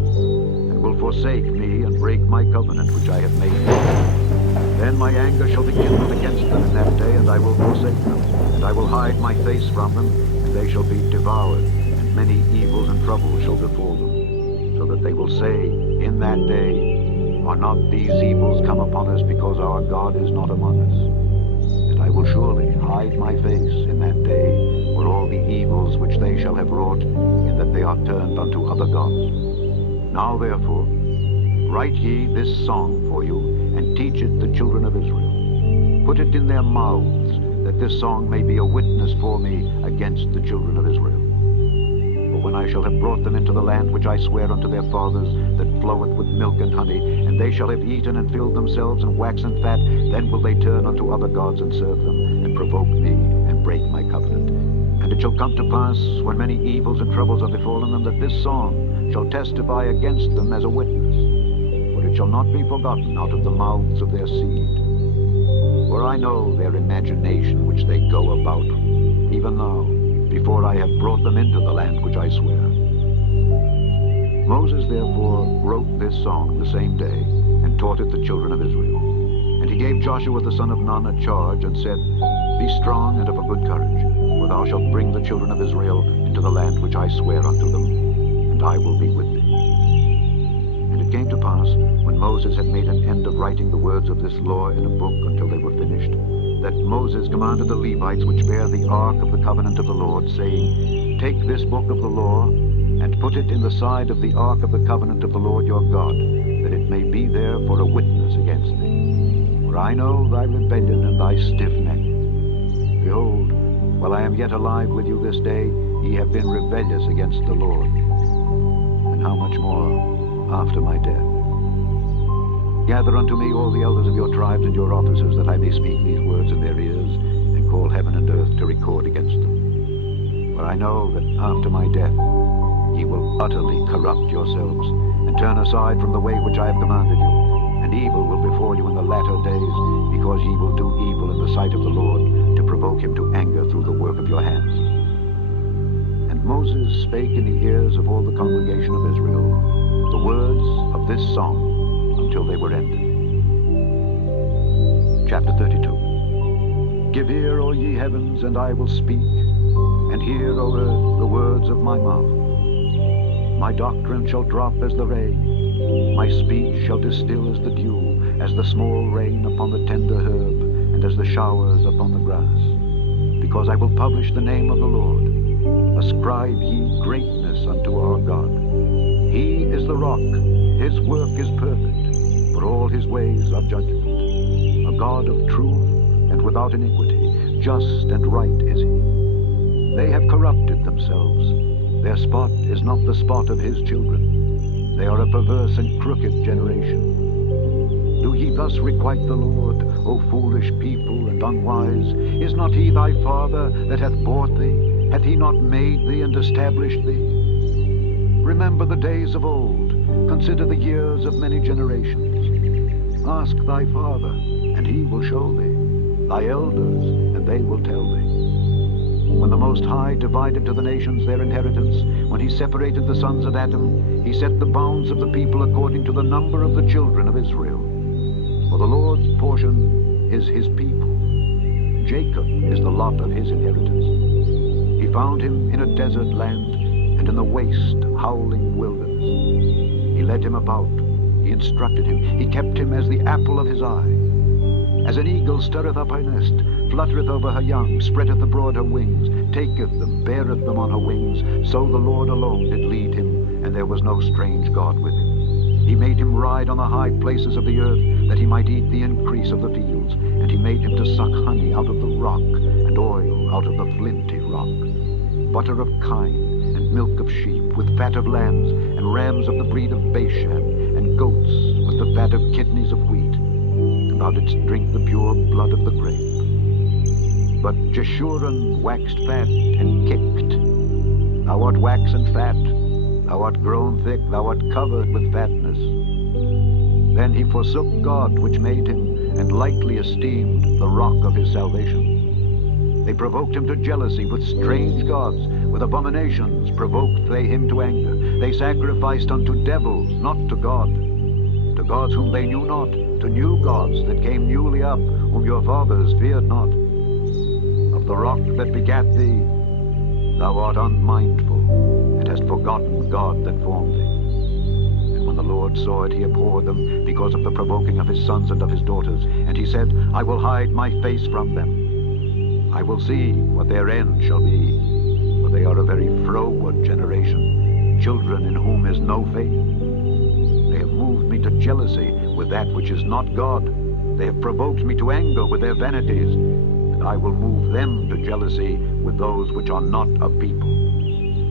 and will forsake me and break my covenant which I have made with them. Then my anger shall be kindled against them in that day, and I will forsake them, and I will hide my face from them, and they shall be devoured, and many evils and troubles shall befall them, so that they will say in that day, Are not these evils come upon us because our God is not among us? And I will surely hide my face in that day for all the evils which they shall have wrought, in that they are turned unto other gods. Now therefore, write ye this song for you, and teach it the children of Israel. Put it in their mouths, that this song may be a witness for me against the children of Israel. For when I shall have brought them into the land which I swear unto their fathers, that floweth with milk and honey, and they shall have eaten and filled themselves and waxen fat, then will they turn unto other gods and serve them, and provoke me, and break my covenant. And it shall come to pass, when many evils and troubles are befallen them, that this song shall testify against them as a witness. For it shall not be forgotten out of the mouths of their seed. For I know their imagination which they go about, even now, before I have brought them into the land which I swear. Moses therefore wrote this song the same day, and taught it the children of Israel. And he gave Joshua the son of Nun a charge, and said, Be strong and of a good courage, for thou shalt bring the children of Israel into the land which I swear unto them, and I will be with thee. And it it came to pass, when Moses had made an end of writing the words of this law in a book until they were finished, that Moses commanded the Levites which bear the ark of the covenant of the Lord, saying, Take this book of the law, and put it in the side of the ark of the covenant of the Lord your God, that it may be there for a witness against thee. For I know thy rebellion and thy stiff neck. Behold, while I am yet alive with you this day, ye have been rebellious against the Lord. And how much more after my death? Gather unto me all the elders of your tribes and your officers, that I may speak these words in their ears, and call heaven and earth to record against them. For I know that after my death ye will utterly corrupt yourselves, and turn aside from the way which I have commanded you, and evil will befall you in the latter days, because ye will do evil in the sight of the Lord, to provoke him to anger through the work of your hands. And Moses spake in the ears of all the congregation of Israel the words of this song until they were ended. Chapter 32. Give ear, O ye heavens, and I will speak, and hear, O earth, the words of my mouth. My doctrine shall drop as the rain, my speech shall distill as the dew, as the small rain upon the tender herb, and as the showers upon the grass. Because I will publish the name of the Lord. Ascribe ye greatness unto our God. He is the rock, his work is perfect, for all his ways are judgment. A God of truth and without iniquity, just and right is he. They have corrupted themselves. Their spot is not the spot of his children. They are a perverse and crooked generation. Do ye thus requite the Lord, O foolish people and unwise? Is not he thy father that hath bought thee? Hath he not made thee and established thee? Remember the days of old. Consider the years of many generations. Ask thy father, and he will show thee, thy elders, and they will tell thee. When the Most High divided to the nations their inheritance, when he separated the sons of Adam, he set the bounds of the people according to the number of the children of Israel. For the Lord's portion is his people. Jacob is the lot of his inheritance. He found him in a desert land, and in the waste, howling wilderness. He led him about, he instructed him, he kept him as the apple of his eye. As an eagle stirreth up her nest, fluttereth over her young, spreadeth abroad her wings, taketh them, beareth them on her wings, so the Lord alone did lead him, and there was no strange God with him. He made him ride on the high places of the earth, that he might eat the increase of the fields, and he made him to suck honey out of the rock, and oil out of the flinty rock. Butter of kine, and milk of sheep, with fat of lambs, and rams of the breed of Bashan, and goats with the fat of kidneys of wheat. And thou didst drink the pure blood of the grape. But Jeshurun waxed fat and kicked. Thou art waxen fat, thou art grown thick, thou art covered with fatness. Then he forsook God which made him, and lightly esteemed the rock of his salvation. They provoked him to jealousy with strange gods, with abominations provoked they him to anger. They sacrificed unto devils, not to God, to gods whom they knew not, to new gods that came newly up, whom your fathers feared not. Of the rock that begat thee, thou art unmindful, and hast forgotten God that formed thee. And when the Lord saw it, he abhorred them, because of the provoking of his sons and of his daughters. And he said, I will hide my face from them. I will see what their end shall be, for they are a very froward generation, children in whom is no faith. They have moved me to jealousy with that which is not God. They have provoked me to anger with their vanities. And I will move them to jealousy with those which are not a people.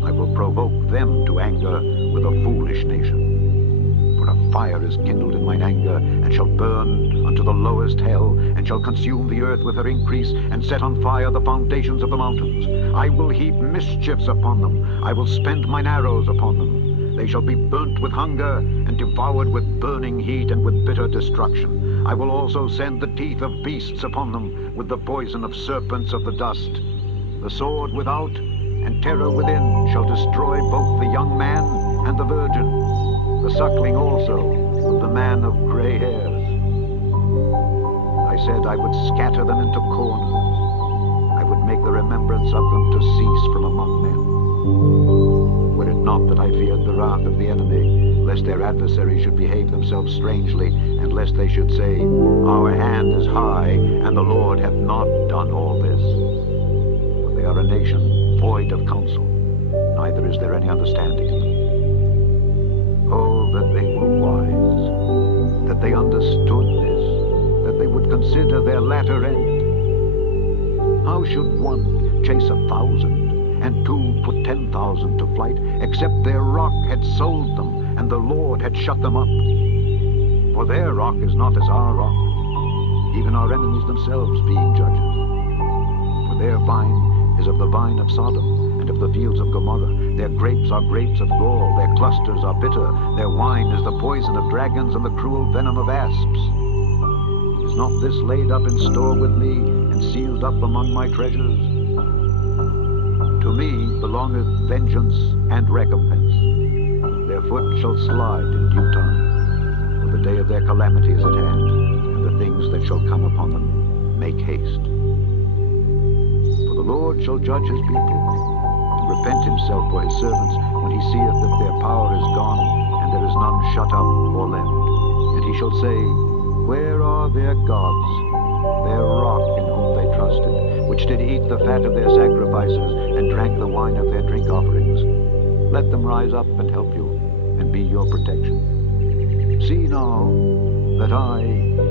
I will provoke them to anger with a foolish nation. For a fire is kindled in mine anger, and shall burn unto the lowest hell, and shall consume the earth with her increase, and set on fire the foundations of the mountains. I will heap mischiefs upon them. I will spend mine arrows upon them. They shall be burnt with hunger, and devoured with burning heat, and with bitter destruction. I will also send the teeth of beasts upon them, with the poison of serpents of the dust. The sword without, and terror within, shall destroy both the young man and the virgin, the suckling also, with the man of gray hairs. I said I would scatter them into corners. I would make the remembrance of them to cease from among men. Were it not that I feared the wrath of the enemy, lest their adversaries should behave themselves strangely, and lest they should say, Our hand is high, and the Lord hath not done all this. For they are a nation void of counsel, neither is there any understanding in them. Oh, that they were wise, that they understood this, that they would consider their latter end. How should one chase 1,000, and two put 10,000 to flight, except their rock had sold them, and the Lord had shut them up? For their rock is not as our rock, even our enemies themselves being judges. For their vine is of the vine of Sodom, and of the fields of Gomorrah. Their grapes are grapes of gall, their clusters are bitter, their wine is the poison of dragons, and the cruel venom of asps. Is not this laid up in store with me, and sealed up among my treasures? To me belongeth vengeance and recompense. Their foot shall slide in due time, for the day of their calamity is at hand, and the things that shall come upon them make haste. For the Lord shall judge his people, and repent himself for his servants, when he seeth that their power is gone, and there is none shut up or left. And he shall say, Where are their gods, their rock in whom they trusted, which did eat the fat of their sacrifices, and drank the wine of their drink offerings? Let them rise up and help you, and be your protection. See now, that I,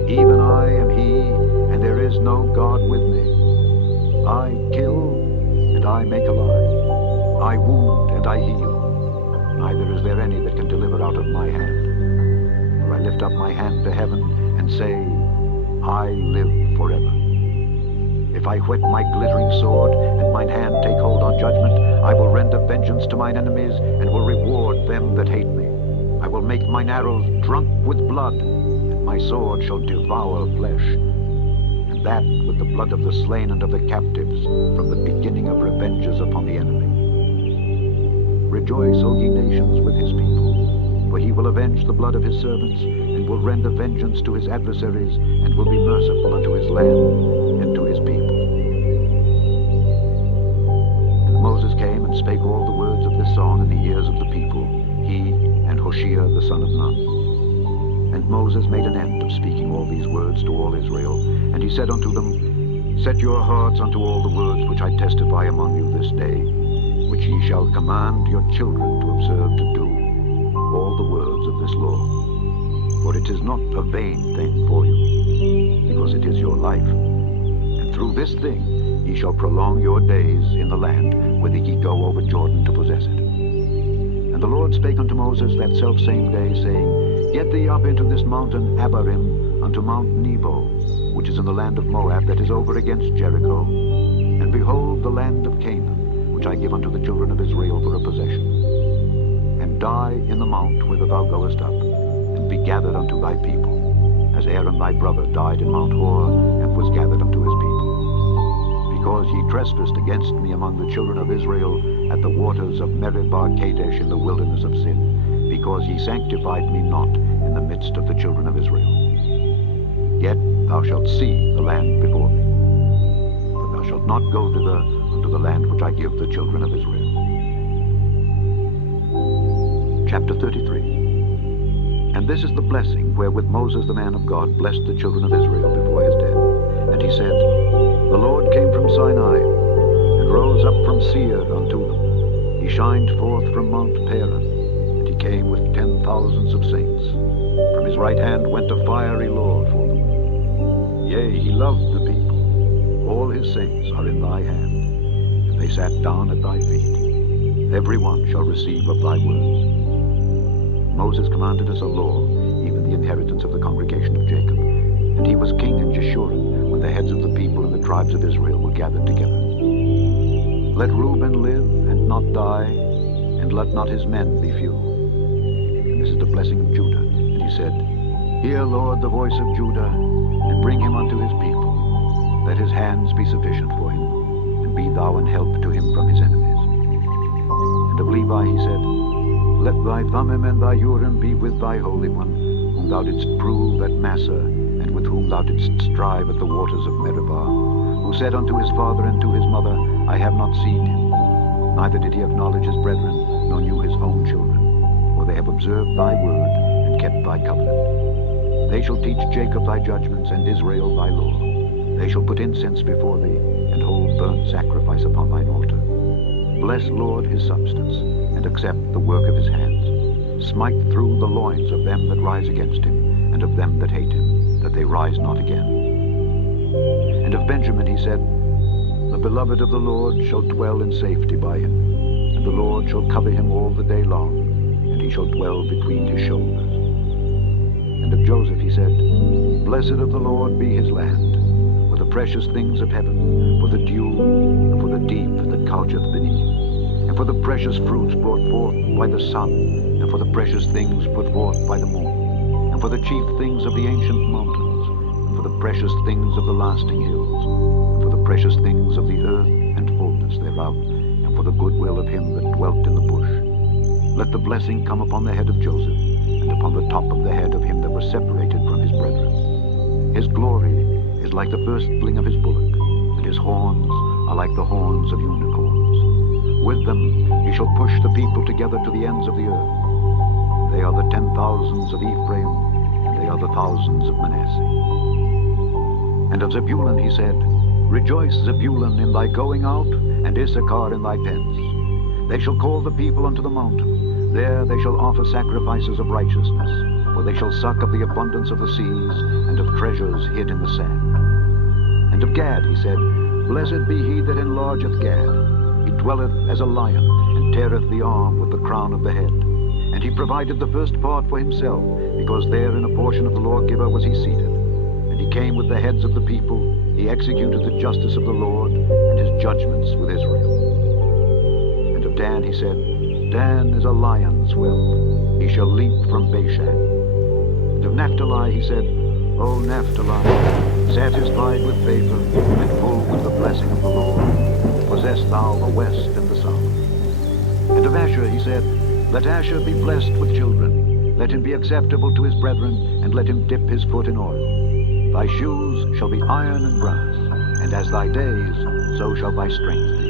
even I, am he, and there is no God with me. I kill, and I make alive. I wound, and I heal. Neither is there any that can deliver out of my hand. For I lift up my hand to heaven, and say, I live forever. If I whet my glittering sword, and mine hand take hold on judgment, I will render vengeance to mine enemies, and will reward them that hate me. I will make mine arrows drunk with blood, and my sword shall devour flesh, and that with the blood of the slain and of the captives, from the beginning of revenges upon the enemy. Rejoice, O ye nations, with his people, for he will avenge the blood of his servants, and will render vengeance to his adversaries, and will be merciful unto his land and to his people. And Moses came and spake all the words of this song in the ears of the people, he and Hoshea the son of Nun. And Moses made an end of speaking all these words to all Israel, and he said unto them, Set your hearts unto all the words which I testify among you this day, which ye shall command your children to observe to do, all the words of this law. For it is not a vain thing for you, because it is your life. And through this thing ye shall prolong your days in the land, whither ye go over Jordan to possess it. And the Lord spake unto Moses that selfsame day, saying, Get thee up into this mountain Abarim, unto Mount Nebo, which is in the land of Moab, that is over against Jericho, and behold the land of Canaan, which I give unto the children of Israel for a possession. And die in the mount whither thou goest up, and be gathered unto thy people, as Aaron thy brother died in Mount Hor, and was gathered unto his people. Because ye trespassed against me among the children of Israel at the waters of Meribah Kadesh in the wilderness of Sin, because ye sanctified me not in the midst of the children of Israel. Yet thou shalt see the land before thee, but thou shalt not go thither unto the land which I give the children of Israel. Chapter 33. And this is the blessing wherewith Moses the man of God blessed the children of Israel before his death. And he said, The Lord came from Sinai, and rose up from Seir unto them. He shined forth from Mount Paran, and he came with 10,000s of saints. From his right hand went a fiery law for them. Yea, he loved the people. All his saints are in thy hand, and they sat down at thy feet. Every one shall receive of thy words. Moses commanded us a law, even the inheritance of the congregation of Jacob. And he was king in Jeshurun, when the heads of the people and the tribes of Israel were gathered together. Let Reuben live and not die, and let not his men be few. And this is the blessing of Judah. And he said, Hear, Lord, the voice of Judah, and bring him unto his people. Let his hands be sufficient for him, and be thou an help to him from his enemies. And of Levi he said, Let thy Thummim and thy Urim be with thy Holy One, whom thou didst prove at Massa, and with whom thou didst strive at the waters of Meribah, who said unto his father and to his mother, I have not seen him, neither did he acknowledge his brethren, nor knew his own children, for they have observed thy word and kept thy covenant. They shall teach Jacob thy judgments and Israel thy law. They shall put incense before thee and hold burnt sacrifice upon thine altar. Bless, Lord, his substance, and accept the work of his hands. Smite through the loins of them that rise against him, and of them that hate him, that they rise not again. And of Benjamin he said, The beloved of the Lord shall dwell in safety by him, and the Lord shall cover him all the day long, and he shall dwell between his shoulders. And of Joseph he said, Blessed of the Lord be his land, for the precious things of heaven, for the dew, and for the deep that coucheth beneath, and for the precious fruits brought forth by the sun, and for the precious things put forth by the moon, and for the chief things of the ancient mountains, and for the precious things of the lasting hills, and for the precious things of the earth and fullness thereof, and for the goodwill of him that dwelt in the bush. Let the blessing come upon the head of Joseph, and upon the top of the head of him that was separated from his brethren. His glory is like the firstling of his bullock, and his horns are like the horns of unicorns. With them he shall push the people together to the ends of the earth. They are the 10,000s of Ephraim, and they are the thousands of Manasseh. And of Zebulun he said, Rejoice, Zebulun, in thy going out, and Issachar in thy tents. They shall call the people unto the mountain. There they shall offer sacrifices of righteousness, for they shall suck of the abundance of the seas, and of treasures hid in the sand. And of Gad he said, Blessed be he that enlargeth Gad. He dwelleth as a lion, and teareth the arm with the crown of the head. And he provided the first part for himself, because there in a portion of the lawgiver was he seated. And he came with the heads of the people, he executed the justice of the Lord, and his judgments with Israel. And of Dan he said, Dan is a lion's whelp, he shall leap from Bashan. And of Naphtali he said, O Naphtali, satisfied with favor, and full with the blessing of the Lord, possess thou the west and the south. And of Asher he said, Let Asher be blessed with children, let him be acceptable to his brethren, and let him dip his foot in oil. Thy shoes shall be iron and brass, and as thy days, so shall thy strength be.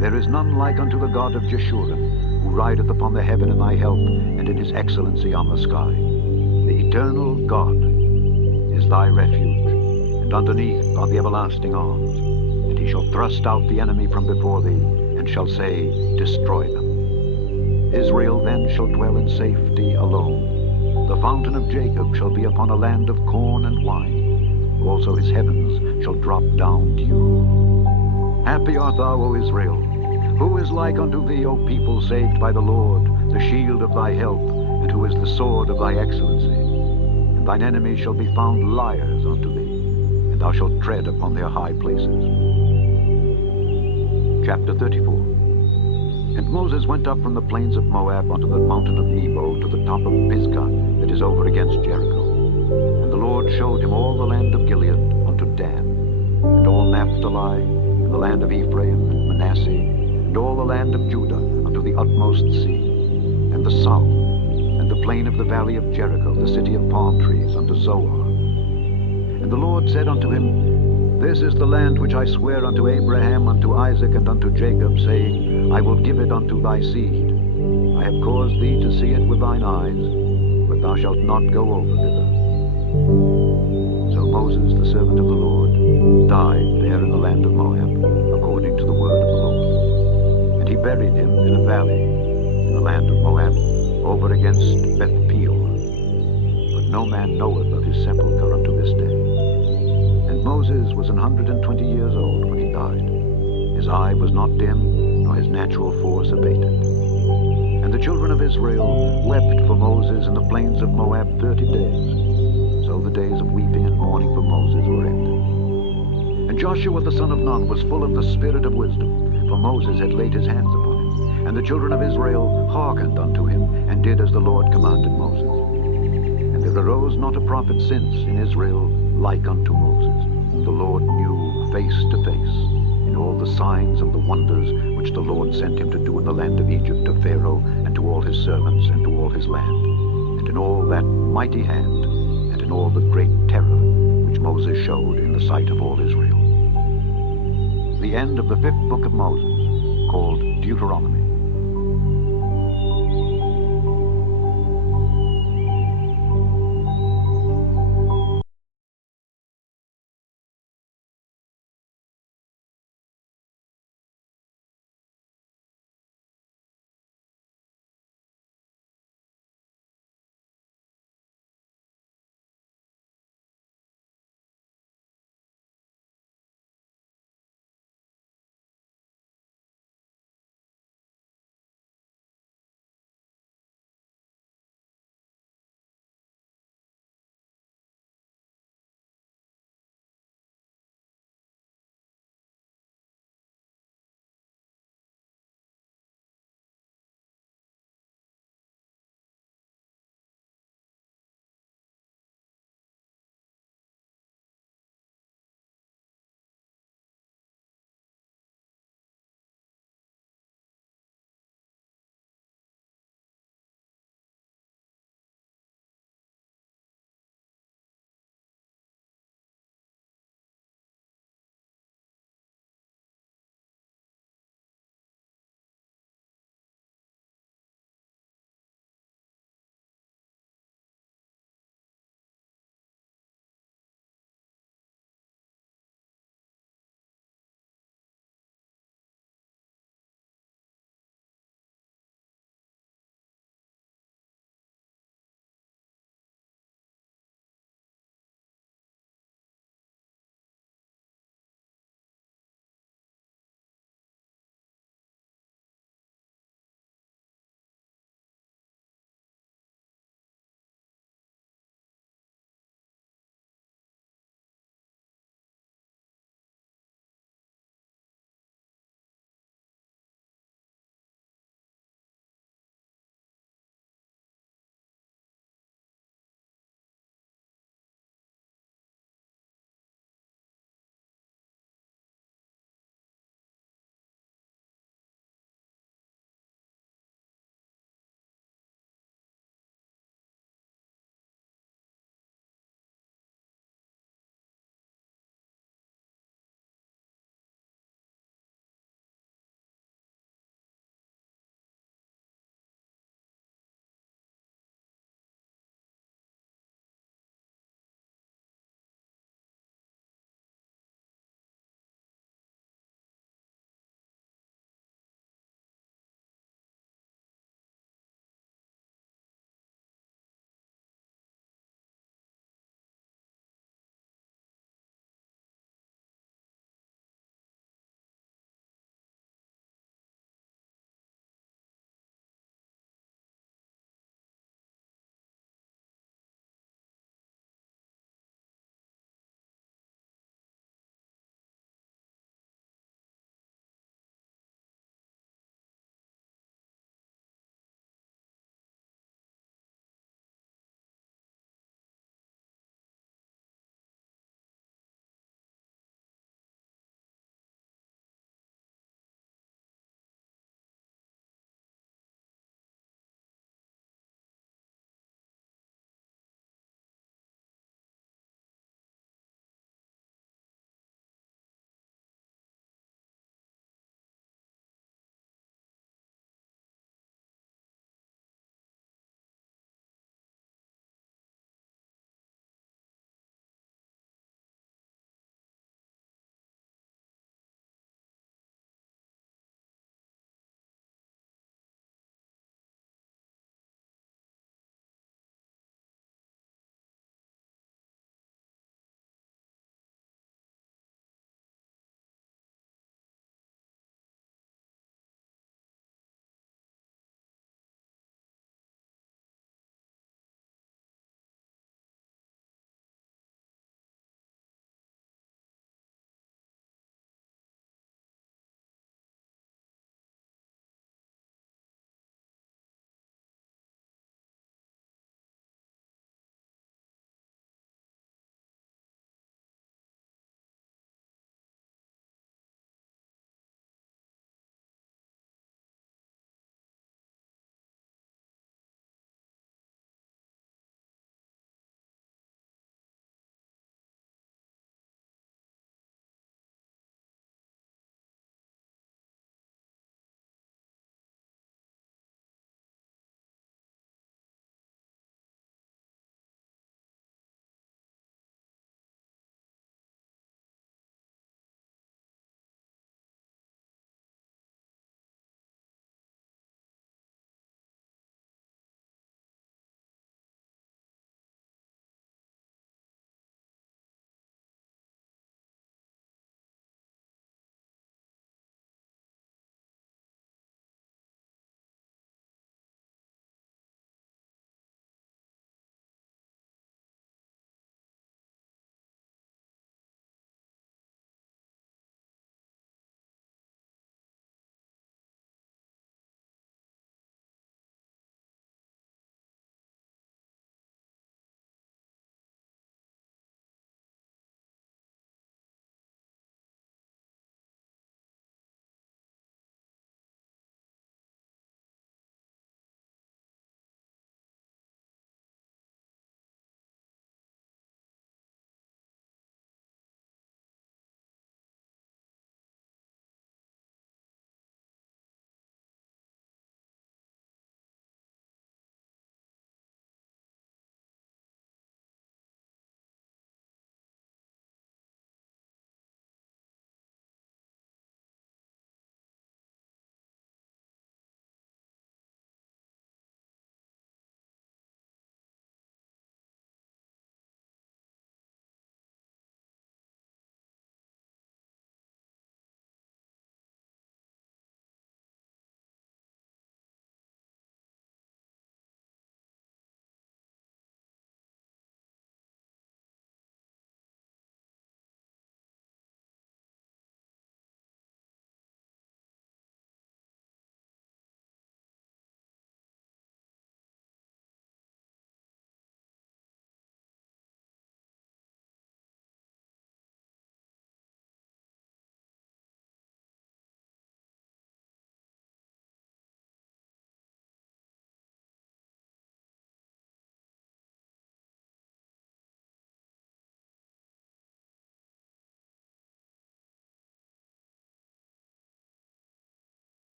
There is none like unto the God of Jeshurun, who rideth upon the heaven in thy help, and in his excellency on the sky. The eternal God is thy refuge, and underneath are the everlasting arms. And he shall thrust out the enemy from before thee, and shall say, Destroy them. Israel then shall dwell in safety alone. The fountain of Jacob shall be upon a land of corn and wine. Also his heavens shall drop down dew. Happy art thou, O Israel. Who is like unto thee, O people saved by the Lord, the shield of thy help, and who is the sword of thy excellency? And thine enemies shall be found liars unto thee, and thou shalt tread upon their high places. Chapter 34. And Moses went up from the plains of Moab unto the mountain of Nebo to the top of Pisgah that is over against Jericho. And the Lord showed him all the land of Gilead unto Dan, and all Naphtali, and the land of Ephraim and Manasseh, and all the land of Judah unto the utmost sea, and the south, and the plain of the valley of Jericho, the city of palm trees, unto Zoar. And the Lord said unto him, This is the land which I swear unto Abraham, unto Isaac, and unto Jacob, saying, I will give it unto thy seed. I have caused thee to see it with thine eyes, but thou shalt not go over thither. So Moses, the servant of the Lord, died there in the land of Moab, according to the word of the Lord. And he buried him in a valley in the land of Moab, over against Beth Peor. But no man knoweth of his sepulchre unto this day. And Moses was 120 years old when he died. His eye was not dim, nor his natural force abated. And the children of Israel wept for Moses in the plains of Moab 30 days. So the days of weeping and mourning for Moses were ended. And Joshua the son of Nun was full of the spirit of wisdom, for Moses had laid his hands upon him. And the children of Israel hearkened unto him, and did as the Lord commanded Moses. And there arose not a prophet since in Israel like unto Moses, whom the Lord knew face to face, in all the signs and the wonders which the Lord sent him to do in the land of Egypt to Pharaoh, and to all his servants, and to all his land, and in all that mighty hand, and in all the great terror which Moses showed in the sight of all Israel. The end of the 5th book of Moses, called Deuteronomy.